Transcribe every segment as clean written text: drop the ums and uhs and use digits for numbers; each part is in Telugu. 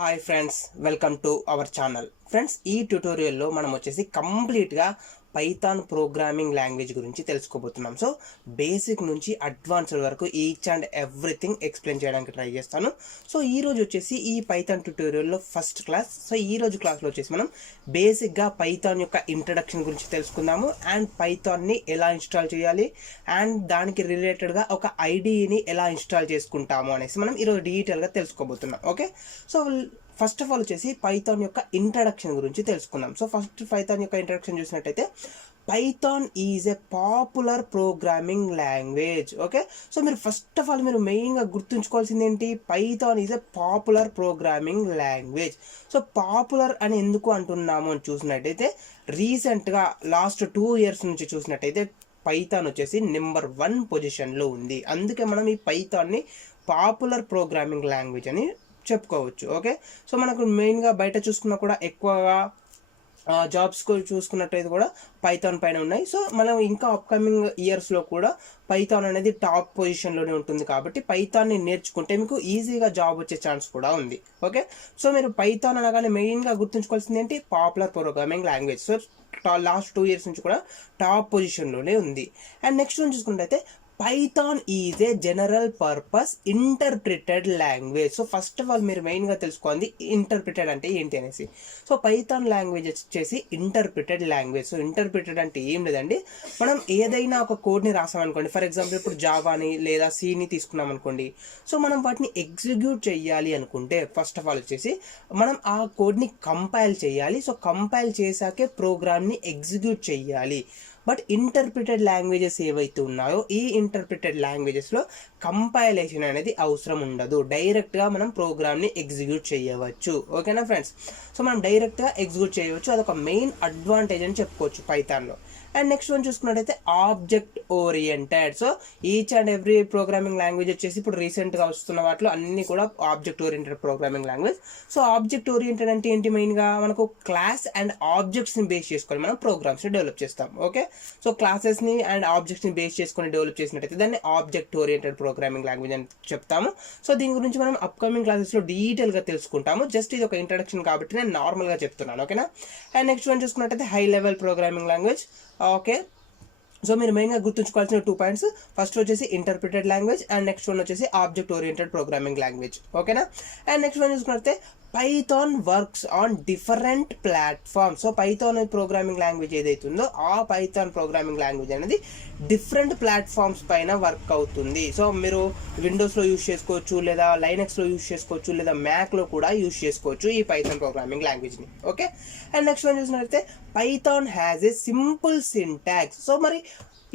Hi friends, welcome to our channel. Friends, ఈ ట్యుటోరియల్లో మనం వచ్చేసి కంప్లీట్గా పైథాన్ ప్రోగ్రామింగ్ లాంగ్వేజ్ గురించి తెలుసుకోబోతున్నాం. సో బేసిక్ నుంచి అడ్వాన్స్డ్ వరకు ఈచ్ అండ్ ఎవ్రీథింగ్ ఎక్స్ప్లెయిన్ చేయడానికి ట్రై చేస్తాను. సో ఈరోజు వచ్చేసి ఈ పైథాన్ ట్యుటోరియల్లో ఫస్ట్ క్లాస్. సో ఈరోజు క్లాస్లో వచ్చేసి మనం బేసిక్గా పైథాన్ యొక్క ఇంట్రడక్షన్ గురించి తెలుసుకుందాము, అండ్ పైథాన్ని ఎలా ఇన్స్టాల్ చేయాలి, అండ్ దానికి రిలేటెడ్గా ఒక ఐడిని ఎలా ఇన్స్టాల్ చేసుకుంటాము అనేసి మనం ఈరోజు డీటెయిల్గా తెలుసుకోబోతున్నాం. Okay, so first of all వచ్చేసి పైథాన్ యొక్క ఇంట్రడక్షన్ గురించి తెలుసుకుందాం. సో ఫస్ట్ పైథాన్ యొక్క ఇంట్రడక్షన్ చూసినట్టయితే Python is a popular programming language. Okay, so మీరు ఫస్ట్ ఆఫ్ ఆల్ మీరు మెయిన్గా గుర్తుంచుకోవాల్సింది ఏంటి? Python is a popular programming language. So popular అని ఎందుకు అంటున్నాము అని చూసినట్టయితే రీసెంట్గా లాస్ట్ 2 years నుంచి చూసినట్టయితే పైథాన్ వచ్చేసి నెంబర్ 1 పొజిషన్లో ఉంది. అందుకే మనం ఈ పైథాన్ని పాపులర్ ప్రోగ్రామింగ్ లాంగ్వేజ్ అని చెప్పుకోవచ్చు. ఓకే, సో మనకు మెయిన్గా బయట చూసుకున్నా కూడా ఎక్కువగా జాబ్స్ చూసుకున్నట్టయితే కూడా పైథాన్ పైన ఉన్నాయి. సో మనం ఇంకా అప్కమింగ్ ఇయర్స్లో కూడా పైథాన్ అనేది టాప్ పొజిషన్లోనే ఉంటుంది. కాబట్టి పైథాన్ని నేర్చుకుంటే మీకు ఈజీగా జాబ్ వచ్చే ఛాన్స్ కూడా ఉంది. ఓకే, సో మీరు పైథాన్ అనగానే మెయిన్గా గుర్తుంచుకోవాల్సింది ఏంటి? Popular programming language. So last 2 years నుంచి కూడా టాప్ పొజిషన్లోనే ఉంది. అండ్ నెక్స్ట్ వన్ చూసుకుంటే Python is a general purpose interpreted language. So first of all మీరు మెయిన్గా తెలుసుకోండి ఇంటర్ప్రిటెడ్ అంటే ఏంటి అనేసి. సో పైథాన్ లాంగ్వేజ్ వచ్చేసి ఇంటర్ప్రిటెడ్ లాంగ్వేజ్. సో ఇంటర్ప్రిటెడ్ అంటే ఏం లేదండి, మనం ఏదైనా ఒక కోడ్ని రాసామనుకోండి, ఫర్ ఎగ్జాంపుల్ ఇప్పుడు జావాని లేదా సిని తీసుకున్నాం అనుకోండి. సో మనం వాటిని ఎగ్జిక్యూట్ చేయాలి అనుకుంటే ఫస్ట్ ఆఫ్ ఆల్ వచ్చేసి మనం ఆ కోడ్ని కంపైల్ చేయాలి. సో కంపైల్ చేశాకే ప్రోగ్రామ్ని ఎగ్జిక్యూట్ చేయాలి. బట్ ఇంటర్ప్రిటెడ్ లాంగ్వేజెస్ ఏవైతే ఉన్నాయో ఈ ఇంటర్ప్రిటెడ్ లాంగ్వేజెస్లో కంపైలేషన్ అనేది అవసరం ఉండదు. డైరెక్ట్గా మనం ప్రోగ్రామ్ని ఎగ్జిక్యూట్ చేయవచ్చు. ఓకేనా ఫ్రెండ్స్? సో మనం డైరెక్ట్గా ఎగ్జిక్యూట్ చేయవచ్చు. అదొక మెయిన్ అడ్వాంటేజ్ అని చెప్పుకోవచ్చు పైథాన్లో. అండ్ నెక్స్ట్ వన్ చూసుకున్నట్టయితే object oriented. So each and every programming language వచ్చేసి ఇప్పుడు రీసెంట్గా వస్తున్న వాటిలో అన్ని కూడా object oriented programming language. So object oriented అంటే ఏంటి? మెయిన్గా మనకు క్లాస్ అండ్ ఆబ్జెక్ట్స్ని బేస్ చేసుకొని మనం ప్రోగ్రామ్స్ని డెవలప్ చేస్తాం. ఓకే, సో క్లాసెస్ని అండ్ ఆబ్జెక్ట్స్ని బేస్ చేసుకొని డెవలప్ చేసినట్టయితే దాన్ని ఆబ్జెక్ట్ ఓరియంటెడ్ ప్రోగ్రామింగ్ లాంగ్వేజ్ అని చెప్తాము. సో దీని గురించి మనం అప్కమింగ్ క్లాసెస్లో డీటెయిల్గా తెలుసుకుంటాము. జస్ట్ ఇది ఒక ఇంట్రడక్షన్ కాబట్టి నేను నార్మల్గా చెప్తున్నాను. ఓకేనా? అండ్ నెక్స్ట్ వన్ చూసుకున్నట్టయితే high level programming language. Okay, so మీరు మెయిన్గా గుర్తుంచుకోవాల్సిన 2 points. ఫస్ట్ వచ్చేసి interpreted language and next one వచ్చేసి ఆబ్జెక్ట్ ఓరియంటెడ్ ప్రోగ్రామింగ్ లాంగ్వేజ్. ఓకేనా? అండ్ నెక్స్ట్ వన్ చూసుకుంటే Python works on different platforms. So Python programming language ఏదైతే ఉందో ఆ పైథాన్ ప్రోగ్రామింగ్ లాంగ్వేజ్ అనేది డిఫరెంట్ ప్లాట్ఫామ్స్ పైన వర్క్ అవుతుంది. సో మీరు విండోస్లో యూజ్ చేసుకోవచ్చు, లేదా లైనక్స్లో యూజ్ చేసుకోవచ్చు, లేదా మ్యాక్లో కూడా యూజ్ చేసుకోవచ్చు ఈ పైథాన్ ప్రోగ్రామింగ్ లాంగ్వేజ్ని. ఓకే, అండ్ నెక్స్ట్ వన్ చూసినట్లయితే Python has a simple syntax. So మరి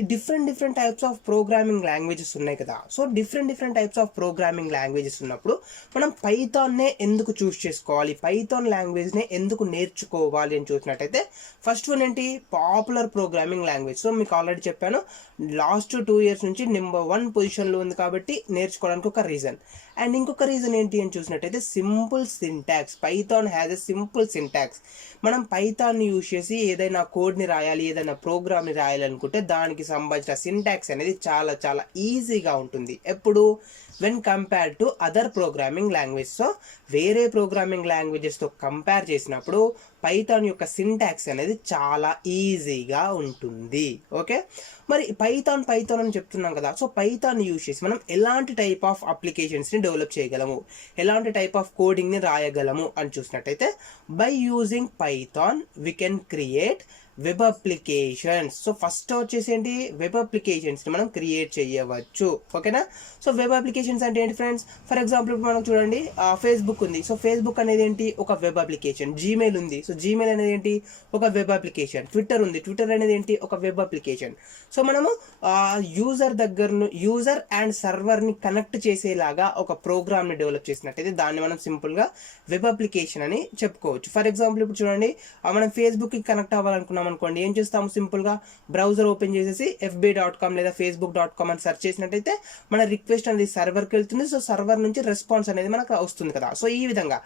different types of programming languages ఉన్నాయి కదా. So different types of programming languages ఉన్నప్పుడు మనం పైథాన్నే ఎందుకు చూస్ చేసుకోవాలి, పైథాన్ లాంగ్వేజ్నే ఎందుకు నేర్చుకోవాలి అని చూసినట్టయితే ఫస్ట్ వన్ ఏంటి? Popular programming language. సో మీకు ఆల్రెడీ చెప్పాను, లాస్ట్ 2 years నుంచి నెంబర్ 1 పొజిషన్లో ఉంది కాబట్టి నేర్చుకోవడానికి ఒక రీజన్. అండ్ ఇంకొక రీజన్ ఏంటి అని చూసినట్టయితే simple syntax. Python has a simple syntax. మనం పైథాన్ని యూజ్ చేసి ఏదైనా కోడ్ని రాయాలి, ఏదైనా ప్రోగ్రామ్ని రాయాలి అనుకుంటే దానికి సంబంధించిన సింటాక్స్ అనేది చాలా చాలా ఈజీగా ఉంటుంది. ఎప్పుడు? When compare to other programming language. So వేరే ప్రోగ్రామింగ్ లాంగ్వేజెస్తో కంపేర్ చేసినప్పుడు పైథాన్ యొక్క సింటాక్స్ అనేది చాలా ఈజీగా ఉంటుంది. ఓకే, మరి పైథాన్ అని చెప్తున్నాం కదా. సో పైథాన్ యూజ్ చేసి మనం ఎలాంటి టైప్ ఆఫ్ అప్లికేషన్స్ని డెవలప్ చేయగలము, ఎలాంటి టైప్ ఆఫ్ కోడింగ్ని రాయగలము అని చూసినట్టయితే by using Python we can create web applications. So first వచ్చేసి ఏంటి? వెబ్ అప్లికేషన్స్ని మనం క్రియేట్ చేయవచ్చు. ఓకేనా? సో వెబ్ అప్లికేషన్స్ అంటే ఏంటి ఫ్రెండ్స్? ఫర్ ఎగ్జాంపుల్ ఇప్పుడు మనం చూడండి, ఫేస్బుక్ ఉంది. సో ఫేస్బుక్ అనేది ఏంటి? ఒక వెబ్ అప్లికేషన్. జీమెయిల్ ఉంది. సో జీమెయిల్ అనేది ఏంటి? ఒక వెబ్ అప్లికేషన్. ట్విట్టర్ ఉంది. ట్విట్టర్ అనేది ఏంటి? ఒక వెబ్ అప్లికేషన్. సో మనము యూజర్ అండ్ సర్వర్ని కనెక్ట్ చేసేలాగా ఒక ప్రోగ్రామ్ని డెవలప్ చేసినట్టయితే దాన్ని మనం సింపుల్గా వెబ్ అప్లికేషన్ అని చెప్పుకోవచ్చు. ఫర్ ఎగ్జాంపుల్ ఇప్పుడు చూడండి, మనం ఫేస్బుక్కి కనెక్ట్ అవ్వాలనుకున్నాం అనుకోండి, ఏం చేస్తాము? సింపుల్గా బ్రౌజర్ ఓపెన్ చేసేసి fb.com లేదా facebook.com అని సెర్చ్ చేసినట్టయితే మన రిక్వెస్ట్ అనేది సర్వర్కి వెళ్తుంది. సో సర్వర్ నుంచి రెస్పాన్స్ అనేది మనకు వస్తుంది కదా. సో ఈ విధంగా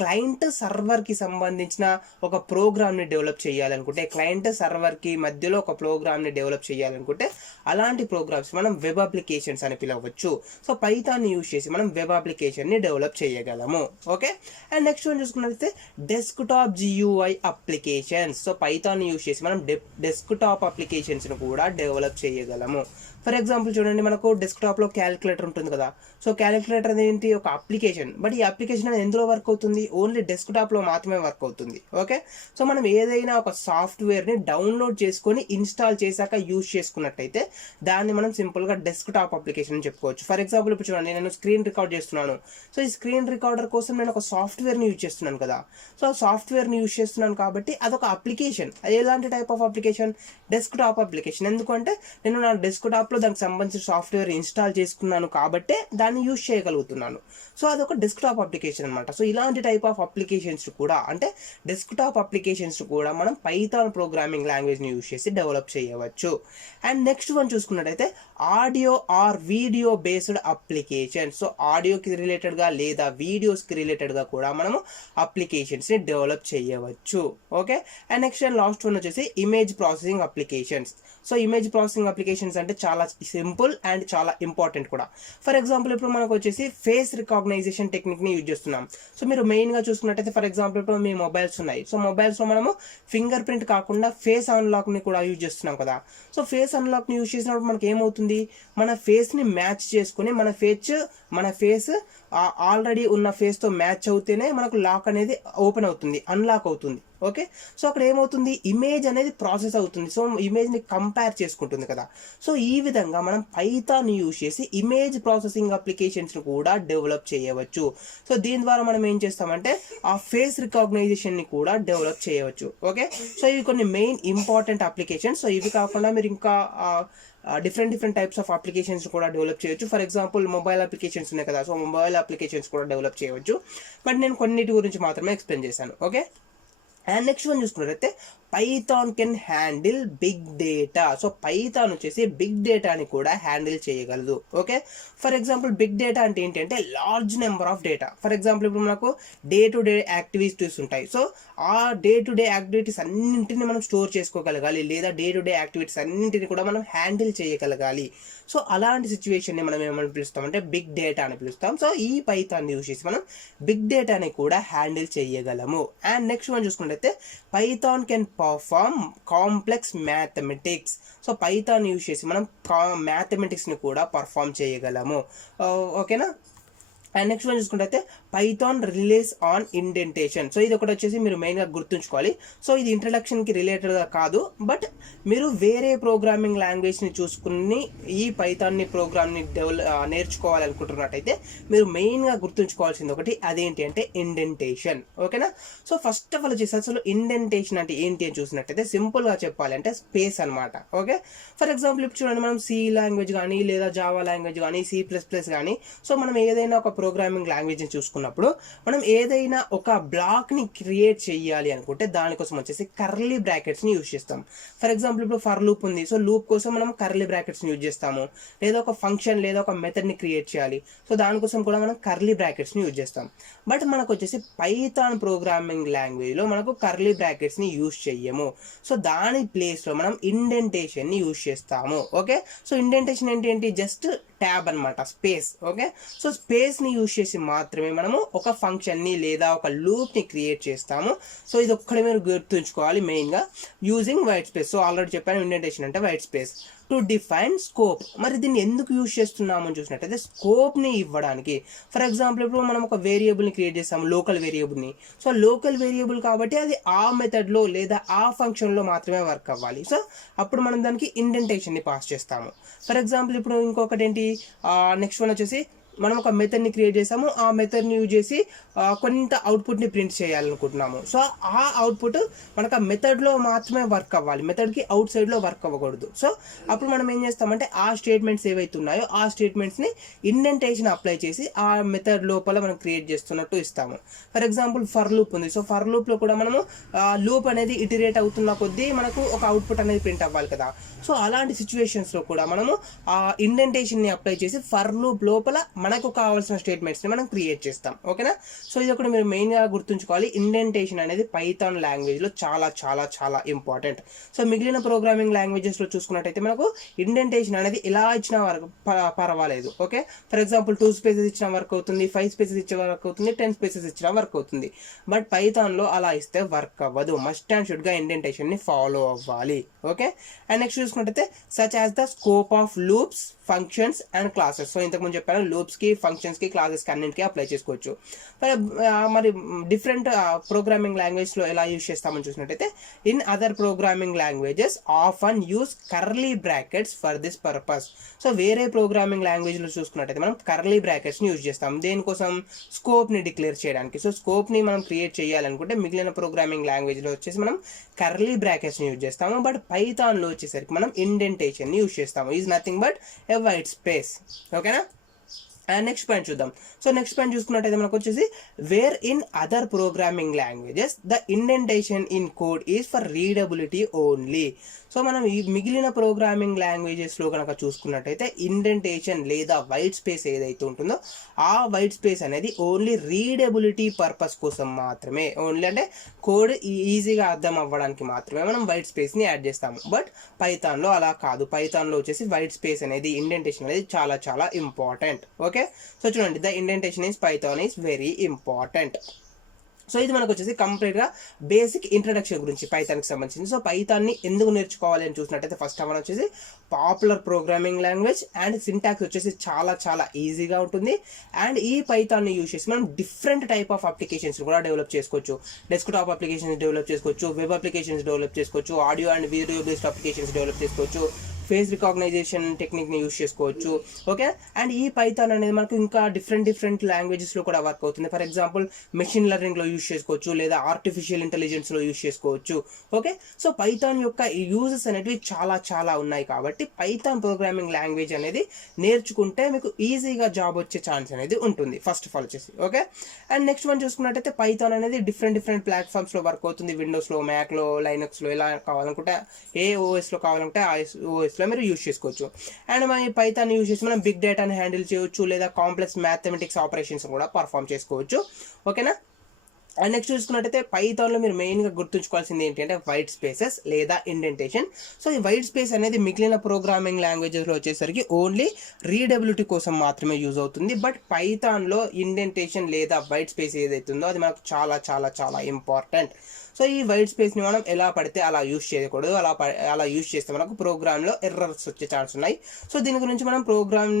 క్లయింట్ సర్వర్కి సంబంధించిన ఒక ప్రోగ్రామ్ని డెవలప్ చేయాలనుకుంటే, క్లయింట్ సర్వర్కి మధ్యలో ఒక ప్రోగ్రామ్ని డెవలప్ చేయాలనుకుంటే అలాంటి ప్రోగ్రామ్స్ మనం వెబ్ అప్లికేషన్స్ అని పిలవచ్చు. సో పైథాన్ని యూజ్ చేసి మనం వెబ్ అప్లికేషన్ని డెవలప్ చేయగలము. ఓకే, అండ్ నెక్స్ట్ వన్ చూసుకున్నట్లయితే డెస్క్టాప్ GUI అప్లికేషన్స్. సో పైథాన్ని యూజ్ చేసి మనం డెస్క్టాప్ అప్లికేషన్స్ని కూడా డెవలప్ చేయగలము. ఫర్ ఎగ్జాంపుల్ చూడండి, మనకు డెస్క్టాప్లో క్యాలిక్యులేటర్ ఉంటుంది కదా. సో క్యాలిక్యులేటర్ అనేది ఒక అప్లికేషన్, బట్ ఈ అప్లికేషన్ అనేది ఎందులో వర్క్ అవుతుంది? ఓన్లీ డెస్క్టాప్లో మాత్రమే వర్క్ అవుతుంది. ఓకే, సో మనం ఏదైనా ఒక సాఫ్ట్వేర్ని డౌన్లోడ్ చేసుకొని ఇన్స్టాల్ చేశాక యూజ్ చేసుకున్నట్టయితే దాన్ని మనం సింపుల్గా డెస్క్టాప్ అప్లికేషన్ అని చెప్పుకోవచ్చు. ఫర్ ఎగ్జాంపుల్ ఇప్పుడు చూడండి, నేను స్క్రీన్ రికార్డ్ చేస్తున్నాను. సో ఈ స్క్రీన్ రికార్డర్ కోసం నేను ఒక సాఫ్ట్వేర్ని యూజ్ చేస్తున్నాను కదా. సో ఆ సాఫ్ట్వేర్ని యూజ్ చేస్తున్నాను కాబట్టి అదొక అప్లికేషన్. అది ఎలాంటి type of application? Desktop application. ఎందుకంటే నేను నా డెస్క్టాప్లో దానికి సంబంధించిన సాఫ్ట్వేర్ ఇన్స్టాల్ చేసుకున్నాను కాబట్టే దాన్ని యూజ్ చేయగలుగుతున్నాను. సో అదొక డెస్క్టాప్ అప్లికేషన్ అనమాట. సో ఇలాంటి టైప్ ఆఫ్ అప్లికేషన్స్ కూడా, అంటే డెస్క్టాప్ అప్లికేషన్స్ కూడా మనం పైథాన్ ప్రోగ్రామింగ్ లాంగ్వేజ్ని యూజ్ చేసి డెవలప్ చేయవచ్చు. అండ్ నెక్స్ట్ వన్ చూసుకున్నట్టయితే audio or video based application. So ఆడియోకి రిలేటెడ్గా లేదా వీడియోస్కి రిలేటెడ్గా కూడా మనము అప్లికేషన్స్ని డెవలప్ చేయవచ్చు. Okay, and next and last one వచ్చేసి image processing applications. So image processing applications అంటే చాలా సింపుల్ అండ్ చాలా ఇంపార్టెంట్ కూడా. ఫర్ ఎగ్జాంపుల్ ఇప్పుడు మనకు వచ్చేసి ఫేస్ రికాగ్నైజేషన్ టెక్నిక్ని యూజ్ చేస్తున్నాం. సో మీరు మెయిన్గా చూసుకున్నట్టయితే ఫర్ ఎగ్జాంపుల్ ఇప్పుడు మీ మొబైల్స్ ఉన్నాయి. సో మొబైల్స్లో మనము ఫింగర్ ప్రింట్ కాకుండా ఫేస్ అన్లాక్ని కూడా యూజ్ చేస్తున్నాం కదా. సో ఫేస్ అన్లాక్ని యూజ్ చేసినప్పుడు మనకి ఏమవుతుంది? మన ఫేస్ని మ్యాచ్ చేసుకుని మన ఫేస్ ఆల్రెడీ ఉన్న ఫేస్తో మ్యాచ్ అవుతేనే మనకు లాక్ అనేది ఓపెన్ అవుతుంది, అన్లాక్ అవుతుంది. ఓకే, సో అక్కడ ఏమవుతుంది? ఇమేజ్ అనేది ప్రాసెస్ అవుతుంది. సో ఇమేజ్ని కంపేర్ చేసుకుంటుంది కదా. సో ఈ విధంగా మనం పైథాన్ యూజ్ చేసి ఇమేజ్ ప్రాసెసింగ్ అప్లికేషన్స్ని కూడా డెవలప్ చేయవచ్చు. సో దీని ద్వారా మనం ఏం చేస్తామంటే ఆ ఫేస్ రికాగ్నైజేషన్ని కూడా డెవలప్ చేయవచ్చు. ఓకే, సో ఇవి కొన్ని మెయిన్ ఇంపార్టెంట్ అప్లికేషన్స్. సో ఇవి కాకుండా మీరు ఇంకా డిఫరెంట్ టైప్స్ ఆఫ్ అప్లికేషన్స్ కూడా డెవలప్ చేయొచ్చు. ఫర్ ఎగ్జాంపుల్ మొబైల్ అప్లికేషన్స్ ఉన్నాయి కదా. సో మొబైల్ అప్లికేషన్స్ కూడా డెవలప్ చేయవచ్చు, బట్ నేను కొన్నిటి గురించి మాత్రమే ఎక్స్ప్లెయిన్ చేశాను. ఓకే, అండ్ నెక్స్ట్ వన్ చూసుకున్నట్లయితే Python can handle big data. So Python వచ్చేసి బిగ్ డేటాని కూడా హ్యాండిల్ చేయగలదు. Okay, for example big data అంటే ఏంటంటే large number of data. For example ఇప్పుడు మనకు డే టు డే యాక్టివిటీస్ ఉంటాయి. సో ఆ డే టు డే యాక్టివిటీస్ అన్నింటిని మనం స్టోర్ చేసుకోగలగాలి, లేదా డే టు డే యాక్టివిటీస్ అన్నింటిని కూడా మనం హ్యాండిల్ చేయగలగాలి. సో అలాంటి సిచ్యువేషన్ని మనం ఏమని పిలుస్తామంటే బిగ్ డేటా అని పిలుస్తాం. సో ఈ పైథాన్ యూజ్ చేసి మనం బిగ్ డేటాని కూడా హ్యాండిల్ చేయగలము. అండ్ నెక్స్ట్ వన్ చూసుకున్నట్లయితే Python can perform complex mathematics. So Python use చేసి మనం మ్యాథమెటిక్స్ని కూడా పర్ఫార్మ్ చేయగలము. ఓకేనా, అండ్ నెక్స్ట్ వన్ చూసుకుంటే Python release on indentation. So ఇది ఒకటి వచ్చేసి మీరు మెయిన్గా గుర్తుంచుకోవాలి. సో ఇది ఇంట్రడక్షన్కి రిలేటెడ్గా కాదు, బట్ మీరు వేరే ప్రోగ్రామింగ్ లాంగ్వేజ్ని చూసుకుని ఈ పైథాన్ని ప్రోగ్రామ్ని నేర్చుకోవాలనుకుంటున్నట్టయితే మీరు మెయిన్గా గుర్తుంచుకోవాల్సింది ఒకటి, అదేంటి అంటే ఇండెంటేషన్. ఓకేనా, సో ఫస్ట్ ఆఫ్ ఆల్ వచ్చేసి అసలు ఇండెంటేషన్ అంటే ఏంటి అని చూసినట్టయితే సింపుల్గా చెప్పాలి అంటే స్పేస్ అనమాట. ఓకే, ఫర్ ఎగ్జాంపుల్ ఇప్పుడు చూడండి, మనం సి లాంగ్వేజ్ కానీ లేదా జావా లాంగ్వేజ్ కానీ C++ కానీ, సో మనం ఏదైనా ఒక ప్రోగ్రామింగ్ లాంగ్వేజ్ని చూసుకున్నప్పుడు మనం ఏదైనా ఒక బ్లాక్ని క్రియేట్ చేయాలి అనుకుంటే దానికోసం వచ్చేసి కర్లీ బ్రాకెట్స్ని యూజ్ చేస్తాం. ఫర్ ఎగ్జాంపుల్ ఇప్పుడు ఫర్ లూప్ ఉంది. సో లూప్ కోసం మనం కర్లీ బ్రాకెట్స్ని యూజ్ చేస్తాము. లేదా ఒక ఫంక్షన్ లేదా ఒక మెథడ్ని క్రియేట్ చేయాలి, సో దానికోసం కూడా మనం కర్లీ బ్రాకెట్స్ని యూజ్ చేస్తాం. బట్ మనకు వచ్చేసి పైథాన్ ప్రోగ్రామింగ్ లాంగ్వేజ్లో మనకు కర్లీ బ్రాకెట్స్ని యూజ్ చెయ్యము. సో దాని ప్లేస్లో మనం ఇండెంటేషన్ని యూజ్ చేస్తాము. ఓకే, సో ఇండెంటేషన్ ఏంటి? జస్ట్ ట్యాబ్ అనమాట, స్పేస్. ఓకే, సో స్పేస్ని యూజ్ చేసి మాత్రమే మనము ఒక ఫంక్షన్ని లేదా ఒక లూప్ని క్రియేట్ చేస్తాము. సో ఇది ఒక్కడే మీరు గుర్తుంచుకోవాలి మెయిన్గా, using white space. So already చెప్పాను ఇండెంటేషన్ అంటే white space. To define scope. మరి దీన్ని ఎందుకు యూజ్ చేస్తున్నామని చూసినట్టయితే స్కోప్ని ఇవ్వడానికి. ఫర్ ఎగ్జాంపుల్ ఇప్పుడు మనం ఒక వేరియబుల్ని క్రియేట్ చేస్తాము, లోకల్ వేరియబుల్ని. సో లోకల్ వేరియబుల్ కాబట్టి అది ఆ మెథడ్లో లేదా ఆ ఫంక్షన్లో మాత్రమే వర్క్ అవ్వాలి. సో అప్పుడు మనం దానికి ఇండెంటేషన్ని పాస్ చేస్తాము. ఫర్ ఎగ్జాంపుల్ ఇప్పుడు ఇంకొకటి ఏంటి, నెక్స్ట్ వన్ వచ్చేసి మనం ఒక మెథడ్ని క్రియేట్ చేసాము, ఆ మెథడ్ని యూజ్ చేసి కొంత అవుట్పుట్ని ప్రింట్ చేయాలనుకుంటున్నాము. సో ఆ అవుట్పుట్ మనకు ఆ మెథడ్లో మాత్రమే వర్క్ అవ్వాలి, మెథడ్కి అవుట్ సైడ్లో వర్క్ అవ్వకూడదు. సో అప్పుడు మనం ఏం చేస్తామంటే ఆ స్టేట్మెంట్స్ ఏవైతే ఉన్నాయో ఆ స్టేట్మెంట్స్ని ఇండెంటేషన్ అప్లై చేసి ఆ మెథడ్ లోపల మనం క్రియేట్ చేస్తున్నట్టు ఇస్తాము. ఫర్ ఎగ్జాంపుల్ ఫర్ లూప్ ఉంది. సో ఫర్ లూప్లో కూడా మనము లూప్ అనేది ఇటరేట్ అవుతున్న కొద్దీ మనకు ఒక అవుట్పుట్ అనేది ప్రింట్ అవ్వాలి కదా. సో అలాంటి సిచ్యువేషన్స్లో కూడా మనము ఆ ఇండెంటేషన్ని అప్లై చేసి ఫర్ లూప్ లోపల మనకు కావాల్సిన స్టేట్మెంట్స్ని మనం క్రియేట్ చేస్తాం. ఓకేనా? సో ఇది ఒకటి మీరు మెయిన్గా గుర్తుంచుకోవాలి. ఇండెంటేషన్ అనేది పైథాన్ లాంగ్వేజ్లో చాలా చాలా చాలా ఇంపార్టెంట్. సో మిగిలిన ప్రోగ్రామింగ్ లాంగ్వేజెస్లో చూసుకున్నట్టయితే మనకు ఇండెంటేషన్ అనేది ఇలా ఇచ్చిన వరకు పర్వాలేదు. ఓకే, ఫర్ ఎగ్జాంపుల్ 2 స్పేసెస్ ఇచ్చిన వర్క్ అవుతుంది, 5 స్పేసెస్ ఇచ్చే వర్క్ అవుతుంది, 10 స్పేసెస్ ఇచ్చిన వర్క్ అవుతుంది. బట్ పైథాన్లో అలా ఇస్తే వర్క్ అవ్వదు. మస్ట్ అండ్ షుడ్గా ఇండెంటేషన్ని ఫాలో అవ్వాలి. ఓకే, అండ్ నెక్స్ట్ చూసుకున్నట్టయితే such as the scope of loops, functions and classes. So ఇంతకుముందు చెప్పాను, లూప్స్కి, ఫంక్షన్స్కి, క్లాసెస్కి అన్నింటికి అప్లై చేసుకోవచ్చు. మరి డిఫరెంట్ ప్రోగ్రామింగ్ లాంగ్వేజ్లో ఎలా యూజ్ చేస్తామని చూసినట్టయితే in other programming languages often use curly brackets for this purpose. So వేరే ప్రోగ్రామింగ్ లాంగ్వేజ్లో చూసుకున్నట్టయితే మనం కర్లీ బ్రాకెట్స్ని యూజ్ చేస్తాం. దేనికోసం? స్కోప్ని డిక్లేర్ చేయడానికి. సో స్కోప్ని మనం క్రియేట్ చేయాలనుకుంటే మిగిలిన ప్రోగ్రామింగ్ లాంగ్వేజ్లో వచ్చేసి మనం కర్లీ బ్రాకెట్స్ని యూజ్ చేస్తాము. బట్ పైథాన్లో వచ్చేసరికి మనం ఇండెంటేషన్ని యూజ్ చేస్తాము. Is nothing but a white space. ఓకేనా? అండ్ నెక్స్ట్ పాయింట్ చూద్దాం. సో నెక్స్ట్ పాయింట్ చూసుకున్నట్టయితే మనకు వచ్చేసి where in other programming languages the indentation in code is for readability only. So మనం ఈ మిగిలిన ప్రోగ్రామింగ్ లాంగ్వేజెస్లో కనుక చూసుకున్నట్టయితే ఇండెంటేషన్ లేదా వైట్ స్పేస్ ఏదైతే ఉంటుందో ఆ వైట్ స్పేస్ అనేది ఓన్లీ రీడబిలిటీ పర్పస్ కోసం మాత్రమే, ఓన్లీ అంటే కోడ్ ఈజీగా అర్థం అవ్వడానికి మాత్రమే మనం వైట్ స్పేస్ని యాడ్ చేస్తాము. బట్ పైథాన్లో అలా కాదు. పైథాన్లో వచ్చేసి వైట్ స్పేస్ అనేది, ఇండెంటేషన్ అనేది చాలా చాలా ఇంపార్టెంట్. ఓకే, సో చూడండి, the indentation is Python is very important. So ఇది మనకు వచ్చేసి కంప్లీట్గా బేసిక్ ఇంట్రడక్షన్ గురించి పైథాన్కి సంబంధించింది. సో పైథాన్ని ఎందుకు నేర్చుకోవాలి అని చూసినట్టయితే ఫస్ట్ ఆఫ్ ఆల్ వచ్చేసి popular programming language and syntax వచ్చేసి చాలా చాలా ఈజీగా ఉంటుంది. అండ్ ఈ పైథాన్ని యూజ్ చేసి మనం డిఫరెంట్ టైప్ ఆఫ్ అప్లికేషన్స్ కూడా డెవలప్ చేసుకోవచ్చు. డెస్క్టాప్ అప్లికేషన్స్ డెవలప్ చేసుకోవచ్చు, వెబ్ అప్లికేషన్స్ డెవలప్ చేసుకోవచ్చు, audio and video based applications develop చేసుకోవచ్చు, ఫేస్ రికాగ్నైజేషన్ టెక్నిక్ని యూజ్ చేసుకోవచ్చు. ఓకే, అండ్ ఈ పైథాన్ అనేది మనకు ఇంకా డిఫరెంట్ లాంగ్వేజెస్లో కూడా వర్క్ అవుతుంది. ఫర్ ఎగ్జాంపుల్ మెషిన్ లెర్నింగ్లో యూజ్ చేసుకోవచ్చు, లేదా ఆర్టిఫిషియల్ ఇంటెలిజెన్స్లో యూజ్ చేసుకోవచ్చు. ఓకే, సో పైథాన్ యొక్క యూజెస్ అనేవి చాలా చాలా ఉన్నాయి. కాబట్టి పైథాన్ ప్రోగ్రామింగ్ లాంగ్వేజ్ అనేది నేర్చుకుంటే మీకు ఈజీగా జాబ్ వచ్చే ఛాన్స్ అనేది ఉంటుంది ఫస్ట్ ఆఫ్ ఆల్ వచ్చేసి. ఓకే, అండ్ నెక్స్ట్ వన్ చూసుకున్నట్టయితే పైథాన్ అనేది డిఫరెంట్ ప్లాట్ఫామ్స్లో వర్క్ అవుతుంది. విండోస్లో, మ్యాక్లో, లైనక్స్లో ఎలా కావాలనుకుంటే, ఏ ఓఎస్లో కావాలనుకుంటే ఆ ఓఎస్ మీరు యూజ్ చేసుకోవచ్చు. అండ్ మన పైథాన్ యూజ్ చేసి మనం బిగ్ డేటాని హ్యాండిల్ చేయవచ్చు, లేదా కాంప్లెక్స్ మ్యాథమెటిక్స్ ఆపరేషన్స్ కూడా పర్ఫామ్ చేసుకోవచ్చు. ఓకేనా? అండ్ నెక్స్ట్ చూసుకున్నట్టయితే పైథాన్లో మీరు మెయిన్గా గుర్తుంచుకోవాల్సింది ఏంటంటే వైట్ స్పేసెస్ లేదా ఇండెంటేషన్. సో ఈ వైట్ స్పేస్ అనేది మిగిలిన ప్రోగ్రామింగ్ లాంగ్వేజెస్లో వచ్చేసరికి ఓన్లీ రీడబిలిటీ కోసం మాత్రమే యూజ్ అవుతుంది. బట్ పైథాన్లో ఇండెంటేషన్ లేదా వైట్ స్పేస్ ఏదైతే ఉందో అది మనకు చాలా చాలా చాలా ఇంపార్టెంట్. సో ఈ వైట్ స్పేస్ని మనం ఎలా పడితే అలా యూజ్ చేయకూడదు. అలా యూజ్ చేస్తే మనకు ప్రోగ్రామ్లో ఎర్రర్స్ వచ్చే ఛాన్స్ ఉన్నాయి. సో దీని గురించి మనం ప్రోగ్రామ్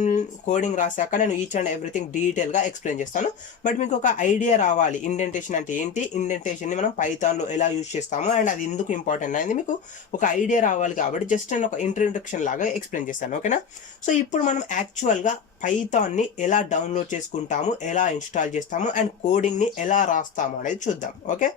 కోడింగ్ రాశాక నేను ఈచ్ అండ్ ఎవ్రీథింగ్ డీటెయిల్గా ఎక్స్ప్లెయిన్ చేస్తాను. బట్ మీకు ఒక ఐడియా రావాలి ఇండెంటేషన్ అంటే ఏంటి, ఇండెంటేషన్ని మనం పైథాన్లో ఎలా యూజ్ చేస్తాము అండ్ అది ఎందుకు ఇంపార్టెంట్ అనేది మీకు ఒక ఐడియా రావాలి. కాబట్టి జస్ట్ నేను ఒక ఇంట్రడక్షన్ లాగా ఎక్స్ప్లెయిన్ చేస్తాను. ఓకేనా? సో ఇప్పుడు మనం యాక్చువల్గా పైథాన్ని ఎలా డౌన్లోడ్ చేసుకుంటాము, ఎలా ఇన్స్టాల్ చేస్తాము అండ్ కోడింగ్ని ఎలా రాస్తాము అనేది చూద్దాం. ఓకే,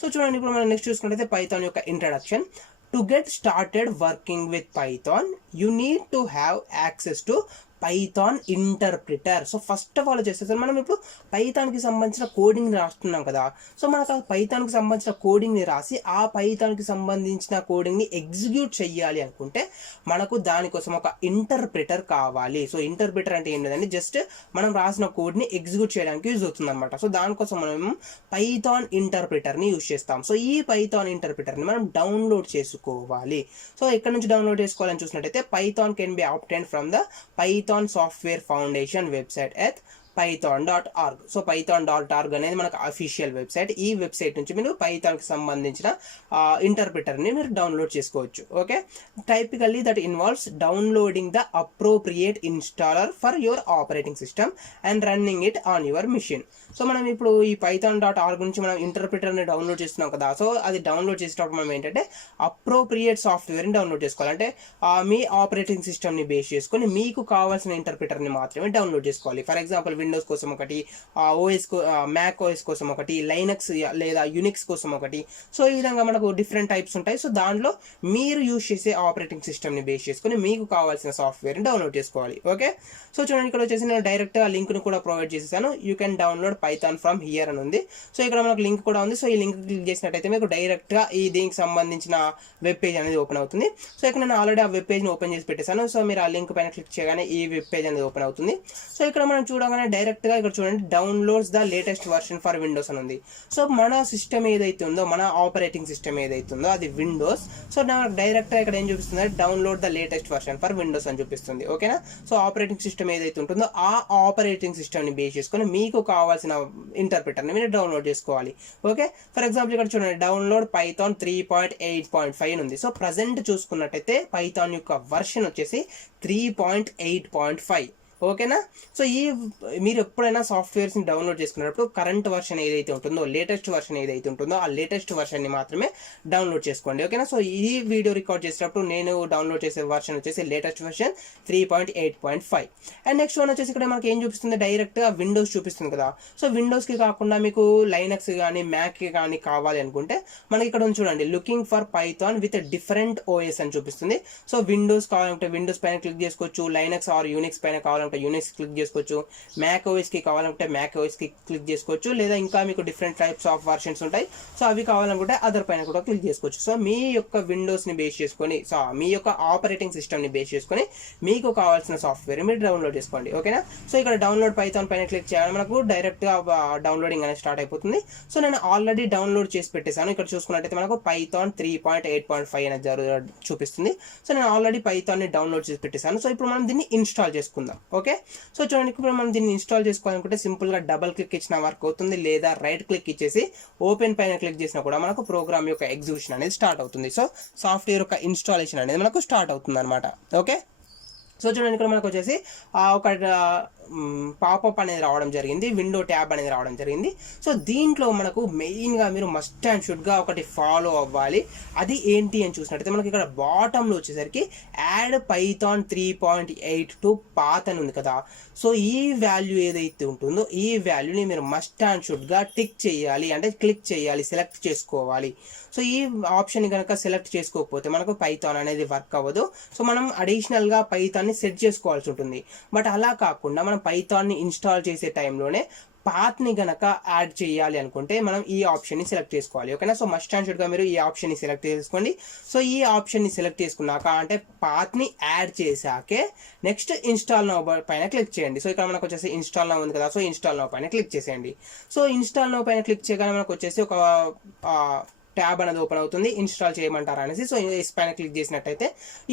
సో చూడండి, ఇప్పుడు మనం నెక్స్ట్ చూసుకుంటే పైథాన్ యొక్క introduction. To get started working with Python you need to have access to Python interpreter. So first of all చేస్తే మనం ఇప్పుడు పైథాన్కి సంబంధించిన కోడింగ్ని రాస్తున్నాం కదా. సో మనకు ఆ పైథాన్కి సంబంధించిన కోడింగ్ని రాసి ఆ పైథాన్కి సంబంధించిన కోడింగ్ని ఎగ్జిక్యూట్ చేయాలి అనుకుంటే మనకు దానికోసం ఒక ఇంటర్ప్రిటర్ కావాలి. సో ఇంటర్ప్రిటర్ అంటే ఏం లేదండి, జస్ట్ మనం రాసిన కోడ్ని ఎగ్జిక్యూట్ చేయడానికి యూజ్ అవుతుంది అనమాట. సో దానికోసం మనం పైథాన్ ఇంటర్ప్రిటర్ని యూజ్ చేస్తాం. సో ఈ పైథాన్ ఇంటర్ప్రిటర్ని మనం డౌన్లోడ్ చేసుకోవాలి. సో ఎక్కడ నుంచి డౌన్లోడ్ చేసుకోవాలని చూసినట్టయితే Python can be obtained from the Python Software Foundation website at python.org. So python.org అనేది మనకు అఫీషియల్ వెబ్సైట్. ఈ వెబ్సైట్ నుంచి మీరు పైథాన్కి సంబంధించిన ఇంటర్ప్రిటర్ని మీరు డౌన్లోడ్ చేసుకోవచ్చు. Okay, typically that involves downloading the appropriate installer for your operating system and running it on your machine. So మనం ఇప్పుడు ఈ python.org నుంచి మనం ఇంటర్ప్రిటర్ని డౌన్లోడ్ చేస్తున్నాం కదా. సో అది డౌన్లోడ్ చేసేటప్పుడు మనం ఏంటంటే అప్రోప్రియేట్ సాఫ్ట్వేర్ని డౌన్లోడ్ చేసుకోవాలి. అంటే మీ ఆపరేటింగ్ సిస్టమ్ని బేస్ చేసుకొని మీకు కావాల్సిన ఇంటర్ప్రిటర్ని మాత్రమే డౌన్లోడ్ చేసుకోవాలి. ఫర్ ఎగ్జాంపుల్ విండోస్ కోసం ఒకటి, మ్యాక్ ఓఎస్ కోసం ఒకటి, లైనక్స్ లేదా యునిక్స్ కోసం ఒకటి. సో ఈ విధంగా మనకు డిఫరెంట్ టైప్స్ ఉంటాయి. సో దానిలో మీరు యూజ్ చేసే ఆపరేటింగ్ సిస్టమ్ని బేస్ చేసుకొని మీకు కావాల్సిన సాఫ్ట్వేర్ని డౌన్లోడ్ చేసుకోవాలి. ఓకే, సో చూడండి, ఇక్కడ వచ్చేసి నేను డైరెక్ట్గా లింక్ను కూడా ప్రొవైడ్ చేసేసాను. You can download Python from here అని ఉంది. సో ఇక్కడ మనకు లింక్ కూడా ఉంది. సో ఈ లింక్ క్లిక్ చేసినట్టయితే మీకు డైరెక్ట్గా దీనికి సంబంధించిన వెబ్ పేజ్ అనేది ఓపెన్ అవుతుంది. సో ఇక్కడ నేను ఆల్రెడీ ఆ వెబ్ పేజ్ని ఓపెన్ చేసి పెట్టేశాను. సో మీరు ఆ లింక్ పైన క్లిక్ చేయగానే ఈ వెబ్ పేజ్ అనేది ఓపెన్ అవుతుంది. సో ఇక్కడ మనం చూడగానే డైరెక్ట్గా ఇక్కడ చూడండి downloads the latest version for Windows అని ఉంది. సో మన సిస్టమ్ ఏదైతే ఉందో, మన ఆపరేటింగ్ సిస్టమ్ ఏదైతే ఉందో అది విండోస్. సో నాకు డైరెక్ట్గా ఇక్కడ ఏం చూపిస్తుంది, download the latest version for Windows అని చూపిస్తుంది. ఓకేనా. సో ఆపరేటింగ్ సిస్టమ్ ఏదైతే ఉంటుందో ఆ ఆపరేటింగ్ సిస్టమ్ని బేస్ చేసుకొని మీకు కావాల్సిన ఇంటర్ప్రిటర్ని మీరు డౌన్లోడ్ చేసుకోవాలి. ఓకే. ఫర్ ఎగ్జాంపుల్ ఇక్కడ చూడండి డౌన్లోడ్ పైథాన్ 3.8.5 ఉంది. సో ప్రజెంట్ చూసుకున్నట్టయితే పైథాన్ యొక్క వర్షన్ వచ్చేసి 3.8.5. ఓకేనా. సో మీరు ఎప్పుడైనా సాఫ్ట్వేర్స్ని డౌన్లోడ్ చేసుకున్నప్పుడు కరెంట్ వర్షన్ ఏదైతే ఉంటుందో, లేటెస్ట్ వర్షన్ ఏదైతే ఉంటుందో ఆ లేటెస్ట్ వర్షన్ని మాత్రమే డౌన్లోడ్ చేసుకోండి. ఓకేనా. సో ఈ వీడియో రికార్డ్ చేసేటప్పుడు నేను డౌన్లోడ్ చేసే వర్షన్ వచ్చేసి latest version 3.8.5. And next one వచ్చేసి ఇక్కడ మనకి ఏం చూపిస్తుంది, డైరెక్ట్గా విండోస్ చూపిస్తుంది కదా. సో విండోస్కి కాకుండా మీకు లైనక్స్ కానీ మ్యాక్కి కానీ కావాలి అనుకుంటే మనకి ఇక్కడ చూడండి looking for Python with different OS అని చూపిస్తుంది. సో విండోస్ కావాలంటే విండోస్ పైన క్లిక్ చేసుకోవచ్చు, లైనక్స్ ఆర్ యూనిక్స్ పైన కావాలంటే యూనిక్స్ క్లిక్ చేసుకోవచ్చు, మ్యాక్ ఓఎస్కి కావాలంటే మ్యాక్ ఓఎస్కి క్లిక్ చేసుకోవచ్చు, లేదా ఇంకా మీకు డిఫరెంట్ టైప్స్ ఆఫ్ వర్షన్స్ ఉంటాయి. సో అవి కావాలనుకుంటే అదర్ పైన కూడా క్లిక్ చేసుకోవచ్చు. సో మీ యొక్క విండోస్ని బేస్ చేసుకొని, సో మీ యొక్క ఆపరేటింగ్ సిస్టమ్ని బేస్ చేసుకొని మీకు కావాల్సిన సాఫ్ట్వేర్ మీరు డౌన్లోడ్ చేసుకోండి. ఓకేనా. సో ఇక్కడ డౌన్లోడ్ పైథాన్ పైన క్లిక్ చేయాలి, మనకు డైరెక్ట్గా డౌన్లోడింగ్ అనేది స్టార్ట్ అయిపోతుంది. సో నేను ఆల్రెడీ డౌన్లోడ్ చేసి పెట్టేశాను. ఇక్కడ చూసుకున్నట్టయితే మనకు పైథాన్ 3.8.5 అనేది చూపిస్తుంది. సో నేను ఆల్రెడీ పైథాన్ని డౌన్లోడ్ చేసి పెట్టేశాను. సో ఇప్పుడు మనం దీన్ని ఇన్స్టాల్ చేసుకుందాం. ఓకే. సో చూడండి ఇప్పుడు మనం దీన్ని ఇన్స్టాల్ చేసుకోవాలనుకుంటే సింపుల్గా డబల్ క్లిక్ ఇచ్చిన వర్క్ అవుతుంది, లేదా రైట్ క్లిక్ ఇచ్చేసి ఓపెన్ పైన క్లిక్ చేసినా కూడా మనకు ప్రోగ్రామ్ యొక్క ఎగ్జిక్యూషన్ అనేది స్టార్ట్ అవుతుంది. సో సాఫ్ట్వేర్ యొక్క ఇన్స్టాలేషన్ అనేది మనకు స్టార్ట్ అవుతుంది అనమాట. ఓకే. సో చూడండి ఇక్కడ మనకు వచ్చేసి ఒక పాపప్ అనేది రావడం జరిగింది, విండో ట్యాబ్ అనేది రావడం జరిగింది. సో దీంట్లో మనకు మెయిన్గా మీరు మస్ట్ అండ్ షుడ్గా ఒకటి ఫాలో అవ్వాలి. అది ఏంటి అని చూసినట్టయితే మనకి ఇక్కడ బాటంలో వచ్చేసరికి యాడ్ పైథాన్ 3.8 పాత్ అని ఉంది కదా. సో ఈ వాల్యూ ఏదైతే ఉంటుందో ఈ వాల్యూని మీరు మస్ట్ అండ్ షుడ్గా టిక్ చేయాలి, అంటే క్లిక్ చేయాలి, సెలెక్ట్ చేసుకోవాలి. సో ఈ ఆప్షన్ కనుక సెలెక్ట్ చేసుకోకపోతే మనకు పైథాన్ అనేది వర్క్ అవ్వదు. సో మనం అడిషనల్గా పైథాన్ని సెట్ చేసుకోవాల్సి ఉంటుంది. బట్ అలా కాకుండా మనం పైథాన్ని ఇన్స్టాల్ చేసే టైంలోనే పాత్ని గనక యాడ్ చేయాలి అనుకుంటే మనం ఈ ఆప్షన్ని సెలెక్ట్ చేసుకోవాలి. ఓకేనా. సో మస్ట్ అండ్ షుడ్గా మీరు ఈ ఆప్షన్ని సెలెక్ట్ చేసుకోండి. సో ఈ ఆప్షన్ని సెలెక్ట్ చేసుకున్నాక అంటే పాత్ని యాడ్ చేశాకే నెక్స్ట్ ఇన్స్టాల్ నౌ పైన క్లిక్ చేయండి. సో ఇక్కడ మనకు వచ్చేసి ఇన్స్టాల్ నౌ ఉంది కదా. సో ఇన్స్టాల్ నౌ పైన క్లిక్ చేసేయండి. సో ఇన్స్టాల్ నౌ పైన క్లిక్ చేయగానే మనకు వచ్చేసి ఒక ట్యాబ్ అనేది ఓపెన్ అవుతుంది, ఇన్స్టాల్ చేయమంటారా అనేసి. సో ఎస్ పైన క్లిక్ చేసినట్టయితే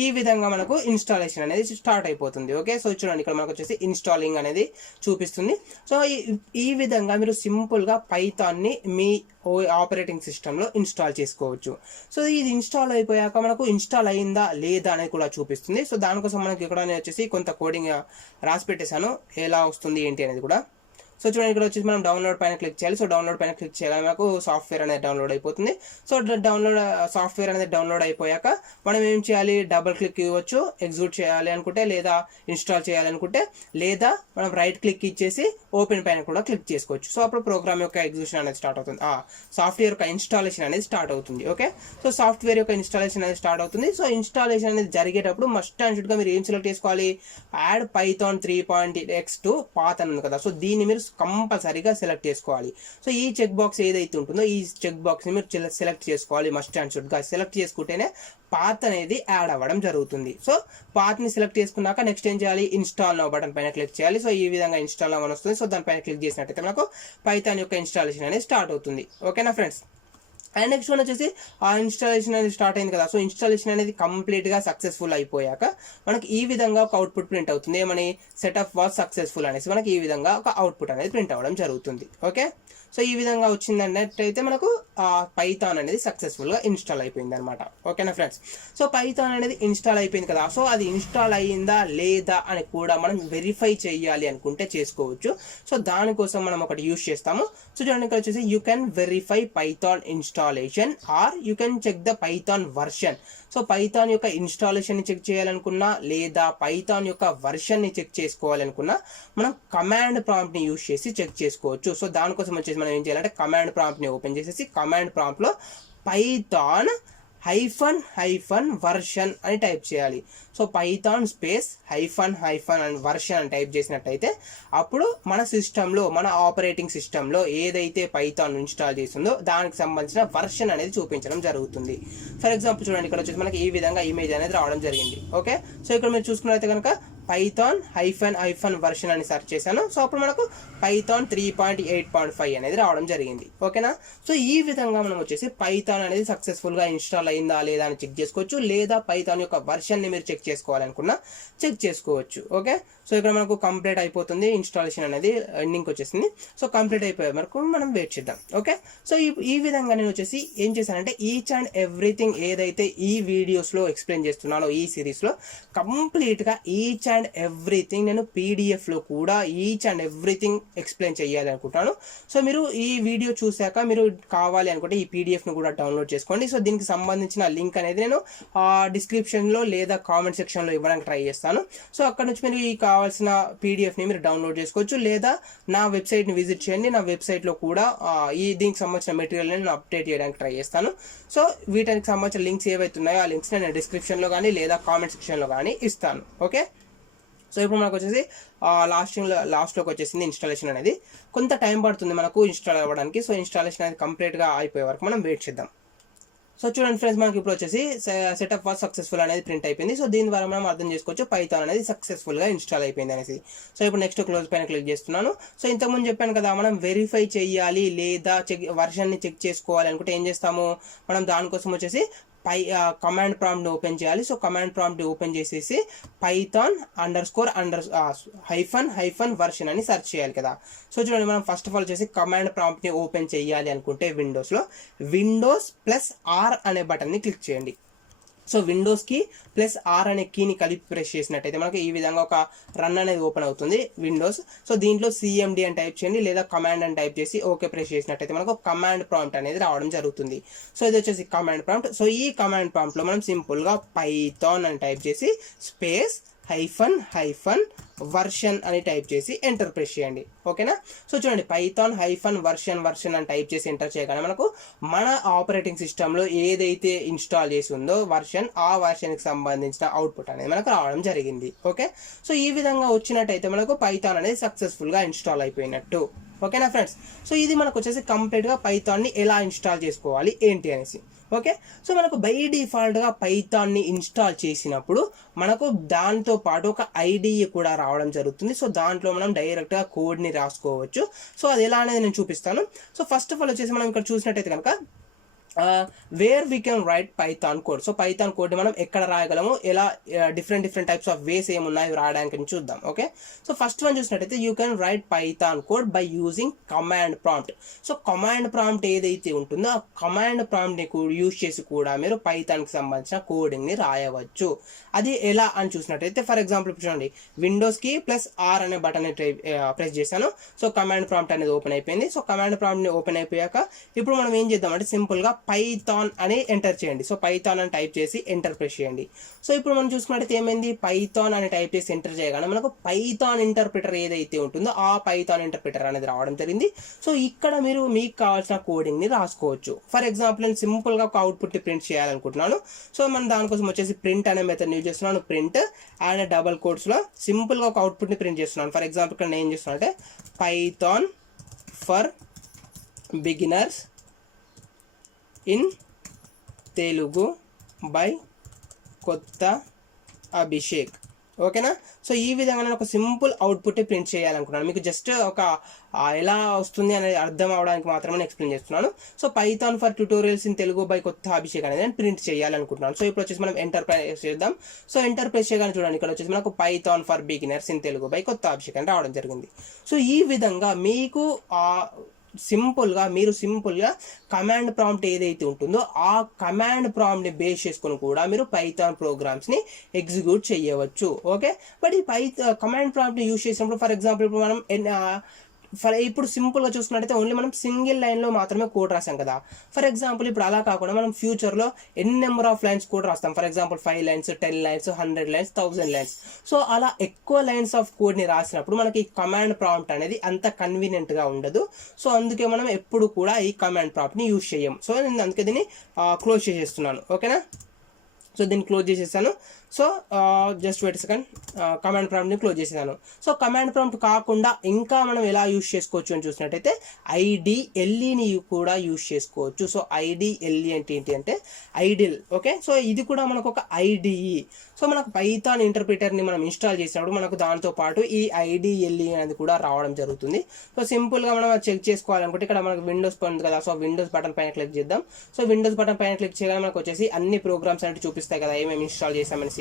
ఈ విధంగా మనకు ఇన్స్టాలేషన్ అనేది స్టార్ట్ అయిపోతుంది. ఓకే. సో చూడండి ఇక్కడ మనకు వచ్చేసి ఇన్స్టాలింగ్ అనేది చూపిస్తుంది. సో ఈ విధంగా మీరు సింపుల్గా పైథాన్ని మీ ఆపరేటింగ్ సిస్టంలో ఇన్స్టాల్ చేసుకోవచ్చు. సో ఇది ఇన్స్టాల్ అయిపోయాక మనకు ఇన్స్టాల్ అయిందా లేదా అనేది కూడా చూపిస్తుంది. సో దానికోసం మనకి ఇక్కడ వచ్చేసి కొంత కోడింగ్ రాసి పెట్టేశాను, ఎలా వస్తుంది ఏంటి అనేది కూడా. సో చూడండి ఇక్కడ వచ్చేసి మనం డౌన్లోడ్ పైన క్లిక్ చేయాలి. సో డౌన్లోడ్ పైన క్లిక్ చేయాలి, మనకు సాఫ్ట్వేర్ అనేది డౌన్లోడ్ అయిపోతుంది. సో సాఫ్ట్వేర్ అనేది డౌన్లోడ్ అయిపోయాక మనం ఏం చేయాలి, డబుల్ క్లిక్ ఇవ్వచ్చు ఎగ్జిక్యూట్ చేయాలి అనుకుంటే, లేదా ఇన్స్టాల్ చేయాలి అనుకుంటే, లేదా మనం రైట్ క్లిక్ ఇచ్చేసి ఓపెన్ పైన కూడా క్లిక్ చేసుకోవచ్చు. సో అప్పుడు ప్రోగ్రామ్ యొక్క ఎగ్జిక్యూషన్ అనేది స్టార్ట్ అవుతుంది, సాఫ్ట్వేర్ యొక్క ఇన్స్టాలేషన్ అనేది స్టార్ట్ అవుతుంది. ఓకే. సో సాఫ్ట్వేర్ యొక్క ఇన్స్టాలేషన్ అనేది స్టార్ట్ అవుతుంది. సో ఇన్స్టాలేషన్ అనేది జరిగేటప్పుడు మస్ట్ అండ్ షుడ్గా మీరు ఏం సెలెక్ట్ చేసుకోవాలి, యాడ్ పైథాన్ 3.x పాత్ అని ఉంది కదా. సో దీన్ని మీరు కంపల్సరీగా సెలెక్ట్ చేసుకోవాలి. సో ఈ చెక్ బాక్స్ ఏదైతే ఉంటుందో ఈ చెక్ బాక్స్ని మీరు సెలెక్ట్ చేసుకోవాలి, మస్ట్ అండ్ షుడ్గా సెలెక్ట్ చేసుకుంటేనే పాత్ అనేది యాడ్ అవ్వడం జరుగుతుంది. సో పాత్ని సెలెక్ట్ చేసుకున్నాక నెక్స్ట్ ఏం చేయాలి, ఇన్స్టాల్ నౌ బటన్ పైన క్లిక్ చేయాలి. సో ఈ విధంగా ఇన్స్టాల్ నౌ అని వస్తుంది. సో దానిపైన క్లిక్ చేసినట్టయితే మనకు పైథాన్ యొక్క ఇన్స్టాలేషన్ అనేది స్టార్ట్ అవుతుంది. ఓకేనా ఫ్రెండ్స్. అండ్ నెక్స్ట్ వన్ వచ్చేసి ఆ ఇన్స్టాలేషన్ అనేది స్టార్ట్ అయింది కదా. సో ఇన్స్టాలేషన్ అనేది కంప్లీట్గా సక్సెస్ఫుల్ అయిపోయాక మనకి ఈ విధంగా ఒక అవుట్పుట్ ప్రింట్ అవుతుంది, ఏమని సెటప్ వాజ్ సక్సెస్ఫుల్ అనేసి మనకి ఈ విధంగా ఒక అవుట్పుట్ అనేది ప్రింట్ అవ్వడం జరుగుతుంది. ఓకే. సో ఈ విధంగా వచ్చింది అన్నట్టయితే మనకు పైథాన్ అనేది సక్సెస్ఫుల్గా ఇన్స్టాల్ అయిపోయింది అనమాట. ఓకేనా ఫ్రెండ్స్. సో పైథాన్ అనేది ఇన్స్టాల్ అయిపోయింది కదా. సో అది ఇన్స్టాల్ అయ్యిందా లేదా అని కూడా మనం వెరిఫై చేయాలి అనుకుంటే చేసుకోవచ్చు. సో దానికోసం మనం ఒకటి యూజ్ చేస్తాము. సో చూడండి ఇక్కడ వచ్చేసి you can verify Python installation or you can check the Python version. So Python యొక్క ఇన్స్టాలేషన్ని చెక్ చేయాలనుకున్నా, లేదా పైథాన్ యొక్క వర్షన్ని చెక్ చేసుకోవాలనుకున్నా మనం కమాండ్ ప్రాంప్ట్ని యూజ్ చేసి చెక్ చేసుకోవచ్చు. సో దానికోసం వచ్చేసి మనం ఏం చేయాలంటే కమాండ్ ప్రాంప్ట్ని ఓపెన్ చేసేసి కమాండ్ ప్రాంప్ట్లో పైథాన్ వర్షన్ అని టైప్ చేయాలి. So Python space hyphen end version అని టైప్ చేసినట్టయితే అప్పుడు మన సిస్టంలో, మన ఆపరేటింగ్ సిస్టంలో ఏదైతే పైథాన్ ఇన్స్టాల్ చేసిందో దానికి సంబంధించిన వర్షన్ అనేది చూపించడం జరుగుతుంది. ఫర్ ఎగ్జాంపుల్ చూడండి, ఇక్కడ వచ్చేసి మనకి ఈ విధంగా ఇమేజ్ అనేది రావడం జరిగింది. ఓకే, సో ఇక్కడ మీరు చూసుకున్నట్లయితే కనుక పైథాన్ హైఫన్ వర్షన్ అని సెర్చ్ చేశాను. సో అప్పుడు మనకు పైథాన్ 3.8.5 అనేది రావడం జరిగింది. ఓకేనా, సో ఈ విధంగా మనం వచ్చేసి పైథాన్ అనేది సక్సెస్ఫుల్గా ఇన్స్టాల్ అయిందా లేదా అని చెక్ చేసుకోవచ్చు, లేదా పైథాన్ యొక్క వర్షన్ని మీరు చెక్ చేసుకోవాలనుకున్నా చెక్ చేసుకోవచ్చు. ఓకే, సో ఇక్కడ మనకు కంప్లీట్ అయిపోతుంది, ఇన్స్టాలేషన్ అనేది ఎండింగ్కి వచ్చేసింది. సో కంప్లీట్ అయిపోయే వరకు మనం వెయిట్ చేద్దాం. ఓకే, సో ఈ విధంగా నేను వచ్చేసి ఏం చేశానంటే ఈచ్ అండ్ ఎవ్రీథింగ్ ఏదైతే ఈ వీడియోస్లో ఎక్స్ప్లెయిన్ చేస్తున్నానో ఈ సిరీస్లో కంప్లీట్గా ఈచ్ అండ్ ఎవ్రీథింగ్ నేను పీడిఎఫ్లో కూడా ఈచ్ అండ్ ఎవ్రీథింగ్ ఎక్స్ప్లెయిన్ చేయాలి అనుకుంటాను. సో మీరు ఈ వీడియో చూశాక మీరు కావాలి అనుకుంటే ఈ పీడిఎఫ్ను కూడా డౌన్లోడ్ చేసుకోండి. సో దీనికి సంబంధించిన లింక్ అనేది నేను డిస్క్రిప్షన్లో లేదా కామెంట్ సెక్షన్లో ఇవ్వడానికి ట్రై చేస్తాను. సో అక్కడ నుంచి మీరు ఈ కావాల్సిన పీడిఎఫ్ని మీరు డౌన్లోడ్ చేసుకోవచ్చు, లేదా నా వెబ్సైట్ని విజిట్ చేయండి. నా వెబ్సైట్లో కూడా దీనికి సంబంధించిన మెటీరియల్ని నేను అప్డేట్ చేయడానికి ట్రై చేస్తాను. సో వీటికి సంబంధించిన లింక్స్ ఏవైతే ఉన్నాయో ఆ లింక్స్ నేను డిస్క్రిప్షన్లో కానీ లేదా కామెంట్ సెక్షన్లో కానీ ఇస్తాను. ఓకే, సో ఇప్పుడు మనకు వచ్చేసి లాస్ట్లోకి వచ్చేసింది ఇన్స్టాలేషన్ అనేది. కొంత టైం పడుతుంది మనకు ఇన్స్టాల్ అవ్వడానికి. సో ఇన్స్టాలేషన్ అనేది కంప్లీట్గా అయిపోయే వరకు మనం వెయిట్ చేద్దాం. సో చూడండి ఫ్రెండ్స్, మనకి ఇప్పుడు వచ్చేసి సెటప్ వాజ్ సక్సెస్ఫుల్ అనేది ప్రింట్ అయిపోయింది. సో దీని ద్వారా మనం అర్థం చేసుకోవచ్చు పైథాన్ అనేది సక్సెస్ఫుల్గా ఇన్స్టాల్ అయిపోయింది అనేసి. సో ఇప్పుడు నెక్స్ట్ క్లోజ్ పైన క్లిక్ చేస్తున్నాను. సో ఇంతకుముందు చెప్పాను కదా, మనం వెరిఫై చేయాలి లేదా వర్షన్ని చెక్ చేసుకోవాలి అనుకుంటే ఏం చేస్తాము, మనం దానికోసం వచ్చేసి కమాండ్ ప్రాంప్ట్ ఓపెన్ చేయాలి. సో కమాండ్ ప్రాంప్ట్ ఓపెన్ చేసేసి పైథాన్ హైఫన్ వర్షన్ అని సెర్చ్ చేయాలి కదా. సో చూడండి, మనం ఫస్ట్ ఆఫ్ ఆల్ వచ్చేసి కమాండ్ ప్రాంప్ట్ని ఓపెన్ చేయాలి అనుకుంటే విండోస్ +R అనే బటన్ని క్లిక్ చేయండి. సో విండోస్కి +R అనే కీని కలిపి ప్రెస్ చేసినట్టయితే మనకు ఈ విధంగా ఒక రన్ అనేది ఓపెన్ అవుతుంది విండోస్. సో దీంట్లో CMD అని టైప్ చేయండి లేదా కమాండ్ అని టైప్ చేసి ఓకే ప్రెస్ చేసినట్టయితే మనకు కమాండ్ ప్రాంప్ట్ అనేది రావడం జరుగుతుంది. సో ఇది వచ్చేసి కమాండ్ ప్రాంప్ట్. సో ఈ కమాండ్ ప్రాంప్ట్లో మనం సింపుల్గా పైథాన్ అని టైప్ చేసి స్పేస్ హైఫన్ వర్షన్ అని టైప్ చేసి ఎంటర్ ప్రెస్ చేయండి. ఓకేనా, సో చూడండి పైథాన్ వర్షన్ అని టైప్ చేసి ఎంటర్ చేయగానే మనకు మన ఆపరేటింగ్ సిస్టంలో ఏదైతే ఇన్స్టాల్ చేసి ఉందో వర్షన్, ఆ వర్షన్కి సంబంధించిన అవుట్పుట్ అనేది మనకు రావడం జరిగింది. ఓకే, సో ఈ విధంగా వచ్చినట్టయితే మనకు పైథాన్ అనేది సక్సెస్ఫుల్గా ఇన్స్టాల్ అయిపోయినట్టు. ఓకేనా ఫ్రెండ్స్, సో ఇది మనకు వచ్చేసి కంప్లీట్గా పైథాన్ని ఎలా ఇన్స్టాల్ చేసుకోవాలి ఏంటి అనేసి. ఓకే, సో మనకు బై డిఫాల్ట్గా పైథాన్ని ఇన్స్టాల్ చేసినప్పుడు మనకు దాంతో పాటు ఒక IDE కూడా రావడం జరుగుతుంది. సో దాంట్లో మనం డైరెక్ట్గా కోడ్ని రాసుకోవచ్చు. సో అది ఎలా అనేది నేను చూపిస్తాను. సో ఫస్ట్ ఆఫ్ ఆల్ వచ్చేసి మనం ఇక్కడ చూసినట్టయితే కనుక where we can write Python code. So Python కోడ్ని మనం ఎక్కడ రాయగలము, ఎలా డిఫరెంట్ టైప్స్ ఆఫ్ వేస్ ఏమున్నాయి రాయడానికి చూద్దాం. ఓకే, సో ఫస్ట్ వన్ చూసినట్టయితే you can write Python code by using command prompt. So command prompt ఏదైతే ఉంటుందో ఆ కమాండ్ ప్రాంప్ట్ని యూజ్ చేసి కూడా మీరు పైథాన్కి సంబంధించిన కోడింగ్ని రాయవచ్చు. అది ఎలా అని చూసినట్టయితే ఫర్ ఎగ్జాంపుల్ చూడండి, విండోస్కి +R అనే బటన్ని ప్రెస్ చేశాను. సో కమాండ్ ప్రాంప్ట్ అనేది ఓపెన్ అయిపోయింది. సో కమాండ్ ప్రాంప్ట్ని ఓపెన్ అయిపోయాక ఇప్పుడు మనం ఏం చేద్దామంటే సింపుల్గా పైథాన్ అని ఎంటర్ చేయండి. సో పైథాన్ అని టైప్ చేసి ఎంటర్ ప్రెస్ చేయండి. సో ఇప్పుడు మనం చూసుకున్నట్టయితే ఏమైంది, పైథాన్ అని టైప్ చేసి ఎంటర్ చేయగానే మనకు పైథాన్ ఇంటర్ప్రిటర్ ఏదైతే ఉంటుందో ఆ పైథాన్ ఇంటర్ప్రిటర్ అనేది రావడం జరిగింది. సో ఇక్కడ మీరు మీకు కావాల్సిన కోడింగ్ని రాసుకోవచ్చు. ఫర్ ఎగ్జాంపుల్ నేను సింపుల్గా ఒక అవుట్పుట్ని ప్రింట్ చేయాలనుకుంటున్నాను. సో మనం దానికోసం వచ్చేసి ప్రింట్ అనే మెథడ్ యూజ్ చేస్తున్నాను. ప్రింట్ అండ్ డబల్ కోట్స్లో సింపుల్గా ఒక అవుట్పుట్ని ప్రింట్ చేస్తున్నాను. ఫర్ ఎగ్జాంపుల్ ఇక్కడ నేను ఏం చేస్తున్నాను అంటే Python for beginners in Telugu by Kotha Abhishek. ఓకేనా, సో ఈ విధంగా నేను ఒక సింపుల్ అవుట్పుట్ ప్రింట్ చేయాలనుకున్నాను. మీకు జస్ట్ ఒక ఎలా వస్తుంది అనేది అర్థం అవడానికి మాత్రమే ఎక్స్ప్లెయిన్ చేస్తున్నాను. So Python for tutorials in Telugu by Kotha Abhishek అనేది నేను ప్రింట్ చేయాలనుకుంటున్నాను. సో ఇప్పుడు వచ్చేసి మనం ఎంటర్ ప్రెస్ చేద్దాం. సో ఎంటర్ ప్రెస్ చేయగానే చూడండి, ఇక్కడ వచ్చేసి మనకు Python for beginners in Telugu by Kotha Abhishek అని రావడం జరిగింది. సో ఈ విధంగా మీకు మీరు సింపుల్గా కమాండ్ ప్రాంప్ట్ ఏదైతే ఉంటుందో ఆ కమాండ్ ప్రాంప్ట్ని బేస్ చేసుకుని కూడా మీరు పైథాన్ ప్రోగ్రామ్స్ని ఎగ్జిక్యూట్ చేయవచ్చు. ఓకే, బట్ ఈ కమాండ్ ప్రాంప్ట్ని యూజ్ చేసినప్పుడు ఫర్ ఎగ్జాంపుల్ ఇప్పుడు మనం ఇప్పుడు సింపుల్గా చూసుకున్నట్టయితే ఓన్లీ మనం సింగిల్ లైన్లో మాత్రమే కోడ్ రాసాం కదా. ఫర్ ఎగ్జాంపుల్ ఇప్పుడు అలా కాకుండా మనం ఫ్యూచర్లో ఎన్ని నెంబర్ ఆఫ్ లైన్స్ కోడ్ రాస్తాం. For example 5 lines, 10 lines, 100 lines, 1000 lines. So అలా ఎక్కువ లైన్స్ ఆఫ్ కోడ్ని రాసినప్పుడు మనకి కమాండ్ ప్రాంప్ట్ అనేది అంత కన్వీనియంట్గా ఉండదు. సో అందుకే మనం ఎప్పుడు కూడా ఈ కమాండ్ ప్రాంప్ట్ని యూజ్ చేయం. సో నేను అందుకే దీన్ని క్లోజ్ చేసేస్తున్నాను. ఓకేనా, సో దీన్ని క్లోజ్ చేసేసాను. So just wait second, command ప్రాంప్ట్ని క్లోజ్ చేసేసాను. సో కమాండ్ ప్రాంప్ట్ కాకుండా ఇంకా మనం ఎలా యూజ్ చేసుకోవచ్చు అని చూసినట్టయితే ఐడిఎల్ఈని కూడా యూజ్ చేసుకోవచ్చు. సో ఐడిఎల్ఈ అంటే ఏంటి అంటే ఐడిల్. ఓకే, సో ఇది కూడా మనకు ఒక ఐడిఈ. సో మనకు పైథాన్ ఇంటర్ప్రిటర్ని మనం ఇన్స్టాల్ చేసినప్పుడు మనకు దాంతో పాటు ఈ ఐడిఎల్ఈ అనేది కూడా రావడం జరుగుతుంది. సో సింపుల్గా మనం చెక్ చేసుకోవాలనుకుంటే ఇక్కడ మనకు విండోస్ ఉంది కదా. సో విండోస్ బటన్ పైన క్లిక్ చేద్దాం. సో విండోస్ బటన్ పైన క్లిక్ చేయగానే మనకు వచ్చేసి అన్ని ప్రోగ్రామ్స్ అనేవి చూపిస్తాయి కదా, ఏమేమి ఇన్స్టాల్ చేసామనేసి.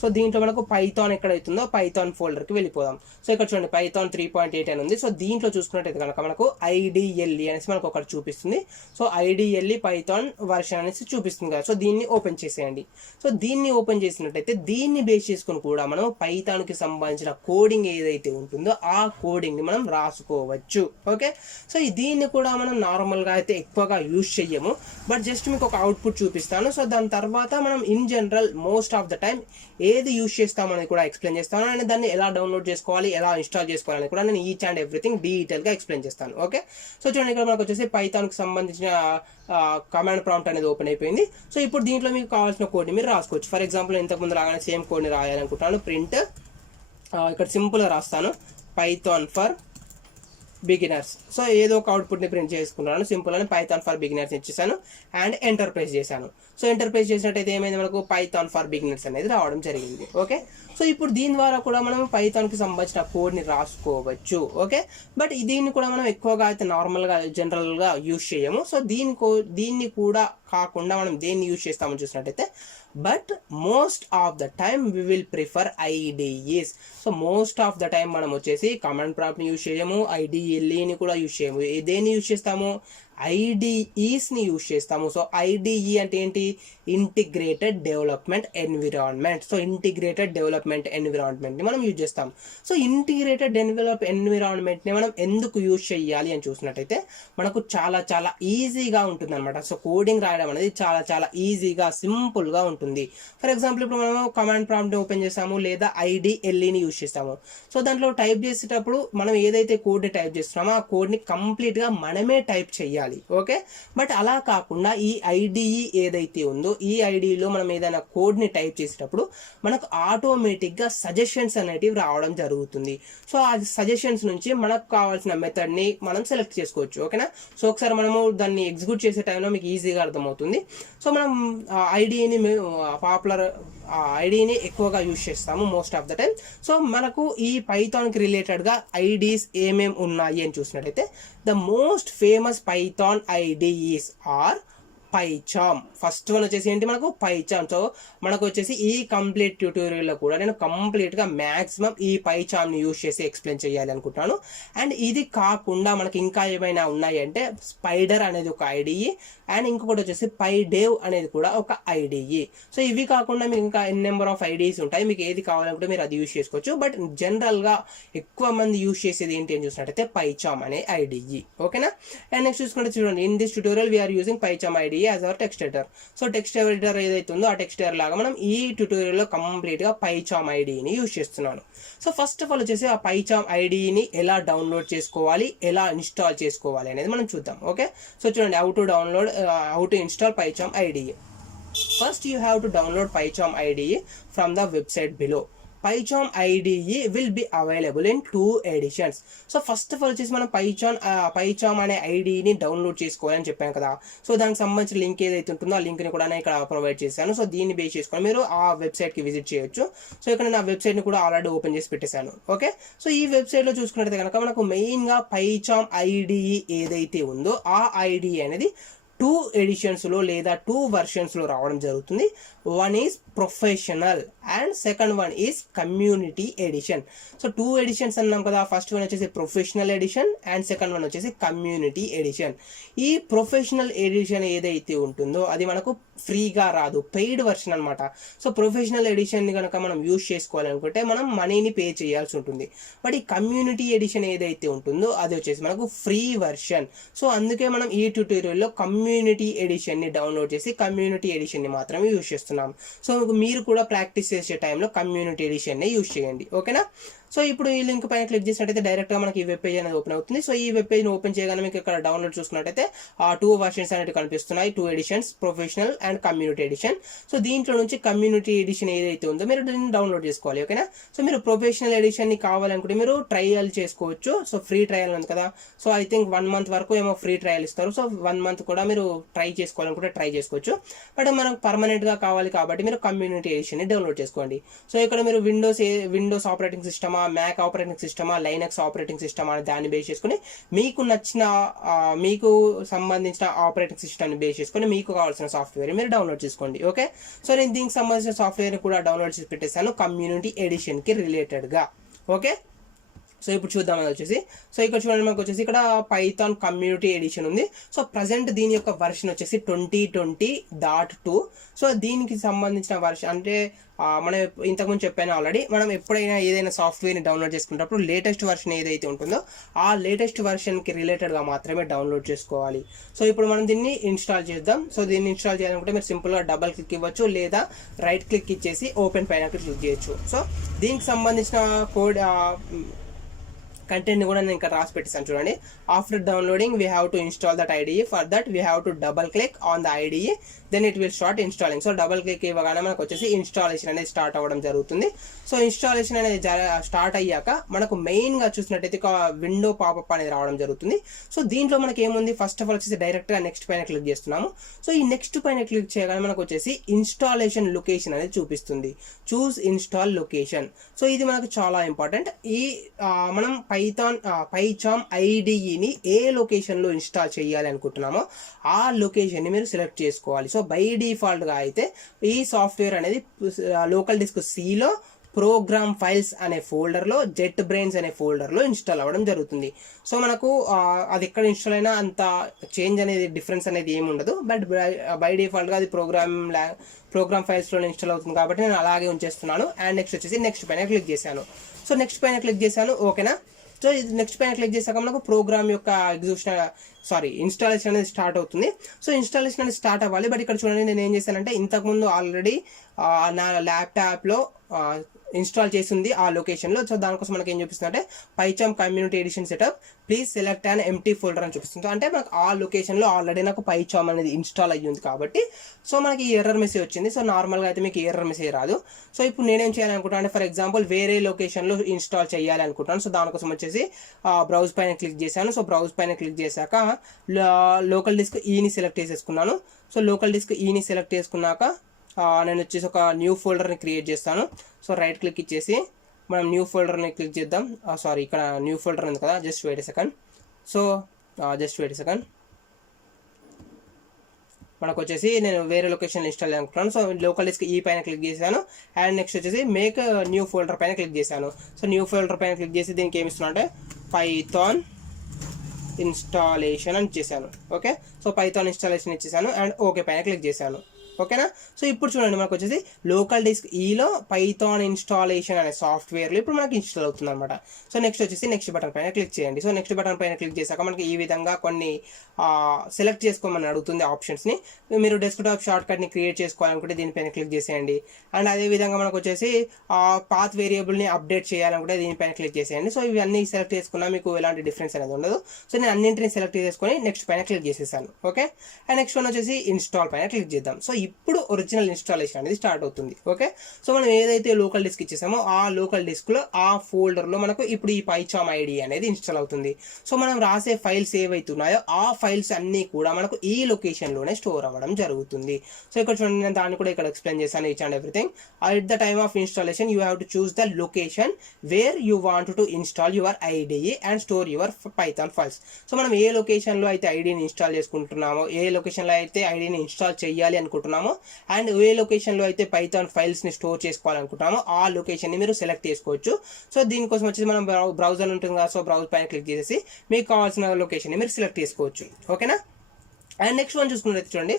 సో దీంట్లో మనకు పైథాన్ ఎక్కడైతుందో పైథాన్ ఫోల్డర్కి వెళ్ళిపోదాం. సో ఇక్కడ చూడండి పైథాన్ 3.8 అని ఉంది. సో దీంట్లో చూసుకున్నట్టయితే కనుక మనకు ఐడిఎల్ఈ అనేసి మనకు ఒకటి చూపిస్తుంది. సో ఐడిఎల్ఈ పైథాన్ వర్షన్ అనేసి చూపిస్తుంది కదా. సో దీన్ని ఓపెన్ చేసేయండి. సో దీన్ని ఓపెన్ చేసినట్టయితే దీన్ని బేస్ చేసుకుని కూడా మనం పైథాన్కి సంబంధించిన కోడింగ్ ఏదైతే ఉంటుందో ఆ కోడింగ్ని మనం రాసుకోవచ్చు. ఓకే, సో దీన్ని కూడా మనం నార్మల్గా అయితే ఎక్కువగా యూజ్ చెయ్యము, బట్ జస్ట్ మీకు ఒక అవుట్పుట్ చూపిస్తాను. సో దాని తర్వాత మనం in general most of the time ఏది యూజ్ చేస్తామని కూడా ఎక్స్ప్లెయిన్ చేస్తాను. అండ్ దాన్ని ఎలా డౌన్లోడ్ చేసుకోవాలి, ఎలా ఇన్స్టాల్ చేసుకోవాలని కూడా నేను ఈచ్ అండ్ ఎవ్రీథింగ్ డీటెయిల్గా ఎక్స్ప్లెయిన్ చేస్తాను. ఓకే, సో చూడండి ఇక్కడ మనకు వచ్చేసి పైథాన్కి సంబంధించిన కమాండ్ ప్రాంప్ట్ అనేది ఓపెన్ అయిపోయింది. సో ఇప్పుడు దీంట్లో మీకు కావాల్సిన కోడ్ని మీరు రాసుకోవచ్చు. ఫర్ ఎగ్జాంపుల్ ఇంతకుముందు రాగానే సేమ్ కోడ్ని రాయాలనుకుంటున్నాను. ప్రింట్ ఇక్కడ సింపుల్గా రాస్తాను పైథాన్ ఫర్ బిగినర్స్. సో ఏదో ఒక అవుట్పుట్ని ప్రింట్ చేసుకున్నాను. సింపుల్ అని పైథాన్ ఫర్ బిగినర్స్ ఇచ్చేసాను అండ్ ఎంటర్ ప్రెస్ చేశాను. సో ఎంటర్ ప్రెస్ చేసినట్టయితే ఏమైంది, మనకు పైథాన్ ఫర్ బిగినర్స్ అనేది రావడం జరిగింది. ఓకే, సో ఇప్పుడు దీని ద్వారా కూడా మనం పైథాన్కి సంబంధించిన కోడ్ని రాసుకోవచ్చు. ఓకే, బట్ దీన్ని కూడా మనం ఎక్కువగా అయితే నార్మల్గా జనరల్గా యూజ్ చేయము. సో దీన్ని కూడా కాకుండా మనం దేన్ని యూజ్ చేస్తామని చూసినట్టయితే but most of the time we will prefer IDEs. So most of the time మనం వచ్చేసి కమాండ్ ప్రాంప్ట్ని యూజ్ చేయము, ఐడిఎల్ఈని కూడా యూజ్ చేయము. దేన్ని యూజ్ చేస్తాము, ఐడిఈస్ని యూజ్ చేస్తాము. సో ఐడిఈ అంటే ఏంటి, integrated development environment. So integrated development ఎన్విరాన్మెంట్ని మనం యూజ్ చేస్తాం. సో ఇంటిగ్రేటెడ్ ఎన్విరాన్మెంట్ని మనం ఎందుకు యూజ్ చేయాలి అని చూసినట్టయితే మనకు చాలా చాలా ఈజీగా ఉంటుంది అనమాట. సో కోడింగ్ రాయడం అనేది చాలా చాలా ఈజీగా సింపుల్గా ఉంటుంది. ఫర్ ఎగ్జాంపుల్ ఇప్పుడు మనం కమాండ్ ప్రాంప్ట్ ఓపెన్ చేస్తాము లేదా ఐడిఎల్ఈని యూజ్ చేస్తాము. సో దాంట్లో టైప్ చేసేటప్పుడు మనం ఏదైతే కోడ్ని టైప్ చేస్తున్నామో ఆ కోడ్ని కంప్లీట్గా మనమే టైప్ చేయాలి. ఓకే, బట్ అలా కాకుండా ఈ ఐడిఈ ఏదైతే ఉందో ఈ ఐడిలో మనం ఏదైనా కోడ్ని టైప్ చేసేటప్పుడు మనకు ఆటోమేటిక్గా సజెషన్స్ అనేటివి రావడం జరుగుతుంది. సో ఆ సజెషన్స్ నుంచి మనకు కావాల్సిన మెథడ్ని మనం సెలెక్ట్ చేసుకోవచ్చు. ఓకేనా, సో ఒకసారి మనము దాన్ని ఎగ్జిక్యూట్ చేసే టైంలో మీకు ఈజీగా అర్థమవుతుంది. సో మనం ఐడిని ఐడిని ఎక్కువగా యూజ్ చేస్తాము most of the time. So మనకు ఈ పైథాన్కి రిలేటెడ్గా ఐడీస్ ఏమేమి ఉన్నాయి అని చూసినట్టయితే the most famous Python IDEs are PyCharm. First one వచ్చేసి ఏంటి, మనకు పైచామ్. సో మనకు వచ్చేసి ఈ కంప్లీట్ ట్యూటోరియల్లో కూడా నేను కంప్లీట్గా మ్యాక్సిమం ఈ పైచామ్ని యూజ్ చేసి ఎక్స్ప్లెయిన్ చేయాలి అనుకుంటున్నాను. అండ్ ఇది కాకుండా మనకి ఇంకా ఏమైనా ఉన్నాయి అంటే స్పైడర్ అనేది ఒక ఐడిఈ అండ్ ఇంకొకటి వచ్చేసి పైడేవ్ అనేది కూడా ఒక ఐడిఈ. సో ఇవి కాకుండా మీకు ఇంకా నెంబర్ ఆఫ్ ఐడిఈస్ ఉంటాయి. మీకు ఏది కావాలనుకుంటే మీరు అది యూజ్ చేసుకోవచ్చు. బట్ జనరల్గా ఎక్కువ మంది యూజ్ చేసేది ఏంటి అని చూసినట్టయితే పైచామ్ అనే ఐడిఈ. ఓకేనా, అండ్ నెక్స్ట్ చూసుకుంటే చూడండి, in this tutorial we're using PyCharm IDE as our text editor. So text editor ఏదైతే ఉందో ఆ టెక్స్ట్ ఎడిటర్ లాగా మనం ఈ ట్యూటోరియల్లో కంప్లీట్గా పైచామ్ ఐడిని యూజ్ చేస్తున్నాను. సో ఫస్ట్ ఆఫ్ ఆల్ వచ్చేసి ఆ పైచామ్ ఐడిని ఎలా డౌన్లోడ్ చేసుకోవాలి, ఎలా ఇన్స్టాల్ చేసుకోవాలి అనేది మనం చూద్దాం. ఓకే, సో చూడండి, how to install PyCharm IDE. First you have to download PyCharm IDE from the website below. PyCharm IDE will be available in 2 editions. So first of all వచ్చేసి మనం పైచామ్ అనే ఐడిని డౌన్లోడ్ చేసుకోవాలని చెప్పాను కదా. సో దానికి సంబంధించిన లింక్ ఏదైతే ఉంటుందో ఆ లింక్ని కూడా నేను ఇక్కడ ప్రొవైడ్ చేశాను. సో దీన్ని బేస్ చేసుకొని మీరు ఆ వెబ్సైట్కి విజిట్ చేయొచ్చు. సో ఇక్కడ నేను ఆ వెబ్సైట్ని కూడా ఆల్రెడీ ఓపెన్ చేసి పెట్టేశాను. ఓకే, సో ఈ వెబ్సైట్లో చూసుకున్నట్లయితే కనుక మనకు మెయిన్గా పైచామ్ ఐడిఈ ఏదైతే ఉందో ఆ ఐడిఈ అనేది 2 ఎడిషన్స్లో లేదా 2 వర్షన్స్లో రావడం జరుగుతుంది. One is professional and second one is community edition. So 2 editions అన్నాం కదా, ఫస్ట్ వన్ వచ్చేసి professional edition and second one వచ్చేసి కమ్యూనిటీ ఎడిషన్. ఈ ప్రొఫెషనల్ ఎడిషన్ ఏదైతే ఉంటుందో అది మనకు ఫ్రీగా రాదు, పెయిడ్ వర్షన్ అనమాట. సో ప్రొఫెషనల్ ఎడిషన్ని కనుక మనం యూజ్ చేసుకోవాలనుకుంటే మనం మనీని పే చేయాల్సి ఉంటుంది. బట్ ఈ కమ్యూనిటీ ఎడిషన్ ఏదైతే ఉంటుందో అది వచ్చేసి మనకు ఫ్రీ వర్షన్. సో అందుకే మనం ఈ ట్యూటోరియల్లో కమ్యూనిటీ ఎడిషన్ని డౌన్లోడ్ చేసి కమ్యూనిటీ ఎడిషన్ని మాత్రమే యూజ్ చేస్తున్నాం. సో మీరు కూడా ప్రాక్టీస్ చేసే టైంలో కమ్యూనిటీ ఎడిషన్ని యూజ్ చేయండి, ఓకేనా. సో ఇప్పుడు ఈ లింక్ పైన క్లిక్ చేసినట్టయితే డైరెక్ట్గా మనకి ఈ వెబ్ పేజ్ అనేది ఓపెన్ అవుతుంది. సో ఈ వెబ్ పేజ్ని ఓపెన్ చేయగానే మీకు ఇక్కడ డౌన్లోడ్ చూసుకున్నట్టయితే ఆ 2 వర్షన్స్ అనేవి కనిపిస్తున్నాయి, 2 editions, professional and community edition. So దీంట్లో నుంచి కమ్యూనిటీ ఎడిషన్ ఏదైతే ఉందో మీరు దీన్ని డౌన్లోడ్ చేసుకోవాలి, ఓకేనా. సో మీరు ప్రొఫెషనల్ ఎడిషన్ని కావాలనుకుంటే మీరు ట్రయల్ చేసుకోవచ్చు. సో ఫ్రీ ట్రయల్ ఉంది కదా, సో ఐ థింక్ 1 month వరకు ఏమో ఫ్రీ ట్రయల్ ఇస్తారు. సో 1 month కూడా మీరు ట్రై చేసుకోవాలనుకుంటే ట్రై చేసుకోవచ్చు. బట్ మనకు పర్మనెంట్గా కావాలి కాబట్టి మీరు కమ్యూనిటీ ఎడిషన్ని డౌన్లోడ్ చేసుకోండి. సో ఇక్కడ మీరు విండోస్ ఆపరేటింగ్ సిస్టమా, మ్యాక్ ఆపరేటింగ్ సిస్టమా, లైనక్స్ ఆపరేటింగ్ సిస్టమ్ అని దాన్ని బేస్ చేసుకుని మీకు నచ్చిన మీకు సంబంధించిన ఆపరేటింగ్ సిస్టమ్ని బేస్ చేసుకుని మీకు కావాల్సిన సాఫ్ట్వేర్ మీరు డౌన్లోడ్ చేసుకోండి, ఓకే. సో నేను దీనికి సంబంధించిన సాఫ్ట్వేర్ని కూడా డౌన్లోడ్ చేసి పెట్టేశాను కమ్యూనిటీ ఎడిషన్కి రిలేటెడ్గా, ఓకే. సో ఇప్పుడు చూద్దాం అది వచ్చేసి. సో ఇక్కడ చూడండి మనకు వచ్చేసి ఇక్కడ పైథాన్ కమ్యూనిటీ ఎడిషన్ ఉంది. సో ప్రజెంట్ దీని యొక్క వర్షన్ వచ్చేసి 2020.2. సో దీనికి సంబంధించిన వర్షన్ అంటే మనం ఇంతకుముందు చెప్పాను ఆల్రెడీ, మనం ఎప్పుడైనా ఏదైనా సాఫ్ట్వేర్ని డౌన్లోడ్ చేసుకున్నప్పుడు లేటెస్ట్ వర్షన్ ఏదైతే ఉంటుందో ఆ లేటెస్ట్ వర్షన్కి రిలేటెడ్గా మాత్రమే డౌన్లోడ్ చేసుకోవాలి. సో ఇప్పుడు మనం దీన్ని ఇన్స్టాల్ చేద్దాం. సో దీన్ని ఇన్స్టాల్ చేయాలనుకుంటే మీరు సింపుల్గా డబల్ క్లిక్ ఇవ్వచ్చు లేదా రైట్ క్లిక్ ఇచ్చేసి ఓపెన్ పైన క్లిక్ చేయొచ్చు. సో దీనికి సంబంధించిన కోడ్ కంటెంట్ కూడా నేను ఇక్కడ రాసి పెట్టేసాను చూడండి. After downloading we have to install that IDE. For that we have to double click on the IDE, then it will start installing. So double click ఇవ్వగానే మనకు వచ్చేసి ఇన్స్టాలేషన్ అనేది స్టార్ట్ అవ్వడం జరుగుతుంది. సో ఇన్స్టాలేషన్ అనేది స్టార్ట్ అయ్యాక మనకు మెయిన్గా చూసినట్టయితే ఒక విండో పాపప్ అనేది రావడం జరుగుతుంది. సో దీంట్లో మనకి ఏముంది, ఫస్ట్ ఆఫ్ ఆల్ వచ్చేసి డైరెక్ట్గా నెక్స్ట్ పైన క్లిక్ చేస్తున్నాము. సో ఈ నెక్స్ట్ పైన క్లిక్ చేయగానే మనకు వచ్చేసి ఇన్స్టాలేషన్ లొకేషన్ అనేది చూపిస్తుంది, చూస్ ఇన్స్టాల్ లొకేషన్. సో ఇది మనకు చాలా ఇంపార్టెంట్. ఈ మనం పైచామ్ ఐడిఈని ఏ లొకేషన్లో ఇన్స్టాల్ చేయాలి అనుకుంటున్నామో ఆ లొకేషన్ని మీరు సెలెక్ట్ చేసుకోవాలి. సో బై డిఫాల్ట్గా అయితే ఈ సాఫ్ట్వేర్ అనేది లోకల్ డిస్క్ సిలో ప్రోగ్రామ్ ఫైల్స్ అనే ఫోల్డర్లో జెట్ బ్రెయిన్స్ అనే ఫోల్డర్లో ఇన్స్టాల్ అవ్వడం జరుగుతుంది. సో మనకు అది ఎక్కడ ఇన్స్టాల్ అయినా అంత చేంజ్ అనేది డిఫరెన్స్ అనేది ఏమి ఉండదు. బట్ బై డిఫాల్ట్గా అది ప్రోగ్రామ్ ఫైల్స్లో ఇన్స్టాల్ అవుతుంది కాబట్టి నేను అలాగే ఉంచేస్తున్నాను. అండ్ నెక్స్ట్ వచ్చేసి నెక్స్ట్ పైన క్లిక్ చేశాను. సో నెక్స్ట్ పైన క్లిక్ చేశాను, ఓకేనా. సో ఇది నెక్స్ట్ పైన క్లిక్ చేశాక మనకు ప్రోగ్రామ్ యొక్క ఇన్స్టాలేషన్ అనేది స్టార్ట్ అవుతుంది. సో ఇన్స్టాలేషన్ అనేది స్టార్ట్ అవ్వాలి. బట్ ఇక్కడ చూడండి నేను ఏం చేశానంటే ఇంతకుముందు ఆల్రెడీ నా ల్యాప్టాప్లో ఇన్స్టాల్ చేసింది ఆ లొకేషన్లో. సో దానికోసం మనకి ఏం చూపిస్తుంది అంటే PyCharm community edition setup, please select and empty folder అని చూపిస్తుంది. అంటే మనకు ఆ లొకేషన్లో ఆల్రెడీ నాకు పైచామ్ అనేది ఇన్స్టాల్ అయ్యింది కాబట్టి సో మనకి ఈ ఎర్రర్ మెసేజ్ వచ్చింది. సో నార్మల్గా అయితే మీకు ఎర్రర్ మెసేజ్ రాదు. సో ఇప్పుడు నేనేం చేయాలనుకుంటాను అంటే ఫర్ ఎగ్జాంపుల్ వేరే లొకేషన్లో ఇన్స్టాల్ చేయాలి అనుకుంటాను. సో దానికోసం వచ్చేసి బ్రౌజ్ పైన క్లిక్ చేశాను. సో బ్రౌజ్ పైన క్లిక్ చేశాక లోకల్ డిస్క్ ఈని సెలెక్ట్ చేసేసుకున్నాను. సో లోకల్ డిస్క్ ఈని సెలెక్ట్ చేసుకున్నాక నేను వచ్చేసి ఒక న్యూ ఫోల్డర్ని క్రియేట్ చేస్తాను. సో రైట్ క్లిక్ ఇచ్చేసి మనం న్యూ ఫోల్డర్ని క్లిక్ చేద్దాం. ఇక్కడ న్యూ ఫోల్డర్ ఉంది కదా, just wait a second. So just wait a second. మనకు వచ్చేసి నేను వేరే లొకేషన్ ఇన్స్టాల్ అనుకుంటున్నాను. సో లోకల్ డిస్క్ ఈ పైన క్లిక్ చేశాను. అండ్ నెక్స్ట్ వచ్చేసి మేక్ న్యూ ఫోల్డర్ పైన క్లిక్ చేశాను. సో న్యూ ఫోల్డర్ పైన క్లిక్ చేసి దీనికి ఏమి ఇస్తున్నా అంటే పైథాన్ ఇన్స్టాలేషన్ అని ఇచ్చేసాను, ఓకే. సో పైథాన్ ఇన్స్టాలేషన్ ఇచ్చేసాను అండ్ ఓకే పైన క్లిక్ చేశాను, ఓకేనా. సో ఇప్పుడు చూడండి మనకు వచ్చేసి లోకల్ డిస్క్ ఈలో పైథాన్ ఇన్స్టాలేషన్ అనే సాఫ్ట్వేర్లో ఇప్పుడు మనకి ఇన్స్టాల్ అవుతుంది అనమాట. సో నెక్స్ట్ వచ్చేసి నెక్స్ట్ బటన్ పైన క్లిక్ చేయండి. సో నెక్స్ట్ బటన్ పైన క్లిక్ చేశాక మనకి ఈ విధంగా కొన్ని సెలెక్ట్ చేసుకోమని అడుగుతుంది ఆప్షన్స్ని. మీరు డెస్క్టాప్ షార్ట్ కట్ని క్రియేట్ చేసుకోవాలనుకుంటే దీనిపైన క్లిక్ చేసేయండి. అండ్ అదేవిధంగా మనకు వచ్చేసి పాత్ వేరియబుల్ని అప్డేట్ చేయాలనుకుంటే దీనిపైన క్లిక్ చేసేయండి. సో ఇవన్నీ సెలెక్ట్ చేసుకున్నా మీకు ఎలాంటి డిఫరెన్స్ అనేది ఉండదు. సో నేను అన్నింటిని సెలెక్ట్ చేసుకొని నెక్స్ట్ పైన క్లిక్ చేసేసాను, ఓకే. అండ్ నెక్స్ట్ వన్ వచ్చేసి ఇన్స్టాల్ పైన క్లిక్ చేద్దాం. సో ఇప్పుడు ఒరిజినల్ ఇన్స్టాలేషన్ అనేది స్టార్ట్ అవుతుంది. ఓకే, సో మనం ఏదైతే లోకల్ డిస్క్ ఇచ్చేసామో ఆ లోకల్ డిస్క్లో ఆ ఫోల్డర్లో మనకు ఇప్పుడు ఈ పైచామ్ ఐడి అనేది ఇన్స్టాల్ అవుతుంది. సో మనం రాసే ఫైల్స్ ఏవైతున్నాయో ఆ ఫైల్స్ అన్నీ కూడా మనకు ఈ లొకేషన్లోనే స్టోర్ అవ్వడం జరుగుతుంది. సో ఇక్కడ చూడండి, నేను దాన్ని కూడా ఇక్కడ ఎక్స్ప్లెయిన్ చేశాను each and everything. At the time of installation you have to choose the location where you want to install your IDE and store your Python files. So మనం ఏ లొకేషన్లో అయితే ఐడిని ఇన్స్టాల్ చేసుకుంటున్నామో, ఏ లొకేషన్లో అయితే ఐడిని ఇన్స్టాల్ చేయాలి అనుకుంటున్నామో, అండ్ ఏ లొకేషన్లో అయితే పైథాన్ ఫైల్స్ని స్టోర్ చేసుకోవాలనుకుంటున్నామో ఆ లొకేషన్ని మీరు సెలెక్ట్ చేసుకోవచ్చు. సో దీనికోసం వచ్చేసి మనం బ్రౌజర్ ఉంటుంది కదా, సో బ్రౌజ్ పైన క్లిక్ చేసేసి మీకు కావాల్సిన లొకేషన్ని మీరు సెలెక్ట్ చేసుకోవచ్చు. ఓకేనా. అండ్ నెక్స్ట్ వన్ చూసుకున్నట్లయితే చూడండి,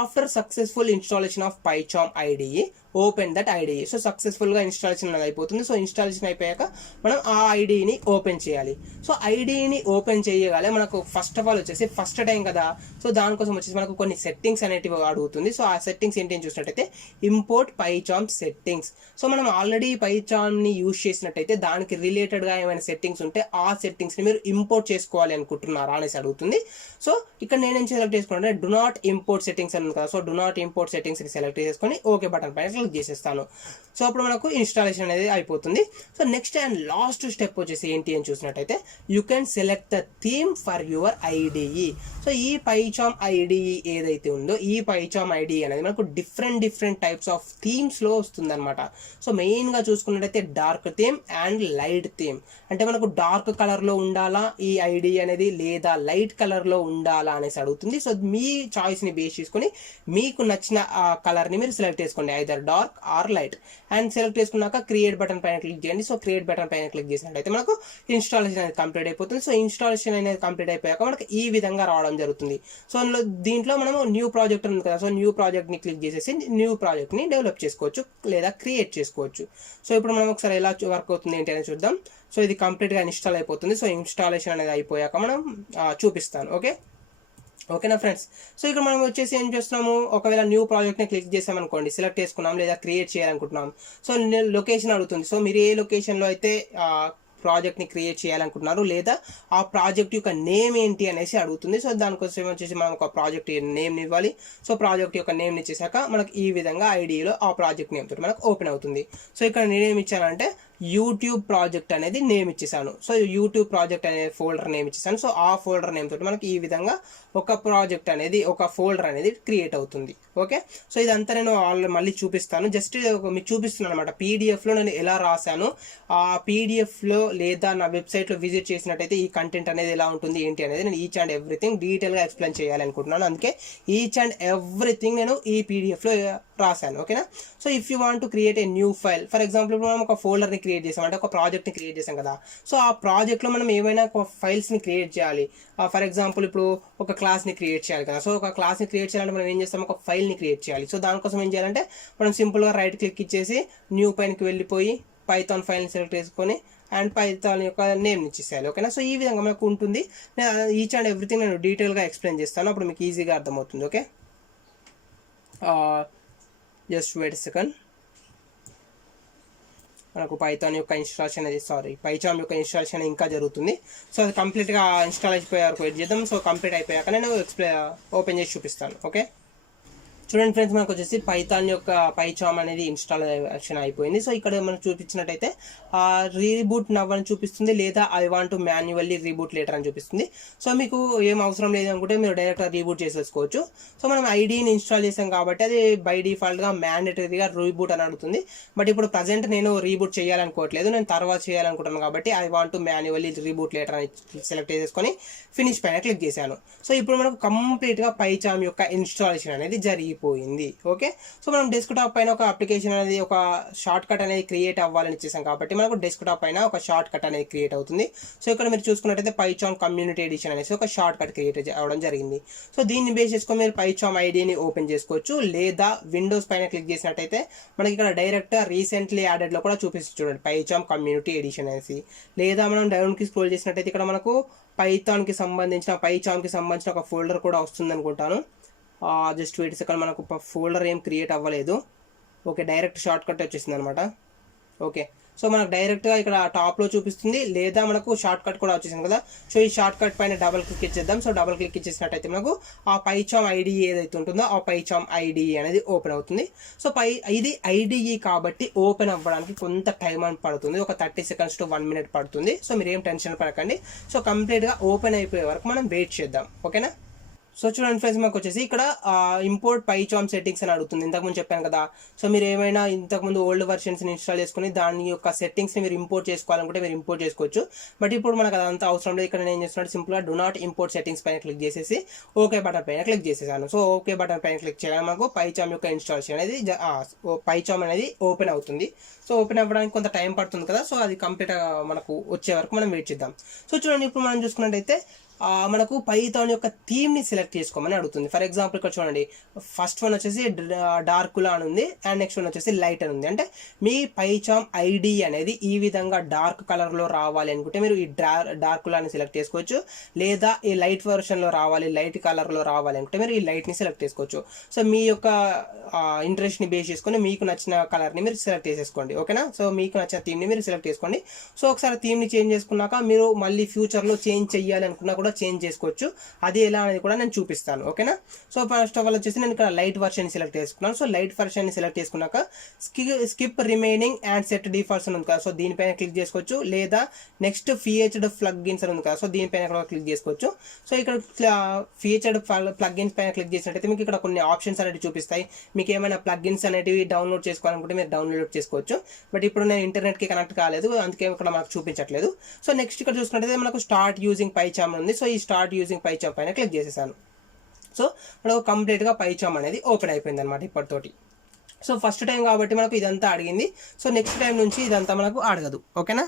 after successful installation of PyCharm IDE open that IDE. So సక్సెస్ఫుల్గా ఇన్స్టాలేషన్ అనేది అయిపోతుంది. సో ఇన్స్టాలేషన్ అయిపోయాక మనం ఆ ఐడిని ఓపెన్ చేయాలి. సో ఐడిని ఓపెన్ చేయగానే మనకు ఫస్ట్ ఆఫ్ ఆల్ వచ్చేసి ఫస్ట్ టైం కదా, సో దానికోసం వచ్చేసి మనకు కొన్ని సెట్టింగ్స్ అనేటివి అడుగుతుంది. సో ఆ సెట్టింగ్స్ ఏంటి అని చూసినట్టయితే ఇంపోర్ట్ పైచామ్ సెట్టింగ్స్. సో మనం ఆల్రెడీ పైచామ్ని యూజ్ చేసినట్టయితే దానికి రిలేటెడ్గా ఏమైనా సెట్టింగ్స్ ఉంటే ఆ సెట్టింగ్స్ని మీరు ఇంపోర్ట్ చేసుకోవాలి అనుకుంటున్నారా అనేసి అడుగుతుంది. సో ఇక్కడ నేనేం సెలెక్ట్ చేసుకుంటే డు నాట్ ఇంపోర్ట్ సెట్టింగ్స్ అని ఉంది కదా, సో డు నాట్ ఇంపోర్ట్ సెట్టింగ్స్ని సెలెక్ట్ చేసుకొని ఓకే బటన్ పైన క్లిక్ చేసేస్తాను. సో అప్పుడు మనకు ఇన్స్టాలేషన్ అనేది అయిపోతుంది. So next and last step వచ్చేసి ఏంటి అని చూసినట్టయితే you can select the theme for your IDE. So ఈ పైచామ్ ఐడిఈ ఏదైతే ఉందో ఈ పైచామ్ ఐడిఈ అనేది మనకు డిఫరెంట్ టైప్స్ ఆఫ్ థీమ్స్లో వస్తుందన్నమాట. సో మెయిన్గా చూసుకున్నట్టయితే dark theme and light theme, అంటే మనకు డార్క్ కలర్లో ఉండాలా ఈ ఐడిఈ అనేది, లేదా లైట్ కలర్లో ఉండాలా అనేసి అడుగుతుంది. సో మీ చాయిస్ని బేస్ చేసుకొని మీకు నచ్చిన ఆ కలర్ని మీరు సెలెక్ట్ చేసుకోండి, either dark are light. And select చేసుకున్నాక క్రియేట్ బటన్ పైన క్లిక్ చేయండి. సో క్రియేట్ బటన్ పైన క్లిక్ చేసినట్టయితే మనకు ఇన్స్టాలేషన్ అనేది కంప్లీట్ అయిపోతుంది. సో ఇన్స్టాలేషన్ అనేది కంప్లీట్ అయిపోయాక మనకు ఈ విధంగా రావడం జరుగుతుంది. సో దీంట్లో మనము న్యూ ప్రాజెక్ట్ ఉంది కదా, సో న్యూ ప్రాజెక్ట్ని క్లిక్ చేసేసి న్యూ ప్రాజెక్ట్ని డెవలప్ చేసుకోవచ్చు లేదా క్రియేట్ చేసుకోవచ్చు. సో ఇప్పుడు మనం ఒకసారి ఎలా వర్క్ అవుతుంది ఏంటి అనేది చూద్దాం. సో ఇది కంప్లీట్గా ఇన్స్టాల్ అయిపోతుంది. సో ఇన్స్టాలేషన్ అనేది అయిపోయాక మనం చూపిస్తాను. ఓకేనా ఫ్రెండ్స్. సో ఇక్కడ మనం వచ్చేసి ఏం చేస్తున్నాము, ఒకవేళ న్యూ ప్రాజెక్ట్ని క్లిక్ చేసామనుకోండి, సెలెక్ట్ చేసుకున్నాం లేదా క్రియేట్ చేయాలనుకుంటున్నాం. సో లొకేషన్ అడుగుతుంది. సో మీరు ఏ లొకేషన్లో అయితే ప్రాజెక్ట్ని క్రియేట్ చేయాలనుకుంటున్నారు లేదా ఆ ప్రాజెక్ట్ యొక్క నేమ్ ఏంటి అనేసి అడుగుతుంది. సో దానికోసం వచ్చేసి మనం ఒక ప్రాజెక్ట్ నేమ్ని ఇవ్వాలి. సో ప్రాజెక్ట్ యొక్క నేమ్ని ఇచ్చేసాక మనకి ఈ విధంగా ఐడిలో ఆ ప్రాజెక్ట్ నేమ్ తోటి మనకు ఓపెన్ అవుతుంది. సో ఇక్కడ నేనేమి ఇచ్చానంటే యూట్యూబ్ ప్రాజెక్ట్ అనేది నేమ్ ఇచ్చేసాను. సో యూట్యూబ్ ప్రాజెక్ట్ అనే ఫోల్డర్ నేమ్ ఇచ్చేసాను. సో ఆ ఫోల్డర్ నేమ్ తోటి మనకి ఈ విధంగా ఒక ప్రాజెక్ట్ అనేది ఒక ఫోల్డర్ అనేది క్రియేట్ అవుతుంది. ఓకే, సో ఇదంతా నేను మళ్ళీ చూపిస్తాను. జస్ట్ మీకు చూపిస్తున్నాను అనమాట పీడిఎఫ్లో నేను ఎలా రాశాను. ఆ పీడిఎఫ్లో లేదా నా వెబ్సైట్లో విజిట్ చేసినట్టయితే ఈ కంటెంట్ అనేది ఎలా ఉంటుంది ఏంటి అనేది నేను ఈచ్ అండ్ ఎవ్రీథింగ్ డీటెయిల్గా ఎక్స్ప్లెయిన్ చేయాలనుకుంటున్నాను. అందుకే ఈచ్ అండ్ ఎవ్రీథింగ్ నేను ఈ పీడిఎఫ్లో రాశాను. ఓకేనా. So if you want to create a new file, for example ఇప్పుడు మనం ఒక ఫోల్డర్ని క్రియేట్ చేసాం అంటే ఒక ప్రాజెక్ట్ని క్రియేట్ చేసాం కదా, సో ఆ ప్రాజెక్ట్లో మనం ఏమైనా ఒక ఫైల్స్ని క్రియేట్ చేయాలి. ఫర్ ఎగ్జాంపుల్ ఇప్పుడు ఒక క్లాస్ని క్రియేట్ చేయాలి కదా, సో ఒక క్లాస్ని క్రియేట్ చేయాలంటే మనం ఏం చేస్తాం, ఒక ఫైల్ని క్రియేట్ చేయాలి. సో దానికోసం ఏం చేయాలంటే మనం సింపుల్గా రైట్ క్లిక్ ఇచ్చేసి న్యూ పైనకి వెళ్ళిపోయి పైథాన్ ఫైల్ని సెలెక్ట్ చేసుకొని అండ్ పైథాన్ యొక్క నేమ్ని ఇచ్చేసేయాలి. ఓకేనా. సో ఈ విధంగా మనకు ఉంటుంది. ఈచ్ అండ్ ఎవ్రీథింగ్ నేను డీటెయిల్గా ఎక్స్ప్లెయిన్ చేస్తాను, అప్పుడు మీకు ఈజీగా అర్థమవుతుంది. Okay, just wait second. మనకు పైథాన్ యొక్క ఇన్స్టాలేషన్ అనేది పైచామ్ యొక్క ఇన్స్టాలేషన్ ఇంకా జరుగుతుంది. సో అది కంప్లీట్గా ఇన్స్టాల్ అయిపోయే వరకు వెయిట్ చేద్దాం. సో కంప్లీట్ అయిపోయాక నేను ఓపెన్ చేసి చూపిస్తాను. ఓకే, చూడండి ఫ్రెండ్స్, మనకు వచ్చేసి పైథాన్ యొక్క పైచామ్ అనేది ఇన్స్టాలేషన్ అయిపోయింది. సో ఇక్కడ మనం చూపించినట్టయితే రీబూట్ నవ్ అని చూపిస్తుంది, లేదా I want to manually reboot later అని చూపిస్తుంది. సో మీకు ఏం అవసరం లేదు అనుకుంటే మీరు డైరెక్ట్గా రీబూట్ చేసేసుకోవచ్చు. సో మనం ఐడిని ఇన్స్టాల్ చేసాం కాబట్టి అది బై డిఫాల్ట్గా మ్యాండేటరీగా రీబూట్ అని అడుగుతుంది. బట్ ఇప్పుడు ప్రజెంట్ నేను రీబూట్ చేయాలనుకోవట్లేదు, నేను తర్వాత చేయాలనుకుంటున్నాను కాబట్టి I want to manually reboot later అని సెలెక్ట్ చేసుకొని ఫినిష్ పైన క్లిక్ చేశాను. సో ఇప్పుడు మనకు కంప్లీట్గా పైచామ్ యొక్క ఇన్స్టాలేషన్ అనేది జరిగిపోయింది. ఓకే, సో మనం డెస్క్టాప్ పైన ఒక అప్లికేషన్ అనేది ఒక షార్ట్ కట్ అనేది క్రియేట్ అవ్వాలని ఇచ్చేసాం కాబట్టి మనకు డెస్క్టాప్ పైన ఒక షార్ట్ కట్ అనేది క్రియేట్ అవుతుంది. సో ఇక్కడ మీరు చూసుకున్నట్టయితే పైచామ్ కమ్యూనిటీ ఎడిషన్ అనేసి ఒక షార్ట్ కట్ క్రియేట్ అవ్వడం జరిగింది. సో దీన్ని బేస్ చేసుకొని మీరు పైచామ్ ఐడిని ఓపెన్ చేసుకోవచ్చు, లేదా విండోస్ పైన క్లిక్ చేసినట్టయితే మనకి ఇక్కడ డైరెక్ట్ రీసెంట్లీ యాడెడ్లో కూడా చూపిస్తుంది చూడండి పైచామ్ కమ్యూనిటీ ఎడిషన్ అనేసి. లేదా మనం డౌన్కి స్క్రోల్ చేసినట్టయితే ఇక్కడ మనకు పైచామ్కి సంబంధించిన ఒక ఫోల్డర్ కూడా వస్తుంది అనుకుంటాను. జస్ట్ వెయిట్ సెకండ్, మనకు ఫోల్డర్ ఏం క్రియేట్ అవ్వలేదు. ఓకే, డైరెక్ట్ షార్ట్ కట్ వచ్చేసింది అనమాట. ఓకే, సో మనకు డైరెక్ట్గా ఇక్కడ టాప్లో చూపిస్తుంది, లేదా మనకు షార్ట్ కట్ కూడా వచ్చేసింది కదా. సో ఈ షార్ట్ కట్ పైన డబల్ క్లిక్ ఇచ్చేద్దాం. సో డబల్ క్లిక్ ఇచ్చేసినట్టయితే మనకు ఆ పైచామ్ ఐడిఈ ఏదైతే ఉంటుందో ఆ పైచామ్ ఐడిఈ అనేది ఓపెన్ అవుతుంది. సో ఇది ఐడిఈ కాబట్టి ఓపెన్ అవ్వడానికి కొంత టైం అని పడుతుంది, ఒక 30 seconds to 1 minute పడుతుంది. సో మీరు ఏం టెన్షన్ పడకండి. సో కంప్లీట్గా ఓపెన్ అయిపోయే వరకు మనం వెయిట్ చేద్దాం, ఓకేనా. సో చూడండి ఫ్రెండ్స్, మాకు వచ్చేసి ఇక్కడ ఇంపోర్ట్ పైచామ్ సెట్టింగ్స్ అని అడుగుతుంది. ఇంతకుముందు చెప్పాను కదా. సో మీరు ఏమైనా ఇంతకుముందు ఓల్డ్ వర్షన్స్ని ఇన్స్టాల్ చేసుకుని దాని యొక్క సెట్టింగ్స్ని మీరు ఇంపోర్ట్ చేసుకోవాలనుకుంటే మీరు ఇంపోర్ట్ చేసుకోవచ్చు. బట్ ఇప్పుడు మనకు అదంతా అవసరం లేదు. ఇక్కడ నేను ఏం చేస్తున్నాను, సింపుల్గా డూ నాట్ ఇంపోర్ట్ సెట్టింగ్స్ పైన క్లిక్ చేసేసి ఓకే బటన్ పైన క్లిక్ చేసేసాను. సో ఓకే బటన్ పైన క్లిక్ చేయగానే మనకు పైచామ్ యొక్క ఇన్స్టాలేషన్ అనేది పైచామ్ అనేది ఓపెన్ అవుతుంది. సో ఓపెన్ అవ్వడానికి కొంత టైం పడుతుంది కదా. సో అది కంప్లీట్గా మనకు వచ్చే వరకు మనం వెయిట్ చేద్దాం. సో చూడండి, ఇప్పుడు మనం చూసుకున్నట్టయితే మనకు పైథాన్ యొక్క థీమ్ని సెలెక్ట్ చేసుకోమని అడుగుతుంది. ఫర్ ఎగ్జాంపుల్ ఇక్కడ చూడండి, ఫస్ట్ వన్ వచ్చేసి డార్కులా అని ఉంది, అండ్ నెక్స్ట్ వన్ వచ్చేసి లైట్ అని ఉంది. అంటే మీ పైచామ్ ఐడి అనేది ఈ విధంగా డార్క్ కలర్లో రావాలి అనుకుంటే మీరు ఈ డార్కులాని సెలెక్ట్ చేసుకోవచ్చు, లేదా ఈ లైట్ వర్షన్లో రావాలి, లైట్ కలర్లో రావాలి అనుకుంటే మీరు ఈ లైట్ని సెలెక్ట్ చేసుకోవచ్చు. సో మీ యొక్క ఇంట్రెస్ట్ని బేస్ చేసుకొని మీకు నచ్చిన కలర్ని మీరు సెలెక్ట్ చేసేసుకోండి, ఓకేనా. సో మీకు నచ్చిన థీమ్ని మీరు సెలెక్ట్ చేసుకోండి. సో ఒకసారి థీమ్ని చేంజ్ చేసుకున్నాక మీరు మళ్ళీ ఫ్యూచర్లో చేంజ్ చేయాలి అనుకున్నా కూడా చేంజ్ చేసుకోవచ్చు. అది ఎలా అనేది కూడా నేను చూపిస్తాను, ఓకేనా. సో ఫస్ట్ ఆఫ్ ఆల్ వచ్చేసి నేను ఇక్కడ లైట్ వర్షన్ సెలెక్ట్ చేసుకున్నాను. సో లైట్ వర్షన్ సెలెక్ట్ చేసుకున్నాక skip remaining and set defaults ఉంది కదా. సో దీనిపైన క్లిక్ చేసుకోవచ్చు, లేదా నెక్స్ట్ ఫీచర్డ్ ప్లగ్ఇన్స్ ఉంది కదా. సో దీనిపైన కూడా క్లిక్ చేసుకోవచ్చు. సో ఇక్కడ ఫీచర్డ్ ప్లగ్ఇన్స్ పైన క్లిక్ చేసినట్టయితే మీకు ఇక్కడ కొన్ని ఆప్షన్స్ అనేవి చూపిస్తాయి. మీకు ఏమైనా ప్లగ్ఇన్స్ అనేవి డౌన్లోడ్ చేసుకోవాలనుకుంటే మీరు డౌన్లోడ్ చేసుకోవచ్చు. బట్ ఇప్పుడు నేను ఇంటర్నెట్కి కనెక్ట్ కాలేదు, అందుకే ఇక్కడ మనకు చూపించట్లేదు. సో నెక్స్ట్ ఇక్కడ చూసుకున్నట్టయితే మనకు స్టార్ట్ యూజింగ్ పైచామ్ ఉంది. సో ఈ స్టార్ట్ యూజింగ్ పైచామ్ పైన క్లిక్ చేసేసాను. సో మనకు కంప్లీట్గా పైచామ్ అనేది ఓపెన్ అయిపోయింది అనమాట ఇప్పటితోటి. సో ఫస్ట్ టైం కాబట్టి మనకు ఇదంతా అడిగింది. సో నెక్స్ట్ టైం నుంచి ఇదంతా మనకు అడగదు, ఓకేనా.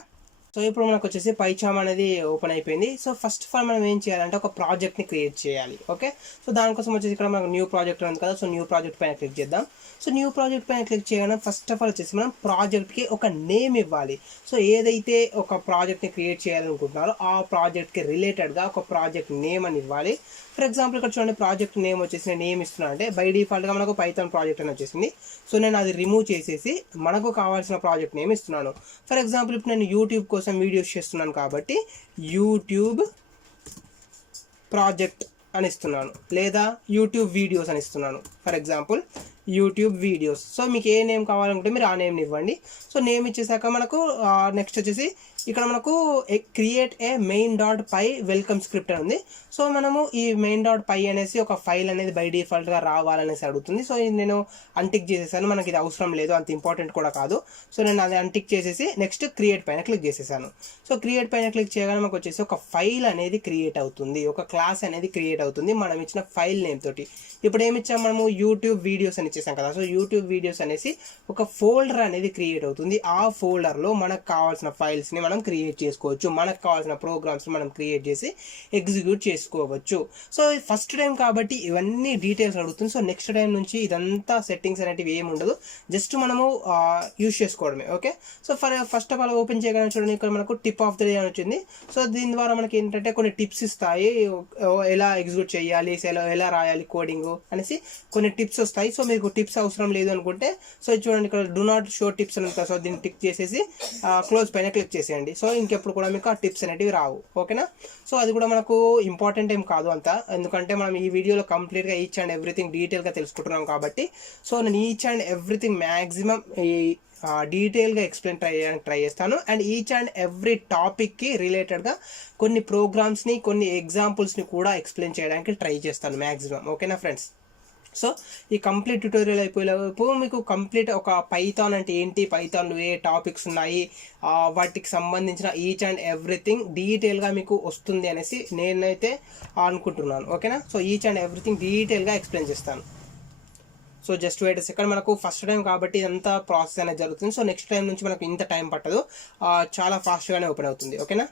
సో ఇప్పుడు మనకు వచ్చేసి పైచామ్ అనేది ఓపెన్ అయిపోయింది. సో ఫస్ట్ ఆఫ్ ఆల్ మనం ఏం చేయాలంటే ఒక ప్రాజెక్ట్ని క్రియేట్ చేయాలి, ఓకే. సో దానికోసం వచ్చేసి ఇక్కడ మనకు న్యూ ప్రాజెక్ట్ ఉంది కదా. సో న్యూ ప్రాజెక్ట్ పైన క్లిక్ చేద్దాం. సో న్యూ ప్రాజెక్ట్ పైన క్లిక్ చేయగానే ఫస్ట్ ఆఫ్ ఆల్ వచ్చేసి మనం ప్రాజెక్ట్కి ఒక నేమ్ ఇవ్వాలి. సో ఏదైతే ఒక ప్రాజెక్ట్ని క్రియేట్ చేయాలనుకుంటున్నారో ఆ ప్రాజెక్ట్కి రిలేటెడ్గా ఒక ప్రాజెక్ట్ నేమ్ అని ఇవ్వాలి. ఫర్ ఎగ్జాంపుల్ ఇక్కడ చూడండి, ప్రాజెక్ట్ నేమ్ వచ్చేసి నేను ఏం ఇస్తున్నాను అంటే బై డిఫాల్ట్గా మనకు పైథాన్ ప్రాజెక్ట్ అని వచ్చేసింది. సో నేను అది రిమూవ్ చేసేసి మనకు కావాల్సిన ప్రాజెక్ట్ నేమ్ ఇస్తున్నాను. ఫర్ ఎగ్జాంపుల్ ఇప్పుడు నేను యూట్యూబ్ కోసం వీడియోస్ చేస్తున్నాను కాబట్టి యూట్యూబ్ ప్రాజెక్ట్ అని ఇస్తున్నాను, లేదా యూట్యూబ్ వీడియోస్ అని ఇస్తున్నాను. For example YouTube videos. So మీకు ఏ నేమ్ కావాలనుకుంటే మీరు ఆ నేమ్ని ఇవ్వండి. సో నేమ్ ఇచ్చేసాక మనకు నెక్స్ట్ వచ్చేసి ఇక్కడ మనకు create a main dot py welcome script అని ఉంది. సో మనము ఈ మెయిన్ డాట్ పై అనేసి ఒక ఫైల్ అనేది బై డిఫాల్ట్గా రావాలనేసి అడుగుతుంది. సో ఇది నేను అన్టిక్ చేసేసాను, మనకి ఇది అవసరం లేదు, అంత ఇంపార్టెంట్ కూడా కాదు. సో నేను అది అన్టిక్ చేసేసి నెక్స్ట్ క్రియేట్ పైన క్లిక్ చేసేసాను. సో క్రియేట్ పైన క్లిక్ చేయగానే మనకు వచ్చేసి ఒక ఫైల్ అనేది క్రియేట్ అవుతుంది, ఒక క్లాస్ అనేది క్రియేట్ అవుతుంది మనం ఇచ్చిన ఫైల్ నేమ్ తోటి. ఇప్పుడు ఏమి ఇచ్చాము మనము, యూట్యూబ్ వీడియోస్ అని ఇచ్చేసాం కదా. సో యూట్యూబ్ వీడియోస్ అనేసి ఒక ఫోల్డర్ అనేది క్రియేట్ అవుతుంది. ఆ ఫోల్డర్లో మనకు కావాల్సిన ఫైల్స్ని మనం క్రియేట్ చేసుకోవచ్చు, మనకు కావాల్సిన ప్రోగ్రామ్స్ని మనం క్రియేట్ చేసి ఎగ్జిక్యూట్ చేసుకోవచ్చు. సో ఫస్ట్ టైం కాబట్టి ఇవన్నీ డీటెయిల్స్ అడుగుతుంది. సో నెక్స్ట్ టైం నుంచి ఇదంతా సెట్టింగ్స్ అనేటివి ఏమి ఉండదు, జస్ట్ మనము యూజ్ చేసుకోవడమే, okay. So first of all open చేయగానే చూడండి, ఇక్కడ మనకు టిప్ ఆఫ్ ద డే అని వచ్చింది. సో దీని ద్వారా మనకి ఏంటంటే కొన్ని టిప్స్ ఇస్తాయి, ఎలా ఎగ్జిక్యూట్ చేయాలి, ఎలా రాయాలి కోడింగ్ అనేసి కొన్ని టిప్స్ వస్తాయి. సో మీకు టిప్స్ అవసరం లేదు అనుకుంటే సో చూడండి, ఇక్కడ డూ నాట్ షో టిప్స్ అని ఉంటుంది. సో దీన్ని టిక్ చేసేసి క్లోజ్ పైన క్లిక్ చేసేయండి. సో ఇంకెప్పుడు కూడా మీకు ఆ టిప్స్ అనేటివి రావు, ఓకేనా. సో అది కూడా మనకు ఇంపార్టెంట్ ఏం కాదు అంతా, ఎందుకంటే మనం ఈ వీడియోలో కంప్లీట్గా ఈచ్ అండ్ ఎవ్రీథింగ్ డీటెయిల్గా తెలుసుకుంటున్నాం కాబట్టి. సో నేను ఈచ్ అండ్ ఎవ్రీథింగ్ మ్యాక్సిమం ఈ డీటెయిల్గా ఎక్స్ప్లెయిన్ ట్రై చేస్తాను. అండ్ ఈచ్ అండ్ ఎవ్రీ టాపిక్కి రిలేటెడ్గా కొన్ని ప్రోగ్రామ్స్ని, కొన్ని ఎగ్జాంపుల్స్ని కూడా ఎక్స్ప్లెయిన్ చేయడానికి ట్రై చేస్తాను మ్యాక్సిమం, ఓకేనా ఫ్రెండ్స్. సో ఈ కంప్లీట్ ట్యూటోరియల్ అయిపోయేలోపు మీకు కంప్లీట్ ఒక పైథాన్ అంటే ఏంటి, పైథాన్లో ఏ టాపిక్స్ ఉన్నాయి, వాటికి సంబంధించిన ఈచ్ అండ్ ఎవ్రీథింగ్ డీటెయిల్గా మీకు వస్తుంది అనేసి నేనైతే అనుకుంటున్నాను, ఓకేనా. సో ఈచ్ అండ్ ఎవ్రీథింగ్ డీటెయిల్గా ఎక్స్ప్లెయిన్ చేస్తాను. సో జస్ట్ వెయిట్ సెకండ్, మనకు ఫస్ట్ టైం కాబట్టి ఇదంతా ప్రాసెస్ అనేది జరుగుతుంది. సో నెక్స్ట్ టైం నుంచి మనకు ఇంత టైం పట్టదు, చాలా ఫాస్ట్గానే ఓపెన్ అవుతుంది, ఓకేనా.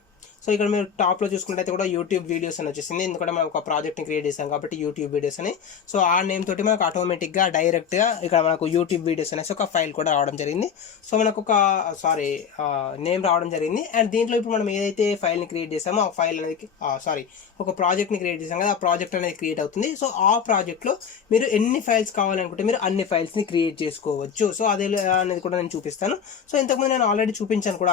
సో ఇక్కడ మీరు టాప్లో చూసుకుంటే కూడా యూట్యూబ్ వీడియోస్ అని వచ్చేసింది, ఎందుకంటే మనం ఒక ప్రాజెక్ట్ని క్రియేట్ చేసాం కాబట్టి యూట్యూబ్ వీడియోస్ అని. సో ఆ నేమ్ తోటి మనకు ఆటోమేటిక్గా డైరెక్ట్గా ఇక్కడ మనకు యూట్యూబ్ వీడియోస్ అనేసి ఒక ఫైల్ కూడా రావడం జరిగింది. సో మనకు ఒక నేమ్ రావడం జరిగింది. అండ్ దీంట్లో ఇప్పుడు మనం ఏదైతే ఫైల్ని క్రియేట్ చేసామో ఆ ఫైల్ అనేది ఒక ప్రాజెక్ట్ని క్రియేట్ చేసాం కదా, ఆ ప్రాజెక్ట్ అనేది క్రియేట్ అవుతుంది. సో ఆ ప్రాజెక్ట్లో మీరు ఎన్ని ఫైల్స్ కావాలనుకుంటే మీరు అన్ని ఫైల్స్ని క్రియేట్ చేసుకోవచ్చు. సో అదే అనేది కూడా నేను చూపిస్తాను. సో ఇంతకుముందు నేను ఆల్రెడీ చూపించాను కూడా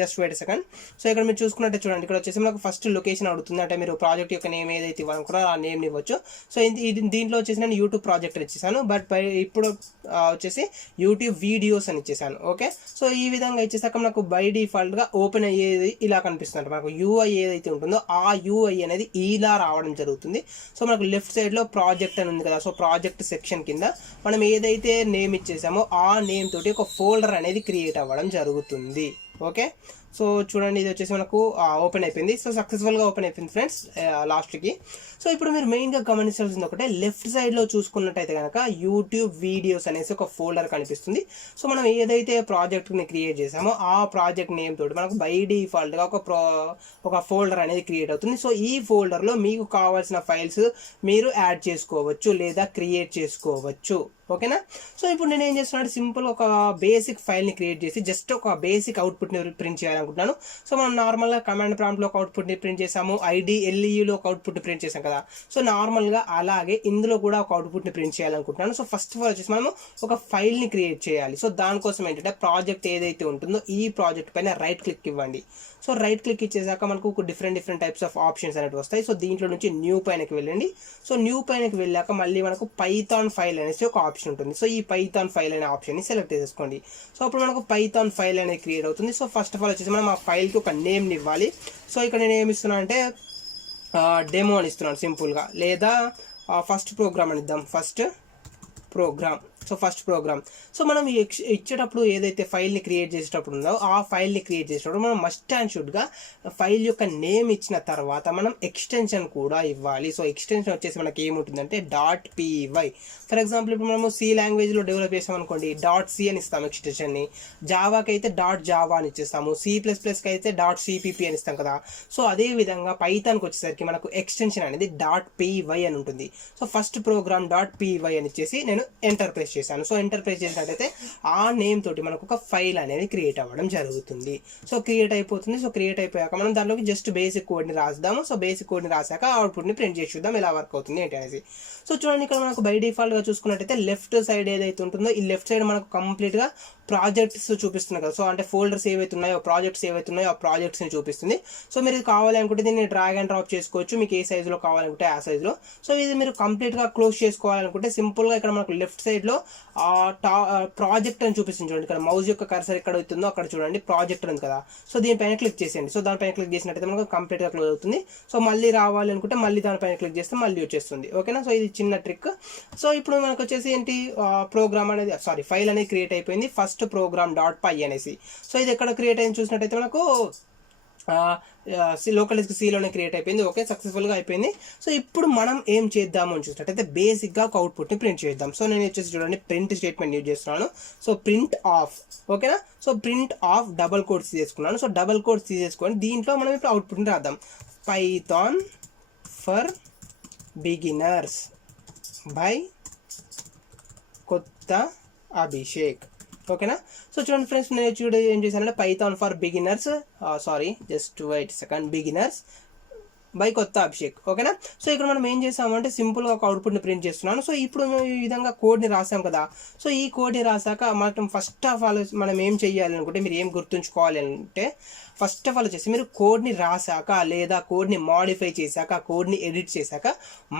జస్ట్ వెయిట్ సెకండ్. సో ఇక్కడ మీరు చూసుకున్నట్టే చూడండి, ఇక్కడ వచ్చేసి మనకు ఫస్ట్ లొకేషన్ అడుగుతుంది, అంటే మీరు ప్రాజెక్ట్ యొక్క నేమ్ ఏదైతే ఇవ్వాలనుకున్నారో ఆ నేమ్ని ఇవ్వచ్చు. సో దీంట్లో వచ్చేసి నేను యూట్యూబ్ ప్రాజెక్ట్ ఇచ్చేసాను, బట్ ఇప్పుడు వచ్చేసి యూట్యూబ్ వీడియోస్ అని ఇచ్చేసాను. ఓకే, సో ఈ విధంగా ఇచ్చేసాక మనకు బై డిఫాల్ట్గా ఓపెన్ అయ్యేది ఇలా కనిపిస్తుంది. మనకు యూఐ ఏదైతే ఉంటుందో ఆ యూఐ అనేది ఇలా రావడం జరుగుతుంది. సో మనకు లెఫ్ట్ సైడ్లో ప్రాజెక్ట్ అని ఉంది కదా, సో ప్రాజెక్ట్ సెక్షన్ కింద మనం ఏదైతే నేమ్ ఇచ్చేసామో ఆ నేమ్ తోటి ఒక ఫోల్డర్ అనేది క్రియేట్ అవ్వడం జరుగుతుంది. ఓకే, సో చూడండి ఇది వచ్చేసి మనకు ఓపెన్ అయిపోయింది. సో సక్సెస్ఫుల్గా ఓపెన్ అయిపోయింది ఫ్రెండ్స్ లాస్ట్కి. సో ఇప్పుడు మీరు మెయిన్గా గమనించాల్సింది ఒకటే, లెఫ్ట్ సైడ్లో చూసుకున్నట్టయితే కనుక యూట్యూబ్ వీడియోస్ అనేసి ఒక ఫోల్డర్ కనిపిస్తుంది. సో మనం ఏదైతే ప్రాజెక్ట్ని క్రియేట్ చేసామో ఆ ప్రాజెక్ట్ నేమ్ తోటి మనకు బై డిఫాల్ట్గా ఒక ఫోల్డర్ అనేది క్రియేట్ అవుతుంది. సో ఈ ఫోల్డర్లో మీకు కావాల్సిన ఫైల్స్ మీరు యాడ్ చేసుకోవచ్చు లేదా క్రియేట్ చేసుకోవచ్చు. ఓకేనా, సో ఇప్పుడు నేను ఏం చేస్తున్నాను, సింపుల్ ఒక బేసిక్ ఫైల్ని క్రియేట్ చేసి జస్ట్ ఒక బేసిక్ అవుట్పుట్ని ప్రింట్ చేయాలనుకుంటున్నాను. సో మనం నార్మల్గా కమాండ్ ప్రాంప్ట్లో ఒక అవుట్పుట్ని ప్రింట్ చేసాము, IDLEUలో ఒక అవుట్పుట్ని ప్రింట్ చేసాం కదా. సో నార్మల్గా అలాగే ఇందులో కూడా ఒక అవుట్పుట్ని ప్రింట్ చేయాలనుకుంటున్నాను. సో ఫస్ట్ ఆఫ్ ఆల్ వచ్చేసి మనము ఒక ఫైల్ని క్రియేట్ చేయాలి. సో దానికోసం ఏంటంటే ప్రాజెక్ట్ ఏదైతే ఉంటుందో ఈ ప్రాజెక్ట్ పైన రైట్ క్లిక్ ఇవ్వండి. సో రైట్ క్లిక్ ఇచ్చేసాక మనకు డిఫరెంట్ టైప్స్ ఆఫ్ ఆప్షన్స్ అనేవి వస్తాయి. సో దీంట్లో నుంచి న్యూ పైనకి వెళ్ళండి. సో న్యూ పైనకి వెళ్ళాక మళ్ళీ మనకు పైథాన్ ఫైల్ అనేసి ఒక ఆప్షన్ ఉంటుంది. సో ఈ పైథాన్ ఫైల్ అనే ఆప్షన్ని సెలెక్ట్ చేసుకోండి. సో అప్పుడు మనకు పైథాన్ ఫైల్ అనేది క్రియేట్ అవుతుంది. సో ఫస్ట్ ఆఫ్ ఆల్ వచ్చేసి మనం ఆ ఫైల్కి ఒక నేమ్ని ఇవ్వాలి. సో ఇక్కడ నేను ఏమి ఇస్తున్నాను అంటే డెమో అని ఇస్తున్నాను సింపుల్గా, లేదా ఫస్ట్ ప్రోగ్రామ్ అని ఇద్దాం, ఫస్ట్ ప్రోగ్రామ్. సో మనం ఇచ్చేటప్పుడు ఏదైతే ఫైల్ని క్రియేట్ చేసేటప్పుడు ఉందో ఆ ఫైల్ని క్రియేట్ చేసేటప్పుడు మనం మస్ట్ అండ్ షుడ్గా ఫైల్ యొక్క నేమ్ ఇచ్చిన తర్వాత మనం ఎక్స్టెన్షన్ కూడా ఇవ్వాలి. సో ఎక్స్టెన్షన్ వచ్చేసి మనకి ఏముంటుందంటే .py. ఫర్ ఎగ్జాంపుల్ ఇప్పుడు మనము C లాంగ్వేజ్లో డెవలప్ చేసాం అనుకోండి, .c అని ఇస్తాం ఎక్స్టెన్షన్ని, జావాకి అయితే .java అని ఇచ్చేస్తాము, C++కి అయితే .cpp అని ఇస్తాం కదా. సో అదేవిధంగా పైథాన్కి వచ్చేసరికి మనకు ఎక్స్టెన్షన్ అనేది .py అని ఉంటుంది. సో ఫస్ట్ ప్రోగ్రామ్ .py అని ఇచ్చేసి నేను ఎంటర్ ప్రెస్ చేశాను. సో ఎంటర్ ప్రెస్ చేసినట్టయితే ఆ నేమ్ తోటి మనకు ఒక ఫైల్ అనేది క్రియేట్ అవ్వడం జరుగుతుంది. సో క్రియేట్ అయిపోతుంది. సో క్రియేట్ అయిపోయాక మనం దాంట్లోకి జస్ట్ బేసిక్ కోడ్ని రాద్దాము. సో బేసిక్ కోడ్ని రాసాక అవుట్పుట్ని ప్రింట్ చేసి చూద్దాం ఎలా వర్క్ అవుతుంది ఏంటి అనేసి. సో చూడండి ఇక్కడ మనకు బై డిఫాల్ట్గా చూసుకున్నట్టయితే లెఫ్ట్ సైడ్ ఏదైతే ఉంటుందో ఈ లెఫ్ట్ సైడ్ మనకు కంప్లీట్గా ప్రాజెక్ట్స్ చూపిస్తున్నాయి కదా. సో అంటే ఫోల్డర్స్ ఏవైతే ఉన్నాయో ప్రాజెక్ట్స్ ఏవైతే ఉన్నాయో ఆ ప్రాజెక్ట్స్ని చూపిస్తుంది. సో మీరు ఇది కావాలి అనుకుంటే దీన్ని డ్రాగ్ అండ్ డ్రాప్ చేసుకోవచ్చు, మీకు ఏ సైజులో కావాలనుకుంటే ఆ సైజులో. సో ఇది మీరు కంప్లీట్గా క్లోజ్ చేసుకోవాలనుకుంటే సింపుల్గా ఇక్కడ మనకు లెఫ్ట్ సైడ్లో ప్రాజెక్ట్ అని చూపిస్తుంది చూడండి. ఇక్కడ మౌజ్ యొక్క కర్సర్ ఎక్కడ అవుతుందో అక్కడ చూడండి ప్రాజెక్ట్ ఉంది కదా. సో దీనిపైన క్లిక్ చేసేయండి. సో దానిపైన క్లిక్ చేసినట్టయితే మనకు కంప్లీట్గా క్లోజ్ అవుతుంది. సో మళ్ళీ రావాలి అనుకుంటే మళ్ళీ దానిపైన క్లిక్ చేస్తే మళ్ళీ వచ్చేస్తుంది. ఓకేనా, సో ఇది చిన్న ట్రిక్. సో ఇప్పుడు మనకు వచ్చేసి ఏంటి, ప్రోగ్రామ్ అనేది ఫైల్ అనేది క్రియేట్ అయిపోయింది, ఫస్ట్ ప్రోగ్రామ్ .py అనేసి. సో ఇది ఎక్కడ క్రియేట్ అయింది చూసినట్టయితే మనకు లోకల్ డిస్క్ Cలోనే క్రియేట్ అయిపోయింది. ఓకే, సక్సెస్ఫుల్గా అయిపోయింది. సో ఇప్పుడు మనం ఏం చేద్దాము అని చూసినట్టయితే బేసిక్గా ఒక అవుట్పుట్ని ప్రింట్ చేద్దాం. సో నేను వచ్చేసి చూడండి ప్రింట్ స్టేట్మెంట్ యూజ్ చేస్తున్నాను. సో ప్రింట్ ఆఫ్, ఓకేనా. So print of double codes తీసుకున్నాను. సో డబల్ కోడ్స్ తీసేసుకొని దీంట్లో మనం ఇప్పుడు అవుట్పుట్ని రాద్దాం. Python for beginners by Kotha Abhishek. ఓకేనా, సో చూడండి ఫ్రెండ్స్ నేను ఏం చేశానంటే Python for beginners just wait second beginners by Kotha Abhishek. ఓకేనా, సో ఇక్కడ మనం ఏం చేసామంటే సింపుల్గా ఒక అవుట్పుట్ని ప్రింట్ చేస్తున్నాను. సో ఇప్పుడు మేము ఈ విధంగా కోడ్ని రాసాం కదా. సో ఈ కోడ్ని రాసాక మనం ఫస్ట్ ఆఫ్ ఆల్ మనం ఏం చేయాలి అనుకుంటే మీరు ఏం గుర్తుంచుకోవాలి అంటే ఫస్ట్ ఆఫ్ ఆల్ వచ్చేసి మీరు కోడ్ని రాసాక లేదా కోడ్ని మాడిఫై చేశాక కోడ్ని ఎడిట్ చేశాక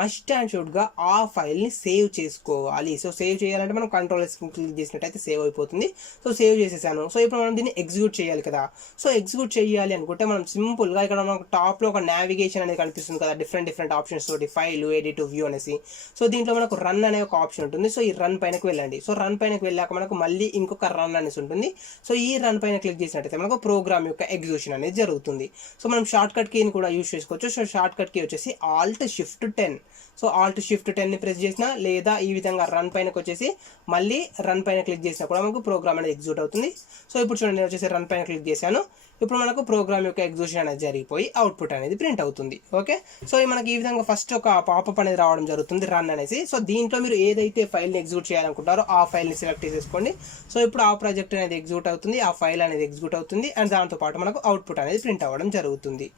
మస్ట్ అండ్ షుడ్గా ఆ ఫైల్ని సేవ్ చేసుకోవాలి. సో సేవ్ చేయాలంటే మనం కంట్రోల్ క్లిక్ చేసినట్టయితే సేవ్ అయిపోతుంది. సో సేవ్ చేసేసాను. సో ఇప్పుడు మనం దీన్ని ఎగ్జిక్యూట్ చేయాలి కదా. సో ఎగ్జిక్యూట్ చేయాలి అనుకుంటే మనం సింపుల్గా ఇక్కడ మనకు టాప్లో ఒక నావిగేషన్ అనేది కనిపిస్తుంది కదా, డిఫరెంట్ ఆప్షన్స్ తోటి ఫైల్, ఎడిట్, వ్యూ అనేసి. సో దీంట్లో మనకు రన్ అనే ఒక ఆప్షన్ ఉంటుంది. సో ఈ రన్ పైనకి వెళ్ళండి. సో రన్ పైనకి వెళ్ళాక మనకు మళ్ళీ ఇంకొక రన్ అనేసి ఉంటుంది. సో ఈ రన్ పైన క్లిక్ చేసినట్టయితే మనకు ప్రోగ్రామ్ యొక్క ఎగ్జిక్యూషన్ అనేది జరుగుతుంది. సో మనం షార్ట్ కట్ కీని కూడా యూజ్ చేసుకోవచ్చు. సో షార్ట్ కట్ కీ వచ్చేసి Alt Shift 10. So alt shift 10ని ప్రెస్ చేసినా లేదా ఈ విధంగా రన్ పైనకి వచ్చేసి మళ్ళీ రన్ పైన క్లిక్ చేసినా కూడా మనకు ప్రోగ్రామ్ అనేది ఎగ్జిక్యూట్ అవుతుంది. సో ఇప్పుడు చూడండి నేను వచ్చేసి రన్ పైన క్లిక్ చేశాను. ఇప్పుడు మనకు ప్రోగ్రామ్ యొక్క ఎగ్జిక్యూషన్ అనేది జరిగిపోయి అవుట్పుట్ అనేది ప్రింట్ అవుతుంది. ఓకే, సో మనకి ఈ విధంగా ఫస్ట్ ఒక పాపప్ అనేది రావడం జరుగుతుంది రన్ అనేసి. సో దీంట్లో మీరు ఏదైతే ఫైల్ని ఎగ్జిక్యూట్ చేయాలనుకుంటారో ఆ ఫైల్ని సెలెక్ట్ చేసేసుకోండి. సో ఇప్పుడు ఆ ప్రాజెక్ట్ అనేది ఎగ్జిక్యూట్ అవుతుంది, ఆ ఫైల్ అనేది ఎగ్జిక్యూట్ అవుతుంది అండ్ దాంతోపాటు మనకు అవుట్పుట్ అనేది ప్రింట్ అవ్వడం జరుగుతుంది.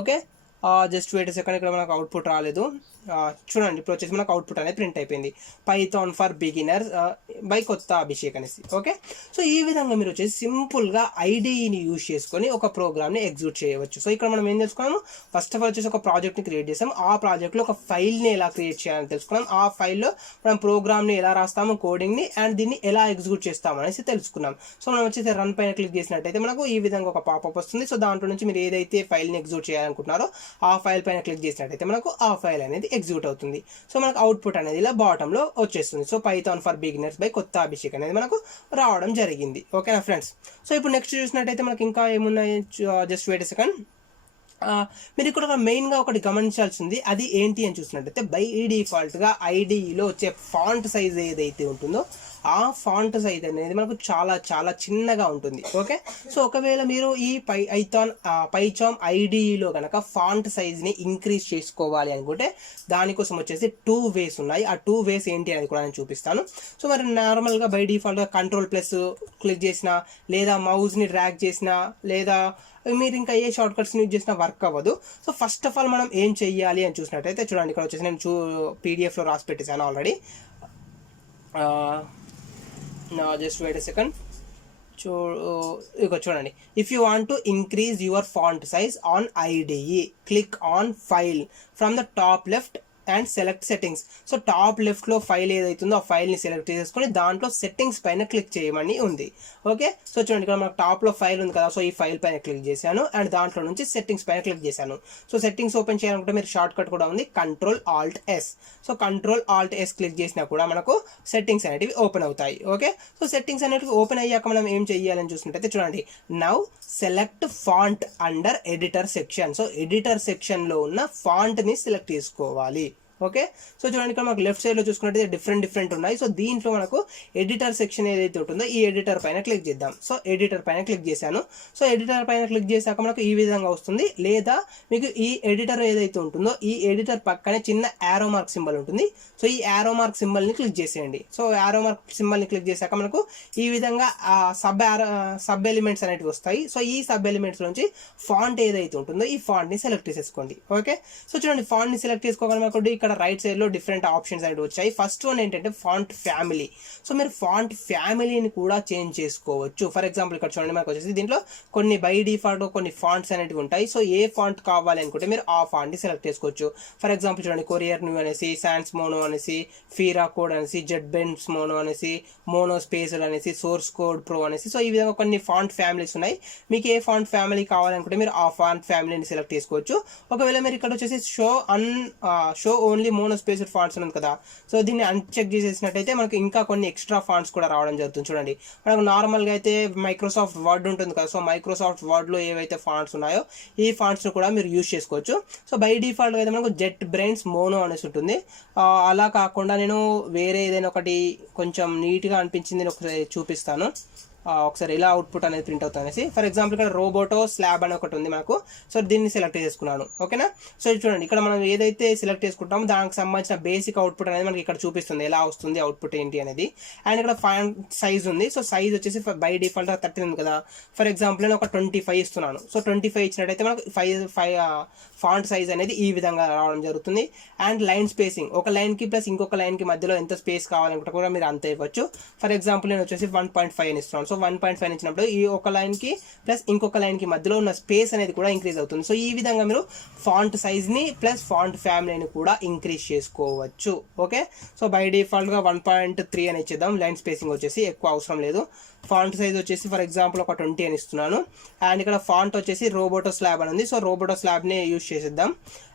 ఓకే, జస్ట్ వెయిట్ సెకండ్, ఇక్కడ మనకు అవుట్పుట్ రాలేదు. చూడండి ఇప్పుడు వచ్చేసి మనకు అవుట్పుట్ అనేది ప్రింట్ అయిపోయింది, Python for beginners by Kotha Abhishek అనేసి. ఓకే, సో ఈ విధంగా మీరు వచ్చేసి సింపుల్గా ఐడిఈని యూజ్ చేసుకొని ఒక ప్రోగ్రామ్ని ఎగ్జిక్యూట్ చేయవచ్చు. సో ఇక్కడ మనం ఏం తెలుసుకున్నాము, ఫస్ట్ ఆఫ్ ఆల్ వచ్చేసి ఒక ప్రాజెక్ట్ని క్రియేట్ చేసాం, ఆ ప్రాజెక్ట్లో ఒక ఫైల్ని ఎలా క్రియేట్ చేయాలని తెలుసుకున్నాం, ఆ ఫైల్లో మనం ప్రోగ్రామ్ని ఎలా రాస్తాము, కోడింగ్ని అండ్ దీన్ని ఎలా ఎగ్జిక్యూట్ చేస్తాము అనేసి తెలుసుకున్నాం. సో మనం వచ్చేసి రన్ పైన క్లిక్ చేసినట్టయితే మనకు ఈ విధంగా ఒక పాపప్ వస్తుంది. సో దాంట్లో నుంచి మీరు ఏదైతే ఫైల్ని ఎగ్జిక్యూట్ చేయాలనుకుంటున్నారో ఆ ఫైల్ పైన క్లిక్ చేసినట్టయితే మనకు ఆ ఫైల్ అనేది ఎగ్జిక్యూట్ అవుతుంది. సో మనకు అవుట్పుట్ అనేది ఇలా బాటంలో వచ్చేస్తుంది. So Python for beginners by Kotha Abhishek అనేది మనకు రావడం జరిగింది. ఓకేనా ఫ్రెండ్స్, సో ఇప్పుడు నెక్స్ట్ చూసినట్టయితే మనకి ఇంకా ఏమున్నాయి, జస్ట్ వెయిట్ సెకండ్. మీరు ఇక్కడ మెయిన్గా ఒకటి గమనించాల్సింది, అది ఏంటి అని చూసినట్టయితే బై డిఫాల్ట్గా ఐడిఈలో వచ్చే ఫాంట్ సైజ్ ఏదైతే ఉంటుందో ఆ ఫాంట్ సైజ్ అనేది మనకు చాలా చాలా చిన్నగా ఉంటుంది. ఓకే, సో ఒకవేళ మీరు ఈ పైథాన్ ఐడిఈలో కనుక ఫాంట్ సైజ్ని ఇంక్రీజ్ చేసుకోవాలి అనుకుంటే దానికోసం వచ్చేసి 2 ways ఉన్నాయి. ఆ 2 ways ఏంటి అనేది కూడా నేను చూపిస్తాను. సో మరి నార్మల్గా బై డిఫాల్ట్గా కంట్రోల్+ క్లిక్ చేసినా లేదా మౌస్ని డ్రాగ్ చేసినా లేదా మీరు ఇంకా ఏ షార్ట్ కట్స్ని యూజ్ చేసినా వర్క్ అవ్వదు. సో ఫస్ట్ ఆఫ్ ఆల్ మనం ఏం చెయ్యాలి అని చూసినట్టయితే చూడండి, ఇక్కడ వచ్చేసి నేను పీడిఎఫ్లో రాసి పెట్టేశాను ఆల్రెడీ. Just wait second. ఇక చూడండి, if you want to increase your font size on IDE click on file from the top left and select settings. So top లెఫ్ట్లో ఫైల్ ఏదైతుందో ఆ ఫైల్ని సెలెక్ట్ చేసుకొని దాంట్లో సెట్టింగ్స్ పైన క్లిక్ చేయమని ఉంది. ఓకే, సో చూడండి ఇక్కడ మనకు టాప్లో ఫైల్ ఉంది కదా, సో ఈ ఫైల్ పైన క్లిక్ చేశాను అండ్ దాంట్లో నుంచి సెట్టింగ్స్ పైన క్లిక్ చేశాను. సో సెట్టింగ్స్ ఓపెన్ చేయాలనుకుంటే మీరు షార్ట్ కట్ కూడా ఉంది, Ctrl+Alt+S. సో Ctrl+Alt+S క్లిక్ చేసినా కూడా మనకు సెట్టింగ్స్ అనేటివి ఓపెన్ అవుతాయి. ఓకే, సో సెట్టింగ్స్ అనేటివి ఓపెన్ అయ్యాక మనం ఏం చేయాలని చూసినట్టయితే చూడండి, now select font under editor section. So editor సెక్షన్లో ఉన్న ఫాంట్ని సెలెక్ట్ చేసుకోవాలి. ఓకే, సో చూడండి ఇక్కడ మనకు లెఫ్ట్ సైడ్లో చూసుకున్నట్టయితే డిఫరెంట్ ఉన్నాయి. సో దీంట్లో మనకు ఎడిటర్ సెక్షన్ ఏదైతే ఉంటుందో ఈ ఎడిటర్ పైన క్లిక్ చేద్దాం. సో ఎడిటర్ పైన క్లిక్ చేశాను. సో ఎడిటర్ పైన క్లిక్ చేశాక మనకు ఈ విధంగా వస్తుంది. లేదా మీకు ఈ ఎడిటర్ ఏదైతే ఉంటుందో ఈ ఎడిటర్ పక్కనే చిన్న యారో మార్క్ సింబల్ ఉంటుంది. సో ఈ యారో మార్క్ సింబల్ని క్లిక్ చేసేయండి. సో యారో మార్క్ సింబల్ని క్లిక్ చేశాక మనకు ఈ విధంగా సబ్ ఎలిమెంట్స్ అనేవి వస్తాయి. సో ఈ సబ్ ఎలిమెంట్స్ నుంచి ఫాంట్ ఏదైతే ఉంటుందో ఈ ఫాంట్ని సెలెక్ట్ చేసేసుకోండి. ఓకే, సో చూడండి ఫాంట్ని సెలెక్ట్ చేసుకోగానే మనకు ఇక్కడ రైట్ సైడ్లో డిఫరెంట్ ఆప్షన్స్ అనేవి వచ్చాయి. ఫస్ట్ వన్ ఏంటంటే ఫాంట్ ఫ్యామిలీ. సో మీరు ఫాంట్ ఫ్యామిలీని కూడా చేంజ్ చేసుకోవచ్చు. ఫర్ ఎగ్జాంపుల్ ఇక్కడ చూడండి మనకు వచ్చేసి దీంట్లో కొన్ని బై డిఫాల్ట్ కొన్ని ఫాంట్స్ అనేవి ఉంటాయి. సో ఏ ఫాంట్ కావాలి అనుకుంటే మీరు ఆ ఫాంట్ని సెలెక్ట్ చేసుకోవచ్చు. ఫర్ ఎగ్జాంపుల్ చూడండి, కొరియర్ న్యూ అనేసి, సాన్స్ మోనో అనేసి, ఫీరా కోడ్ అనేసి, జెడ్బెన్స్ మోనో అనేసి, మోనో స్పేసల్ అనేసి, సోర్స్ కోడ్ ప్రో అనేసి. సో ఈ విధంగా కొన్ని ఫాంట్ ఫ్యామిలీస్ ఉన్నాయి. మీకు ఏ ఫాంట్ ఫ్యామిలీ కావాలనుకుంటే మీరు ఆ ఫాంట్ ఫ్యామిలీని సెలెక్ట్ చేసుకోవచ్చు. ఒకవేళ మీరు ఇక్కడ వచ్చేసి show only mono spaced fonts ఉంది కదా, సో దీన్ని అన్చెక్ చేసేసినట్టయితే మనకు ఇంకా కొన్ని ఎక్స్ట్రా ఫాంట్స్ కూడా రావడం జరుగుతుంది. చూడండి మనకు నార్మల్గా అయితే మైక్రోసాఫ్ట్ వర్డ్ ఉంటుంది కదా, సో మైక్రోసాఫ్ట్ వర్డ్లో ఏవైతే ఫాంట్స్ ఉన్నాయో ఈ ఫాంట్స్ను కూడా మీరు యూజ్ చేసుకోవచ్చు. సో బై డిఫాల్ట్గా అయితే మనకు జెట్ బ్రెయిన్స్ మోనో అనేసి ఉంటుంది. అలా కాకుండా నేను వేరే ఏదైనా ఒకటి కొంచెం నీట్గా అనిపించింది ఒకసారి చూపిస్తాను. ఒకసారి ఎలా అవుట్పుట్ అనేది ప్రింట్ అవుతుంది అనేసి. ఫర్ ఎగ్జాంపుల్ ఇక్కడ రోబోటో స్లాబ్ అని ఒకటి ఉంది మనకు. సో దీన్ని సెలెక్ట్ చేసుకున్నాను. ఓకేనా, సో చూడండి ఇక్కడ మనం ఏదైతే సెలెక్ట్ చేసుకుంటామో దానికి సంబంధించిన బేసిక్ అవుట్పుట్ అనేది మనకి ఇక్కడ చూపిస్తుంది, ఎలా వస్తుంది అవుట్పుట్ ఏంటి అనేది. అండ్ ఇక్కడ ఫాంట్ సైజ్ ఉంది. సో సైజ్ వచ్చేసి బై డిఫాల్ట్ 13 ఉంది కదా. ఫర్ ఎగ్జాంపుల్ నేను ఒక 25 ఇస్తున్నాను. సో 25 ఇచ్చినట్టయితే మనకు 5 ఫాంట్ సైజ్ అనేది ఈ విధంగా రావడం జరుగుతుంది. అండ్ లైన్ స్పేసింగ్, ఒక లైన్కి ప్లస్ ఇంకొక లైన్కి మధ్యలో ఎంత స్పేస్ కావాలనుకుంటే కూడా మీరు అంత ఇవ్వచ్చు. ఫర్ ఎగ్జాంపుల్ నేను వచ్చేసి 1.5 అని ఇస్తున్నాను. సో 1.5 ఇచ్చినప్పుడు ఈ ఒక లైన్కి ప్లస్ ఇంకొక లైన్కి మధ్యలో ఉన్న స్పేస్ అనేది కూడా ఇంక్రీజ్ అవుతుంది. సో ఈ విధంగా మీరు ఫాంట్ సైజ్ని ప్లస్ ఫాంట్ ఫ్యామిలీని కూడా ఇంక్రీజ్ చేసుకోవచ్చు. ఓకే, సో బై డిఫాల్ట్గా 1.3 అని ఇచ్చేద్దాం. లైన్ స్పేసింగ్ వచ్చేసి ఎక్కువ అవసరం లేదు. ఫాంట్ సైజ్ వచ్చేసి ఫర్ ఎగ్జాంపుల్ ఒక 20 అని ఇస్తున్నాను. అండ్ ఇక్కడ ఫాంట్ వచ్చేసి రోబోటో స్లాబ్ అని ఉంది. సో రోబోటో స్లాబ్ని యూజ్ చేసేద్దాం.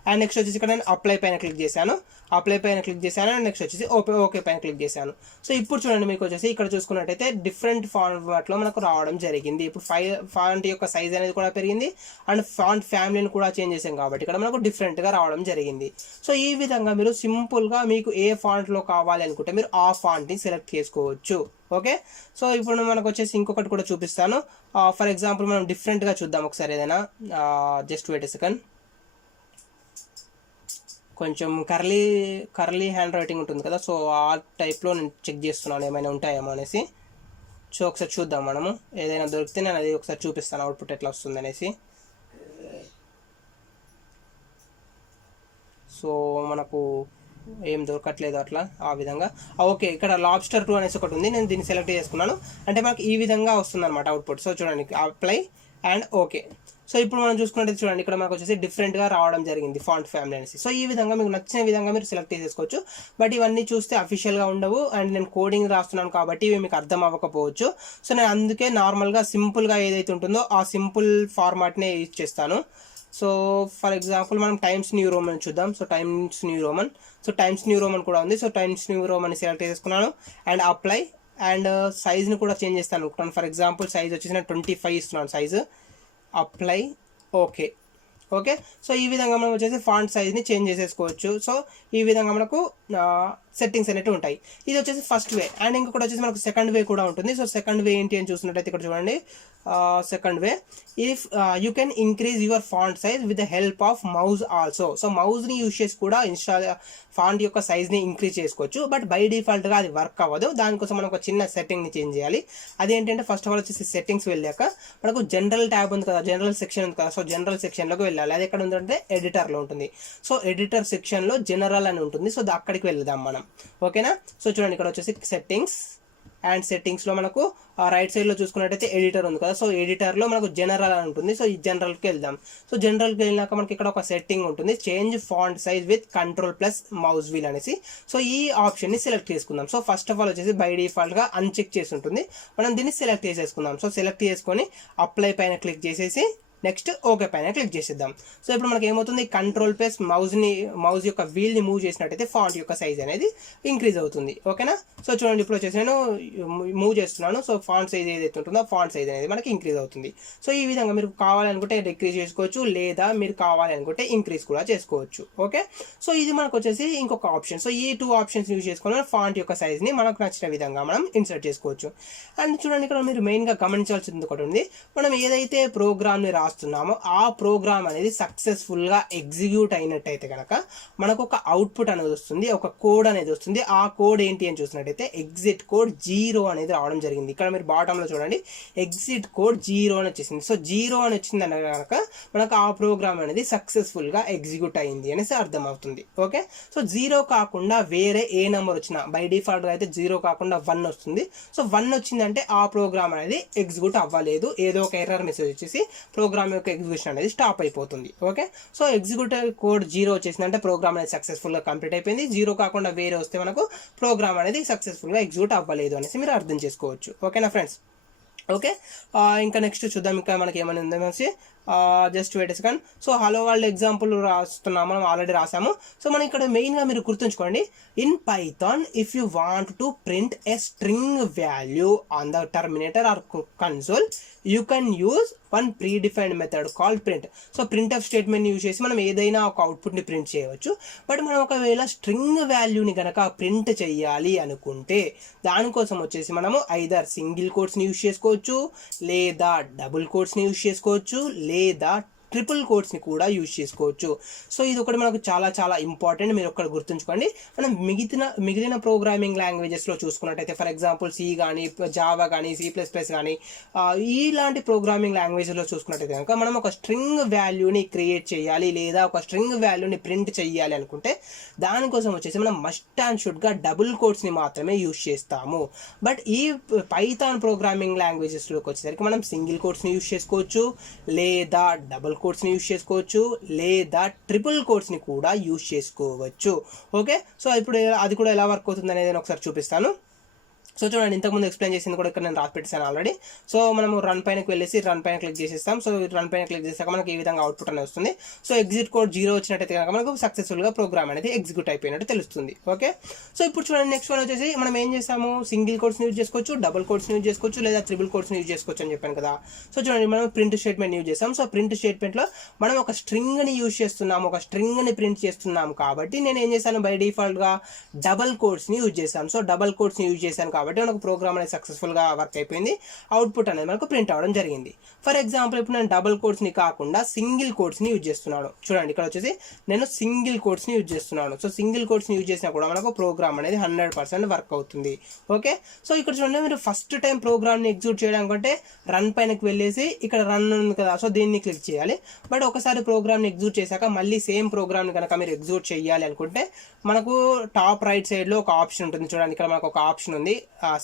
అండ్ నెక్స్ట్ వచ్చేసి ఇక్కడ నేను అప్లై పైన క్లిక్ చేశాను. అండ్ నెక్స్ట్ వచ్చేసి ఓకే పైన క్లిక్ చేశాను. సో ఇప్పుడు చూడండి, మీకు వచ్చేసి ఇక్కడ చూసుకున్నట్టయితే డిఫరెంట్ ఫార్మాట్లో మనకు రావడం జరిగింది. ఇప్పుడు ఫాంట్ యొక్క సైజ్ అనేది కూడా పెరిగింది అండ్ ఫాంట్ ఫ్యామిలీని కూడా చేంజ్ చేసాం కాబట్టి ఇక్కడ మనకు డిఫరెంట్గా రావడం జరిగింది. సో ఈ విధంగా మీరు సింపుల్గా మీకు ఏ ఫాంట్లో కావాలి అనుకుంటే మీరు ఆ ఫాంట్ని సెలెక్ట్ చేసుకోవచ్చు. ఓకే, సో ఇప్పుడు మనకు వచ్చేసి ఇంకొకటి కూడా చూపిస్తాను. ఫర్ ఎగ్జాంపుల్ మనం డిఫరెంట్గా చూద్దాం ఒకసారి ఏదైనా. Just wait a second. కొంచెం కర్లీ హ్యాండ్ రైటింగ్ ఉంటుంది కదా, సో ఆ టైప్లో నేను చెక్ చేస్తున్నాను ఏమైనా ఉంటాయేమో అనేసి. సో ఒకసారి చూద్దాం, మనము ఏదైనా దొరికితే నేను అది ఒకసారి చూపిస్తాను అవుట్పుట్ ఎట్లా వస్తుంది అనేసి. సో మనకు ఏం దొరకట్లేదు అట్లా ఆ విధంగా. ఓకే, ఇక్కడ లాబ్స్టర్ 2 అనేసి ఒకటి ఉంది, నేను దీన్ని సెలెక్ట్ చేసుకున్నాను. అంటే మనకు ఈ విధంగా వస్తుంది అనమాట అవుట్పుట్. సో చూడండి, అప్లై అండ్ ఓకే. సో ఇప్పుడు మనం చూసుకున్నట్టు చూడండి, ఇక్కడ మనకు వచ్చేసి డిఫరెంట్గా రావడం జరిగింది ఫాంట్ ఫ్యామిలీ అనేసి. సో ఈ విధంగా మీకు నచ్చిన విధంగా మీరు సెలెక్ట్ చేసుకోవచ్చు. బట్ ఇవన్నీ చూస్తే అఫీషియల్గా ఉండవు అండ్ నేను కోడింగ్ రాస్తున్నాను కాబట్టి ఇవి మీకు అర్థం అవ్వకపోవచ్చు. సో నేను అందుకే నార్మల్గా సింపుల్గా ఏదైతే ఉంటుందో ఆ సింపుల్ ఫార్మాట్నే యూజ్ చేస్తాను. సో ఫర్ ఎగ్జాంపుల్ మనం టైమ్స్ న్యూ రోమన్ చూద్దాం. సో టైమ్స్ న్యూ రోమన్ కూడా ఉంది. So times new Roman select చేసుకున్నాను అండ్ అప్లై అండ్ సైజ్ని కూడా చేంజ్ చేస్తాను అనుకుంటాను. ఫర్ ఎగ్జాంపుల్ సైజ్ వచ్చేసి నేను 25 ఇస్తున్నాను సైజు. Apply okay. సో ఈ విధంగా మనం వచ్చేసి ఫాంట్ సైజ్ని చేంజ్ చేసేసుకోవచ్చు. సో ఈ విధంగా మనకు సెట్టింగ్స్ అనేవి ఉంటాయి. ఇది వచ్చేసి ఫస్ట్ వే. అండ్ ఇంకొకటి వచ్చేసి మనకు సెకండ్ వే కూడా ఉంటుంది. సో సెకండ్ వే ఏంటి అని చూసినట్టయితే ఇక్కడ చూడండి, second way if you can increase your font size with the help of mouse also. So మౌజ్ని యూజ్ చేసి కూడా ఫాంట్ యొక్క సైజ్ని ఇంక్రీజ్ చేసుకోవచ్చు. బట్ బై డిఫాల్ట్గా అది వర్క్ అవ్వదు. దానికోసం మనం ఒక చిన్న సెట్టింగ్ని చేంజ్ చేయాలి. అదేంటంటే ఫస్ట్ ఆఫ్ ఆల్ వచ్చేసి సెట్టింగ్స్ వెళ్ళాక మనకు జనరల్ ట్యాబ్ ఉంది కదా, జనరల్ సెక్షన్ ఉంది కదా. సో జనరల్ సెక్షన్లోకి వెళ్ళాలి. అది ఎక్కడ ఉందంటే ఎడిటర్లో ఉంటుంది. సో ఎడిటర్ సెక్షన్లో జనరల్ అని ఉంటుంది. సో అక్కడికి వెళ్దాం మనం. ఓకేనా. సో చూడండి, ఇక్కడ వచ్చేసి సెట్టింగ్స్ అండ్ సెట్టింగ్స్లో మనకు రైట్ సైడ్లో చూసుకున్నట్టయితే ఎడిటర్ ఉంది కదా. సో ఎడిటర్లో మనకు జనరల్ అని ఉంటుంది. సో ఈ జనరల్కి వెళ్దాం. సో జనరల్కి వెళ్ళినాక మనకి ఇక్కడ ఒక సెట్టింగ్ ఉంటుంది, change font size with control plus mouse wheel అనేసి. సో ఈ ఆప్షన్ని సెలెక్ట్ చేసుకుందాం. సో ఫస్ట్ ఆఫ్ ఆల్ వచ్చేసి బై డిఫాల్ట్గా అన్చెక్ చేసి ఉంటుంది, మనం దీన్ని సెలెక్ట్ చేసేసుకుందాం. సో సెలెక్ట్ చేసుకొని అప్లై పైన క్లిక్ చేసేసి నెక్స్ట్ ఓకే పైన క్లిక్ చేసేద్దాం. సో ఇప్పుడు మనకి ఏమవుతుంది, కంట్రోల్ ప్లస్ మౌజ్ యొక్క వీల్ని మూవ్ చేసినట్టయితే ఫాంట్ యొక్క సైజ్ అనేది ఇంక్రీజ్ అవుతుంది. ఓకేనా. సో చూడండి, ఇప్పుడు వచ్చేసి నేను మూవ్ చేస్తున్నాను. సో ఫాంట్ సైజ్ ఏదైతే ఉంటుందో ఫాంట్ సైజ్ అనేది మనకి ఇంక్రీజ్ అవుతుంది. సో ఈ విధంగా మీరు కావాలనుకుంటే డిక్రీజ్ చేసుకోవచ్చు, లేదా మీరు కావాలనుకుంటే ఇంక్రీజ్ కూడా చేసుకోవచ్చు. ఓకే. సో ఇది మనకు వచ్చేసి ఇంకొక ఆప్షన్. సో ఈ 2 ఆప్షన్స్ యూజ్ చేసుకుని ఫాంట్ యొక్క సైజ్ని మనకు నచ్చిన విధంగా మనం ఇన్సర్ట్ చేసుకోవచ్చు. అండ్ చూడండి, ఇక్కడ మీరు మెయిన్గా గమనించాల్సింది ఒకటి ఉంది. మనం ఏదైతే ప్రోగ్రామ్ని రాస్తున్నామో ఆ ప్రోగ్రామ్ అనేది సక్సెస్ఫుల్గా ఎగ్జిక్యూట్ అయినట్టయితే కనుక మనకు ఒక అవుట్పుట్ అనేది వస్తుంది, ఒక కోడ్ అనేది వస్తుంది. ఆ కోడ్ ఏంటి అని చూసినట్టయితే ఎగ్జిట్ కోడ్ 0 అనేది రావడం జరిగింది. ఇక్కడ మీరు బాటంలో చూడండి, ఎగ్జిట్ కోడ్ 0 అని వచ్చేసింది. సో 0 అని వచ్చింది కనుక మనకు ఆ ప్రోగ్రామ్ అనేది సక్సెస్ఫుల్గా ఎగ్జిక్యూట్ అయింది అనేసి అర్థమవుతుంది. ఓకే. సో 0 కాకుండా వేరే ఏ నెంబర్ వచ్చినా, బై డిఫాల్ట్గా అయితే 0 కాకుండా 1 వస్తుంది. సో 1 వచ్చిందంటే ఆ ప్రోగ్రామ్ అనేది ఎగ్జిక్యూట్ అవ్వలేదు, ఏదో ఒక ఎర్రర్ మెసేజ్ వచ్చేసి ప్రోగ్రామ్ యొక్క ఎగ్జిక్యూషన్ అనేది స్టాప్ అయిపోతుంది. ఓకే. సో ఎగ్జిక్యూటివ్ కోడ్ 0 వచ్చేసిందంటే ప్రోగ్రామ్ అనేది సక్సెస్ఫుల్గా కంప్లీట్ అయిపోయింది. 0 కాకుండా వేరే వస్తే మనకు ప్రోగ్రామ్ అనేది సక్సెస్ఫుల్గా ఎగ్జిక్యూట్ అవ్వలేదు అనేసి మీరు అర్థం చేసుకోవచ్చు. ఓకేనా ఫ్రెండ్స్. ఓకే, ఇంకా నెక్స్ట్ చూద్దాం, ఇంకా మనకి ఏమైనా ఉందనేసి. Just wait a second. So hello world example రాస్తున్నాము, మనం ఆల్రెడీ రాసాము. సో మనం ఇక్కడ మెయిన్గా మీరు గుర్తుంచుకోండి, in Python if you want to print a string value on the terminator or console you can use one predefined method called print. So print of స్టేట్మెంట్ని యూజ్ చేసి మనం ఏదైనా ఒక అవుట్పుట్ని ప్రింట్ చేయవచ్చు. బట్ మనం ఒకవేళ స్ట్రింగ్ వాల్యూని కనుక ప్రింట్ చేయాలి అనుకుంటే దానికోసం వచ్చేసి మనము ఐదర్ సింగిల్ కోట్స్ని యూజ్ చేసుకోవచ్చు, లేదా డబుల్ కోట్స్ని యూజ్ చేసుకోవచ్చు, లేదా ట్రిపుల్ కోట్స్ని కూడా యూజ్ చేసుకోవచ్చు. సో ఇది ఒకటి మనకు చాలా చాలా ఇంపార్టెంట్, మీరు ఒక్కటి గుర్తుంచుకోండి. మనం మిగిలిన ప్రోగ్రామింగ్ లాంగ్వేజెస్లో చూసుకున్నట్టయితే ఫర్ ఎగ్జాంపుల్ సి కానీ, జావా కానీ, C++ కానీ ఇలాంటి ప్రోగ్రామింగ్ లాంగ్వేజ్లో చూసుకున్నట్టయితే కనుక మనం ఒక స్ట్రింగ్ వాల్యూని క్రియేట్ చేయాలి, లేదా ఒక స్ట్రింగ్ వాల్యూని ప్రింట్ చేయాలి అనుకుంటే దానికోసం వచ్చేసి మనం మస్ట్ అండ్ షుడ్గా డబుల్ కోట్స్ని మాత్రమే యూజ్ చేస్తాము. బట్ ఈ పైథాన్ ప్రోగ్రామింగ్ లాంగ్వేజెస్లోకి వచ్చేసరికి మనం సింగిల్ కోట్స్ని యూజ్ చేసుకోవచ్చు, లేదా డబుల్ కోట్స్ని యూజ్ చేసుకోవచ్చు, లేదా ట్రిపుల్ కోట్స్ని కూడా యూజ్ చేసుకోవచ్చు. ఓకే. సో ఇప్పుడు అది కూడా ఎలా వర్క్ అవుతుంది అనేది నేను ఒకసారి చూపిస్తాను. సో చూడండి, ఇంతకుముందు ఎక్స్ప్లెయిన్ చేసింది కూడా ఇక్కడ నేను రాసి పెట్టేసాను ఆల్రెడీ. సో మనము రన్ పైనకి వెళ్ళేసి రన్ పైన క్లిక్ చేసేస్తాం. సో రన్ పైన క్లిక్ చేసాక మనకి ఈ విధంగా అవుట్పుట్ అనేది వస్తుంది. సో ఎగ్జిట్ కోడ్ 0 వచ్చినట్టయితే కనుక మనకు సక్సెస్ఫుల్గా ప్రోగ్రామ్ అనేది ఎగ్జిక్యూట్ అయిపోయినట్టు తెలుస్తుంది. ఓకే, సో ఇప్పుడు చూడండి, నెక్స్ట్ వన్ వచ్చేసి మనం ఏం చేసాము, సింగిల్ కోడ్స్ని యూజ్ చేసుకోవచ్చు, డబుల్ కోడ్స్ని యూజ్ చేసుకోవచ్చు, లేదా ట్రిపుల్ కోడ్స్ని యూజ్ చేసుకోవచ్చు అని చెప్పాను కదా. సో చూడండి, మనం ప్రింట్ స్టేట్మెంట్ యూజ్ చేస్తాం. సో ప్రింట్ స్టేట్మెంట్లో మనం ఒక స్ట్రింగ్ని యూజ్ చేస్తున్నాము, ఒక స్ట్రింగ్ని ప్రింట్ చేస్తున్నాము కాబట్టి నేను ఏం చేశాను, బై డిఫాల్ట్గా డబల్ కోడ్స్ని యూజ్ చేశాను. సో డబల్ కోడ్స్ని యూజ్ చేశాను కాబట్టి మనకు ప్రోగ్రామ్ సక్సెస్ఫుల్గా వర్క్ అయిపోయింది. అవుట్పుట్ అనేది మనకు ప్రింట్ అవ్వడం జరిగింది. ఫర్ ఎగ్జాంపుల్ ఇప్పుడు నేను డబుల్ కోడ్స్ని కాకుండా సింగిల్ కోడ్స్ని యూజ్ చేస్తున్నాను. చూడండి, ఇక్కడ వచ్చేసి నేను సింగిల్ కోడ్స్ని యూజ్ చేస్తున్నాను. సో సింగిల్ కోడ్స్ని యూజ్ చేసినా కూడా మనకు ప్రోగ్రామ్ అనేది 100% వర్క్ అవుతుంది. ఓకే, సో ఇక్కడ చూడండి, మీరు ఫస్ట్ టైం ప్రోగ్రామ్ని ఎగ్జిక్యూట్ చేయడానికంటే రన్ పైనకి వెళ్ళేసి ఇక్కడ రన్ ఉంది కదా, సో దీన్ని క్లిక్ చేయాలి. బట్ ఒకసారి ప్రోగ్రామ్ని ఎగ్జిక్యూట్ చేశాక మళ్ళీ సేమ్ ప్రోగ్రామ్ని కనుక మీరు ఎగ్జిక్యూట్ చేయాలి అనుకుంటే మనకు టాప్ రైట్ సైడ్లో ఒక ఆప్షన్ ఉంటుంది. చూడండి, ఇక్కడ మనకు ఒక ఆప్షన్ ఉంది,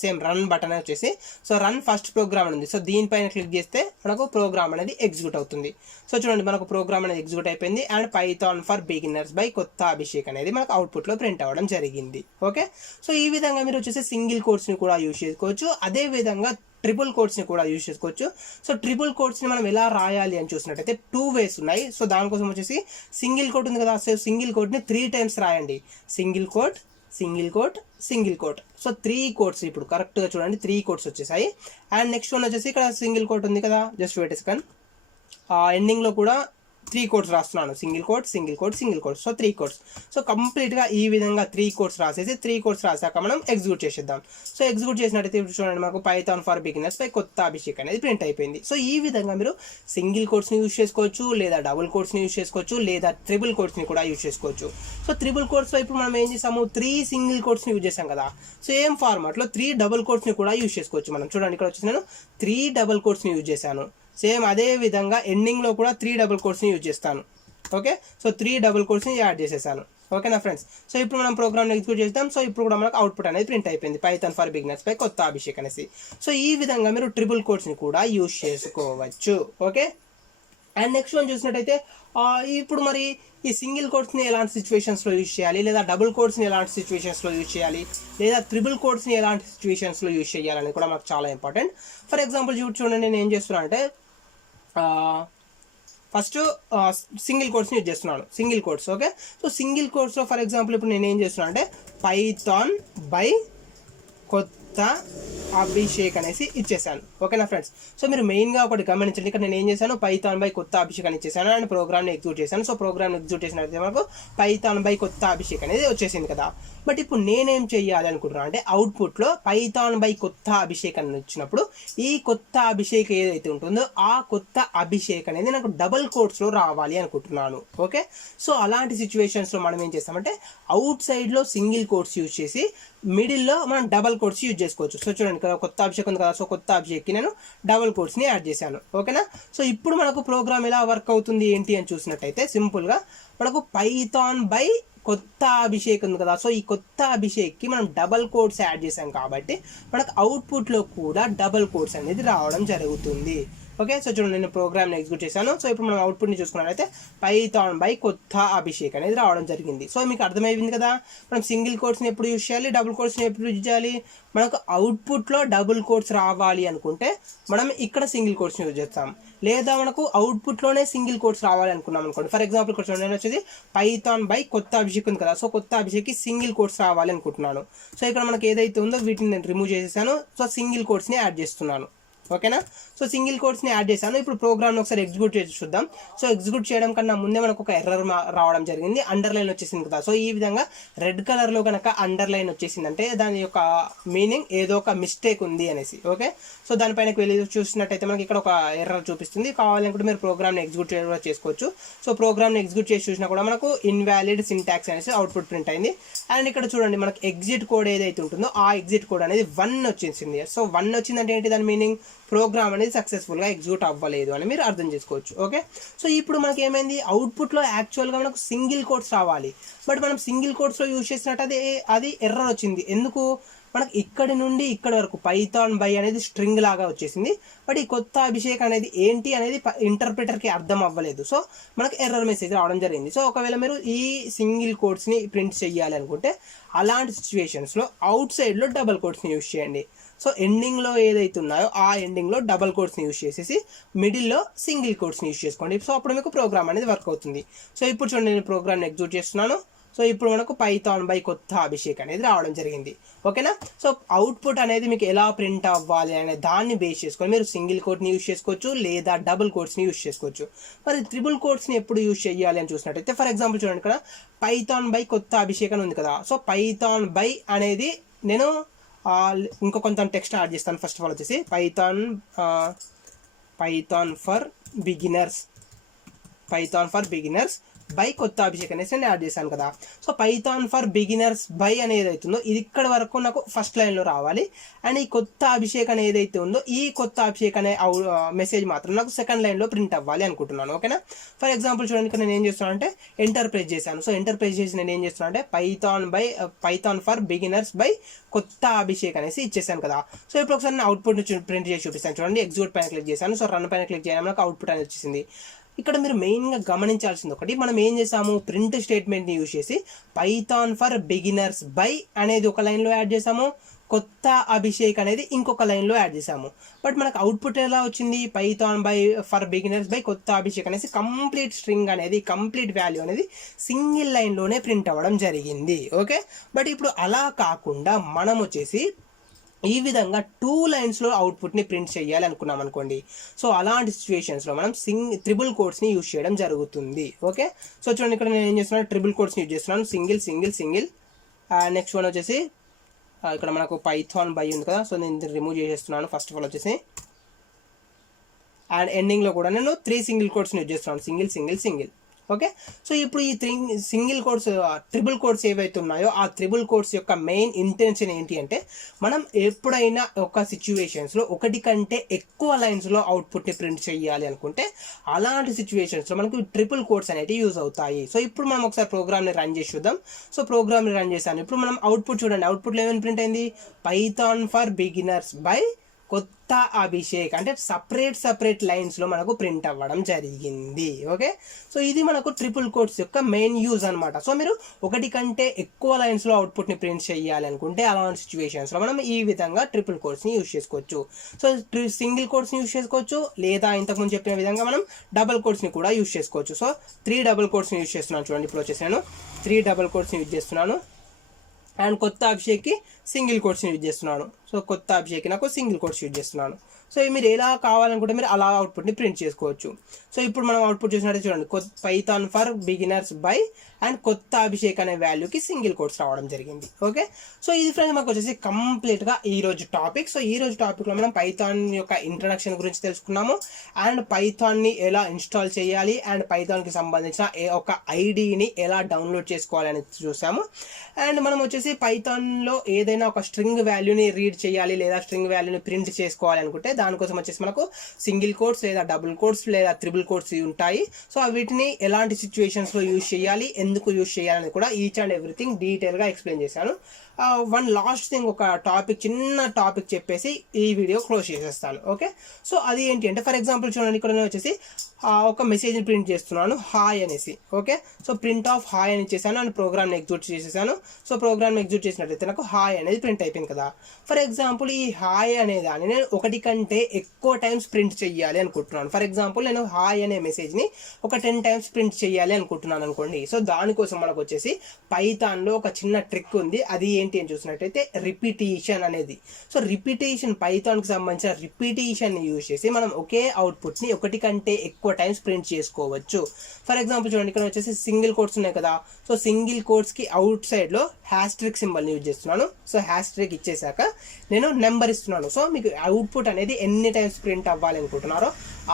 సేమ్ రన్ బటన్ వచ్చేసి. సో రన్ ఫస్ట్ ప్రోగ్రామ్ ఉంది. సో దీనిపైన క్లిక్ చేస్తే మనకు ప్రోగ్రామ్ అనేది ఎగ్జిక్యూట్ అవుతుంది. సో చూడండి, మనకు ప్రోగ్రామ్ అనేది ఎగ్జిక్యూట్ అయిపోయింది. And Python for beginners by Kotha Abhishek అనేది మనకు అవుట్పుట్లో ప్రింట్ అవ్వడం జరిగింది. ఓకే, సో ఈ విధంగా మీరు వచ్చేసి సింగిల్ కోడ్స్ని కూడా యూజ్ చేసుకోవచ్చు, అదే విధంగా ట్రిపుల్ కోడ్స్ని కూడా యూజ్ చేసుకోవచ్చు. సో ట్రిపుల్ కోడ్స్ని మనం ఎలా రాయాలి అని చూసినట్టయితే 2 ways ఉన్నాయి. సో దానికోసం వచ్చేసి సింగిల్ కోడ్ ఉంది కదా, సో సింగిల్ కోడ్ని 3 times రాయండి. Single code, single quote, single quote. So 3 quotes ఇప్పుడు కరెక్ట్గా చూడండి, 3 కోట్స్ వచ్చేసాయి. అండ్ నెక్స్ట్ వన్ వచ్చేసి ఇక్కడ సింగిల్ కోట్ ఉంది కదా, జస్ట్ వెయిట్ ఎ సెకండ్, ఎండింగ్లో కూడా 3 కోట్స్ రాస్తున్నాను. Single quote, single quote, single quote. So 3 quotes. So కంప్లీట్గా ఈ విధంగా 3 కోట్స్ రాసేసి 3 కోట్స్ రాసాక మనం ఎగ్జిక్యూట్ చేసేద్దాం. సో ఎగ్జిక్యూట్ చేసినట్టయితే ఇప్పుడు చూడండి, మనకు Python for beginners by Kotha Abhishek అనేది ప్రింట్ అయిపోయింది. సో ఈ విధంగా మీరు సింగిల్ కోట్స్ని యూజ్ చేసుకోవచ్చు, లేదా డబుల్ కోట్స్ని యూజ్ చేసుకోవచ్చు, లేదా ట్రిపుల్ కోట్స్ని కూడా యూజ్ చేసుకోవచ్చు. సో ట్రిపుల్ కోట్స్లో ఇప్పుడు మనం ఏం చేసాము, 3 సింగిల్ కోట్స్ని యూజ్ చేసాం కదా. సేమ్ ఫార్మాట్లో 3 డబుల్ కోట్స్ని కూడా యూజ్ చేసుకోవచ్చు మనం. చూడండి, ఇక్కడ వచ్చేసి నేను 3 డబుల్ కోట్స్ని యూజ్ చేశాను. సేమ్ అదే విధంగా ఎండింగ్లో కూడా 3 డబుల్ కోట్స్ని యూజ్ చేస్తాను. ఓకే, సో 3 డబుల్ కోట్స్ని యాడ్ చేసేసాను. ఓకేనా ఫ్రెండ్స్, సో ఇప్పుడు మనం ప్రోగ్రామ్ని ఎగ్జిక్యూట్ చేస్తాం. సో ఇప్పుడు కూడా మనకు అవుట్పుట్ అనేది ప్రింట్ అయిపోయింది, పైథాన్ ఫర్ బిగినర్స్ పై కొత్త అభిషేక్ అనేసి. సో ఈ విధంగా మీరు ట్రిపుల్ కోట్స్ని కూడా యూజ్ చేసుకోవచ్చు. ఓకే, అండ్ నెక్స్ట్ వన్ చూసినట్టయితే ఇప్పుడు మరి ఈ సింగిల్ కోడ్స్ని ఎలాంటి సిచ్యువేషన్స్లో యూజ్ చేయాలి, లేదా డబుల్ కోడ్స్ని ఎలాంటి సిచ్యువేషన్స్లో యూజ్ చేయాలి, లేదా ట్రిపుల్ కోడ్స్ని ఎలాంటి సిచ్యువేషన్స్లో యూజ్ చేయాలని కూడా మనకు చాలా ఇంపార్టెంట్. ఫర్ ఎగ్జాంపుల్ చూడండి, నేను ఏం చేస్తున్నాను అంటే ఫస్ట్ సింగిల్ కోడ్స్ని యూజ్ చేస్తున్నాను, single codes. Okay, so single కోడ్స్లో ఫర్ ఎగ్జాంపుల్ ఇప్పుడు నేను ఏం చేస్తున్నాను అంటే పైథాన్ బై కొత్త అభిషేక్ అనేసి ఇచ్చేసాను. ఓకేనా ఫ్రెండ్స్, సో మీరు మెయిన్గా ఒకటి గమనించండి, ఇక్కడ నేను ఏం చేశాను, పైథాన్ బై కొత్త అభిషేక్ అని ఇచ్చేసాను అండ్ ప్రోగ్రామ్ని ఎగ్జిక్యూట్ చేశాను. సో ప్రోగ్రామ్ని ఎగ్జిక్యూట్ చేసినట్లయితే మనకు పైథాన్ బై కొత్త అభిషేక్ అనేది వచ్చేసింది కదా. బట్ ఇప్పుడు నేనేం చెయ్యాలి అనుకుంటున్నాను అంటే అవుట్పుట్లో పైథాన్ బై కొత్త అభిషేక్ అని వచ్చినప్పుడు ఈ కొత్త అభిషేక్ ఏదైతే ఉంటుందో ఆ కొత్త అభిషేక్ అనేది నాకు డబల్ కోట్స్లో రావాలి అనుకుంటున్నాను. ఓకే, సో అలాంటి సిచ్యువేషన్స్లో మనం ఏం చేస్తామంటే అవుట్ సైడ్లో సింగిల్ కోట్స్ యూజ్ చేసి మిడిల్లో మనం డబల్ కోట్స్ యూజ్ చేసుకోవచ్చు. సో చూడండి, ఇక్కడ కొత్త అభిషేక్ ఉంది కదా, సో కొత్త అభిషేక్కి నేను డబల్ కోట్స్ని యాడ్ చేశాను. ఓకేనా, సో ఇప్పుడు మనకు ప్రోగ్రామ్ ఎలా వర్క్ అవుతుంది ఏంటి అని చూసినట్టయితే సింపుల్గా మనకు పైథాన్ బై కొత్త అభిషేక్ ఉంది కదా, సో ఈ కొత్త అభిషేక్కి మనం డబల్ కోట్స్ యాడ్ చేసాం కాబట్టి మనకు అవుట్పుట్లో కూడా డబల్ కోట్స్ అనేది రావడం జరుగుతుంది. ఓకే, సో చూడండి, నేను ప్రోగ్రామ్ని ఎగ్జిక్యూట్ చేశాను. సో ఇప్పుడు మనం అవుట్పుట్ని చూసుకున్నట్లయితే పైథాన్ బై కొత్త అభిషేక్ అనేది రావడం జరిగింది. సో మీకు అర్థమైంది కదా, మనం సింగిల్ కోట్స్ని ఎప్పుడు యూజ్ చేయాలి, డబుల్ కోట్స్ని ఎప్పుడు యూజ్ చేయాలి. మనకు అవుట్పుట్లో డబుల్ కోట్స్ రావాలి అనుకుంటే మనం ఇక్కడ సింగిల్ కోట్స్ని యూజ్ చేస్తాం, లేదా మనకు అవుట్పుట్లోనే సింగిల్ కోట్స్ రావాలి అనుకున్నాం అనుకోండి. ఫర్ ఎగ్జాంపుల్ ఇక్కడ చూడండి, నేను వచ్చేసి పైథాన్ బై కొత్త అభిషేక్ ఉంది కదా, సో కొత్త అభిషేక్కి సింగిల్ కోట్స్ రావాలి అనుకుంటున్నాను. సో ఇక్కడ మనకి ఏదైతే ఉందో వీటిని నేను రిమూవ్ చేసేసాను. సో సింగిల్ కోట్స్ని యాడ్ చేస్తున్నాను. ఓకేనా, సో సింగిల్ కోడ్స్ని యాడ్ చేశాను. ఇప్పుడు ప్రోగ్రామ్ని ఒకసారి ఎగ్జిక్యూట్ చేసి చూద్దాం. సో ఎగ్జిక్యూట్ చేయడం కన్నా ముందే మనకు ఒక ఎర్రర్ రావడం జరిగింది, అండర్లైన్ వచ్చేసింది కదా. సో ఈ విధంగా రెడ్ కలర్లో కనుక అండర్లైన్ వచ్చేసిందంటే దాని యొక్క మీనింగ్ ఏదో ఒక మిస్టేక్ ఉంది అనేసి. ఓకే, సో దానిపైన వెళ్ళి చూసినట్టయితే మనకి ఇక్కడ ఒక ఎర్రర్ చూపిస్తుంది. కావాలనుకుంటే మీరు ప్రోగ్రామ్ని ఎగ్జిక్యూట్ కూడా చేసుకోవచ్చు. సో ప్రోగ్రామ్ని ఎగ్జిక్యూట్ చేసి చూసినా కూడా మనకు ఇన్వాలిడ్ సింటాక్స్ అనేసి అవుట్పుట్ ప్రింట్ అయింది. అండ్ ఇక్కడ చూడండి, మనకు ఎగ్జిట్ కోడ్ ఏదైతే ఉంటుందో ఆ ఎగ్జిట్ కోడ్ అనేది 1 వచ్చేసింది. సో 1 వచ్చిందంటే ఏంటి, దాని మీనింగ్ ప్రోగ్రామ్ అనేది సక్సెస్ఫుల్గా ఎగ్జిక్యూట్ అవ్వలేదు అని మీరు అర్థం చేసుకోవచ్చు. ఓకే, సో ఇప్పుడు మనకి ఏమైంది, అవుట్పుట్లో యాక్చువల్గా మనకు సింగిల్ కోడ్స్ రావాలి, బట్ మనం సింగిల్ కోడ్స్లో యూజ్ చేసినట్టు అది ఎర్రర్ వచ్చింది. ఎందుకు, మనకి ఇక్కడి నుండి ఇక్కడ వరకు పైథాన్ బై అనేది స్ట్రింగ్ లాగా వచ్చేసింది. బట్ ఈ కొత్త అభిషేక్ అనేది ఏంటి అనేది ఇంటర్ప్రిటర్కి అర్థం అవ్వలేదు. సో మనకు ఎర్రర్ మెసేజ్ రావడం జరిగింది. సో ఒకవేళ మీరు ఈ సింగిల్ కోట్స్ని ప్రింట్ చేయాలి అనుకుంటే అలాంటి సిచ్యువేషన్స్లో అవుట్ సైడ్లో డబల్ కోట్స్ని యూజ్ చేయండి. సో ఎండింగ్లో ఏదైతే ఉన్నాయో ఆ ఎండింగ్లో డబల్ కోట్స్ని యూజ్ చేసేసి మిడిల్లో సింగిల్ కోట్స్ని యూజ్ చేసుకోండి. సో అప్పుడు మీకు ప్రోగ్రామ్ అనేది వర్క్ అవుతుంది. సో ఇప్పుడు చూడండి, నేను ప్రోగ్రామ్ని ఎగ్జిక్యూట్ చేస్తున్నాను. సో ఇప్పుడు మనకు పైథాన్ బై కొత్త అభిషేక్ అనేది రావడం జరిగింది. ఓకేనా. సో అవుట్పుట్ అనేది మీకు ఎలా ప్రింట్ అవ్వాలి అనే దాన్ని బేస్ చేసుకొని మీరు సింగిల్ కోట్ని యూజ్ చేసుకోవచ్చు లేదా డబుల్ కోట్స్ని యూజ్ చేసుకోవచ్చు. మరి ట్రిపుల్ కోట్స్ని ఎప్పుడు యూజ్ చేయాలి అని చూసినట్టయితే ఫర్ ఎగ్జాంపుల్ చూడండి, ఇక్కడ పైథాన్ బై కొత్త అభిషేక్ అని ఉంది కదా. సో పైథాన్ బై అనేది నేను ఇంకో కొంత టెక్స్ట్ యాడ్ చేస్తాను. ఫస్ట్ ఆఫ్ ఆల్ వచ్చేసి Python for beginners by Kotha Abhishek అనేసి నేను యాడ్ చేశాను కదా. So Python for beginners by అనేది ఏదైతే ఉందో ఇది ఇక్కడ వరకు నాకు ఫస్ట్ లైన్లో రావాలి. అండ్ ఈ కొత్త అభిషేక్ అనేది ఏదైతే ఉందో ఈ కొత్త అభిషేక్ అనే మెసేజ్ మాత్రం నాకు సెకండ్ లైన్లో ప్రింట్ అవ్వాలి అనుకుంటున్నాను. ఓకేనా. ఫర్ ఎగ్జాంపుల్ చూడండి, ఇక్కడ నేను ఏం చేస్తున్నాను అంటే ఎంటర్ ప్రెస్ చేశాను. సో ఎంటర్ ప్రెస్ చేసి నేను ఏం చేస్తున్నాను అంటే Python for beginners by Kotha Abhishek అనేసి ఇచ్చేసాను కదా. సో ఇప్పుడు ఒకసారి నేను అవుట్పుట్ ప్రింట్ చేసి చూపిస్తాను. చూడండి, ఎగ్జిక్యూట్ పైన క్లిక్ చేశాను. సో రన్ పైన క్లిక్ చేయడం నాకు అవుట్పుట్ అనేది వచ్చేసింది. ఇక్కడ మీరు మెయిన్గా గమనించాల్సింది ఒకటి, మనం ఏం చేసాము, ప్రింట్ స్టేట్మెంట్ని యూజ్ చేసి పైథాన్ ఫర్ బిగినర్స్ బై అనేది ఒక లైన్లో యాడ్ చేసాము, కొత్త అభిషేక్ అనేది ఇంకొక లైన్లో యాడ్ చేసాము. బట్ మనకు అవుట్పుట్ ఎలా వచ్చింది, Python for beginners by Kotha Abhishek అనేసి కంప్లీట్ స్ట్రింగ్ అనేది కంప్లీట్ వాల్యూ అనేది సింగిల్ లైన్లోనే ప్రింట్ అవ్వడం జరిగింది. ఓకే. బట్ ఇప్పుడు అలా కాకుండా మనం వచ్చేసి ఈ విధంగా 2 లైన్స్లో అవుట్పుట్ని ప్రింట్ చేయాలి అనుకున్నాం అనుకోండి. సో అలాంటి సిచ్యువేషన్స్లో మనం ట్రిపుల్ కోట్స్ని యూజ్ చేయడం జరుగుతుంది. ఓకే. సో చూడండి, ఇక్కడ నేను ఏం చేస్తున్నాను, ట్రిపుల్ కోట్స్ని యూజ్ చేస్తున్నాను. సింగిల్. నెక్స్ట్ వన్ వచ్చేసి ఇక్కడ మనకు పైథాన్ బై ఉంది కదా. సో నేను రిమూవ్ చేసేస్తున్నాను ఫస్ట్ ఆఫ్ ఆల్ వచ్చేసి. అండ్ ఎండింగ్లో కూడా నేను 3 సింగిల్ కోట్స్ని యూజ్ చేస్తున్నాను. సింగిల్. ఓకే. సో ఇప్పుడు ఈ ట్రిపుల్ కోట్స్ ఏవైతే ఉన్నాయో ఆ ట్రిపుల్ కోట్స్ యొక్క మెయిన్ ఇంటెన్షన్ ఏంటి అంటే, మనం ఎప్పుడైనా ఒక సిచ్యువేషన్స్లో ఒకటి కంటే ఎక్కువ లైన్స్లో అవుట్పుట్ని ప్రింట్ చేయాలి అనుకుంటే అలాంటి సిచ్యువేషన్స్లో మనకు ట్రిపుల్ కోట్స్ అనేవి యూజ్ అవుతాయి. సో ఇప్పుడు మనం ఒకసారి ప్రోగ్రామ్ని రన్ చేసి చూద్దాం. సో ప్రోగ్రామ్ని రన్ చేశాను. ఇప్పుడు మనం అవుట్పుట్ చూడండి, అవుట్పుట్లో ఏమైనా ప్రింట్ అయింది, Python for beginners by Kotha Abhishek అంటే సపరేట్ లైన్స్లో మనకు ప్రింట్ అవ్వడం జరిగింది. ఓకే. సో ఇది మనకు ట్రిపుల్ కోట్స్ యొక్క మెయిన్ యూజ్ అనమాట. సో మీరు ఒకటి కంటే ఎక్కువ లైన్స్లో అవుట్పుట్ని ప్రింట్ చేయాలి అనుకుంటే అలాంటి సిచ్యువేషన్స్లో మనం ఈ విధంగా ట్రిపుల్ కోట్స్ని యూజ్ చేసుకోవచ్చు. సో సింగిల్ కోట్స్ని యూజ్ చేసుకోవచ్చు లేదా ఇంతకుముందు చెప్పిన విధంగా మనం డబల్ కోట్స్ని కూడా యూజ్ చేసుకోవచ్చు. సో 3 డబుల్ కోట్స్ని యూజ్ చేస్తున్నాను. చూడండి, ఇప్పుడు వచ్చేసి నేను 3 డబుల్ కోట్స్ని యూజ్ చేస్తున్నాను. అండ్ కొత్త అభిషేక్కి సింగిల్ కోట్స్ని యూజ్ చేస్తున్నాను. సో కొత్త అభిషేక్కి నాకు సింగిల్ కోట్స్ యూజ్ చేస్తున్నాను. సో మీరు ఎలా కావాలనుకుంటే మీరు అలా అవుట్పుట్ని ప్రింట్ చేసుకోవచ్చు. సో ఇప్పుడు మనం అవుట్పుట్ చూసినట్టు చూడండి, Python for beginners by and కొత్త అభిషేక్ అనే వాల్యూకి సింగిల్ కోట్స్ రావడం జరిగింది. ఓకే. సో ఇది ఫ్రెండ్స్ మనకు వచ్చేసి కంప్లీట్గా ఈరోజు టాపిక్. సో ఈరోజు టాపిక్లో మనం పైథాన్ యొక్క ఇంట్రడక్షన్ గురించి తెలుసుకున్నాము. అండ్ పైథాన్ని ఎలా ఇన్స్టాల్ చేయాలి అండ్ పైథాన్కి సంబంధించిన ఒక ఐడిని ఎలా డౌన్లోడ్ చేసుకోవాలి అని చూసాము. అండ్ మనం వచ్చేసి పైథాన్లో ఏదైనా ఒక స్ట్రింగ్ వాల్యూని రీడ్ చేయాలి లేదా స్ట్రింగ్ వాల్యూని ప్రింట్ చేసుకోవాలి అనుకుంటే దానికోసం వచ్చేసి మనకు సింగిల్ కోట్స్ లేదా డబుల్ కోట్స్ లేదా ట్రిపుల్ కోట్స్ ఉంటాయి. సో వీటిని ఎలాంటి సిచ్యువేషన్స్లో యూజ్ చేయాలి, ఎందుకు యూజ్ చేయాలని కూడా ఈచ్ అండ్ ఎవ్రీథింగ్ డీటెయిల్గా ఎక్స్ప్లెయిన్ చేశాను. వన్ లాస్ట్ థింగ్, ఒక చిన్న టాపిక్ చెప్పేసి ఈ వీడియో క్లోజ్ చేసేస్తాను. ఓకే. సో అది ఏంటి అంటే, ఫర్ ఎగ్జాంపుల్ చూడండి, ఇక్కడ నేను వచ్చేసి ఒక మెసేజ్ని ప్రింట్ చేస్తున్నాను, హాయ్ అనేసి. Okay. So print of hi అని ఇచ్చేసాను అండ్ ప్రోగ్రామ్ని ఎగ్జిక్యూట్ చేసేసాను. సో ప్రోగ్రామ్ని ఎగ్జిక్యూట్ చేసినట్లయితే నాకు హాయ్ అనేది ప్రింట్ అయిపోయింది కదా. ఫర్ ఎగ్జాంపుల్ ఈ హాయ్ అనే దాన్ని నేను ఒకటి కంటే ఎక్కువ టైమ్స్ ప్రింట్ చేయాలి అనుకుంటున్నాను. ఫర్ ఎగ్జాంపుల్ నేను హాయ్ అనే మెసేజ్ని ఒక 10 టైమ్స్ ప్రింట్ చేయాలి అనుకుంటున్నాను అనుకోండి. సో దానికోసం మనకు వచ్చేసి పైథాన్లో ఒక చిన్న ట్రిక్ ఉంది. అది ఏంటి అని చూసినట్టయితే రిపిటీషన్ అనేది. సో రిపిటీషన్, పైథాన్కి సంబంధించిన రిపిటీషన్ని యూజ్ చేసి మనం ఒకే అవుట్పుట్ని ఒకటి కంటే ఎక్కువ టైమ్స్ ప్రింట్ చేసుకోవచ్చు. ఫర్ ఎగ్జాంపుల్ చూడండి, ఇక్కడ వచ్చేసి సింగిల్ కోట్స్ ఉన్నాయి కదా. సో సింగిల్ కోట్స్కి అవుట్ సైడ్లో హ్యాస్ట్రిక్ సింబల్ని యూజ్ చేస్తున్నాను. సో హ్యాస్ట్రిక్ ఇచ్చేసాక నేను నెంబర్ ఇస్తున్నాను. సో మీకు అవుట్పుట్ అనేది ఎన్ని టైమ్స్ ప్రింట్ అవ్వాలి అనుకుంటున్నారో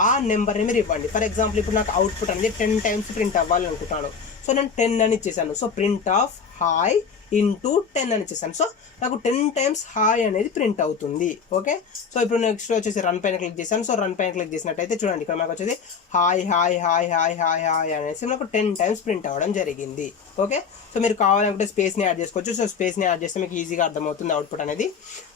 ఆ నెంబర్ని మీరు ఇవ్వండి. ఫర్ ఎగ్జాంపుల్ ఇప్పుడు నాకు అవుట్పుట్ అనేది 10 టైమ్స్ ప్రింట్ అవ్వాలి అనుకుంటున్నాను. సో నేను 10 అని ఇచ్చేసాను. So print of hi into 10 అని ఇచ్చేసాను. సో నాకు 10 టైమ్స్ హాయ్ అనేది ప్రింట్ అవుతుంది. ఓకే, సో ఇప్పుడు నెక్స్ట్ వచ్చేసి రన్ పైన క్లిక్ చేశాను. సో రన్ పైన క్లిక్ చేసినట్టయితే చూడండి ఇక్కడ మనకు వచ్చేసి hi hi hi hi hi hi అనేసి మనకు 10 టైమ్స్ ప్రింట్ అవ్వడం జరిగింది. ఓకే, సో మీరు కావాలనుకుంటే స్పేస్ని యాడ్ చేసుకోవచ్చు. సో స్పేస్ని యాడ్ చేస్తే మీకు ఈజీగా అర్థమవుతుంది అవుట్పుట్ అనేది.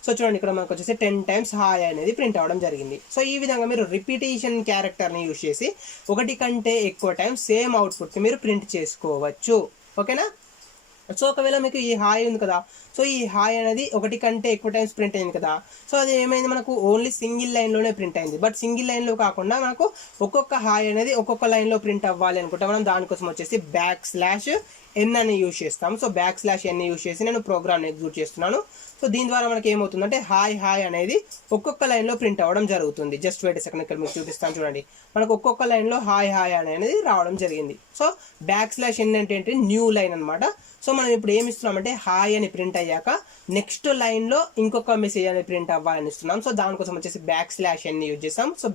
సో చూడండి ఇక్కడ మనకు వచ్చేసి 10 టైమ్స్ హాయ్ అనేది ప్రింట్ అవ్వడం జరిగింది. సో ఈ విధంగా మీరు రిపీటేషన్ క్యారెక్టర్ని యూజ్ చేసి ఒకటి కంటే ఎక్కువ టైం సేమ్ అవుట్పుట్ని మీరు ప్రింట్ చేసుకోవచ్చు. ఓకేనా, సో ఒకవేళ మీకు ఈ హాయ్ ఉంది కదా, సో ఈ హాయ్ అనేది ఒకటి కంటే ఎక్కువ టైమ్స్ ప్రింట్ అయింది కదా, సో అది ఏమైంది మనకు ఓన్లీ సింగిల్ లైన్లోనే ప్రింట్ అయింది. బట్ సింగిల్ లైన్లో కాకుండా మనకు ఒక్కొక్క హాయ్ అనేది ఒక్కొక్క లైన్లో ప్రింట్ అవ్వాలి అనుకుంటే మనం దానికోసం వచ్చేసి \n అని యూజ్ చేస్తాం. సో \n యూజ్ చేసి నేను ప్రోగ్రామ్ని ఎగ్జిక్యూట్ చేస్తున్నాను. సో దీని ద్వారా మనకి ఏమవుతుందంటే హాయ్ హాయ్ అనేది ఒక్కొక్క లైన్లో ప్రింట్ అవ్వడం జరుగుతుంది. జస్ట్ వెయిట్ సెకండ్, ఇక్కడ మీకు చూపిస్తాను చూడండి. మనకు ఒక్కొక్క లైన్లో హాయ్ హాయ్ అనేది రావడం జరిగింది. సో \n అంటే ఏంటి, న్యూ లైన్ అనమాట. సో మనం ఇప్పుడు ఏమి ఇస్తున్నామంటే హాయ్ అని ప్రింట్ అయ్యాక నెక్స్ట్ లైన్లో ఇంకొక మెసేజ్ అనేది ప్రింట్ అవ్వాలని ఇస్తున్నాం. సో దానికోసం వచ్చేసి \n యూజ్ చేస్తాం. సో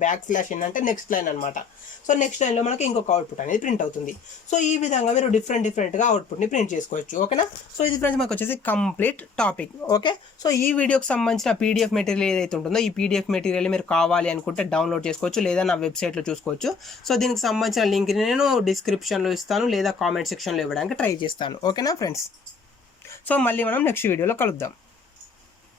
\n అంటే నెక్స్ట్ లైన్ అనమాట. సో నెక్స్ట్ లైన్లో మనకి ఇంకొక అవుట్పుట్ అనేది ప్రింట్ అవుతుంది. సో ఈ విధంగా మీరు డిఫరెంట్గా అవుట్పుట్ని ప్రింట్ చేసుకోవచ్చు. ఓకేనా, సో ఇది ఫ్రెండ్స్ మనకు వచ్చేసి కంప్లీట్ టాపిక్. ఓకే, సో ఈ వీడియోకి సంబంధించిన PDF మెటీరియల్ ఏదైతే ఉంటుందో ఈ PDF మెటీరియల్ మీరు కావాలి అనుకుంటే డౌన్లోడ్ చేసుకోవచ్చు, లేదా నా వెబ్సైట్లో చూసుకోవచ్చు. సో దీనికి సంబంధించిన లింక్ని నేను డిస్క్రిప్షన్లో ఇస్తాను, లేదా కామెంట్ సెక్షన్లో ఇవ్వడానికి ట్రై చేస్తాను. ఓకేనా ఫ్రెండ్స్, సో మళ్ళీ మనం నెక్స్ట్ వీడియోలో కలుద్దాం.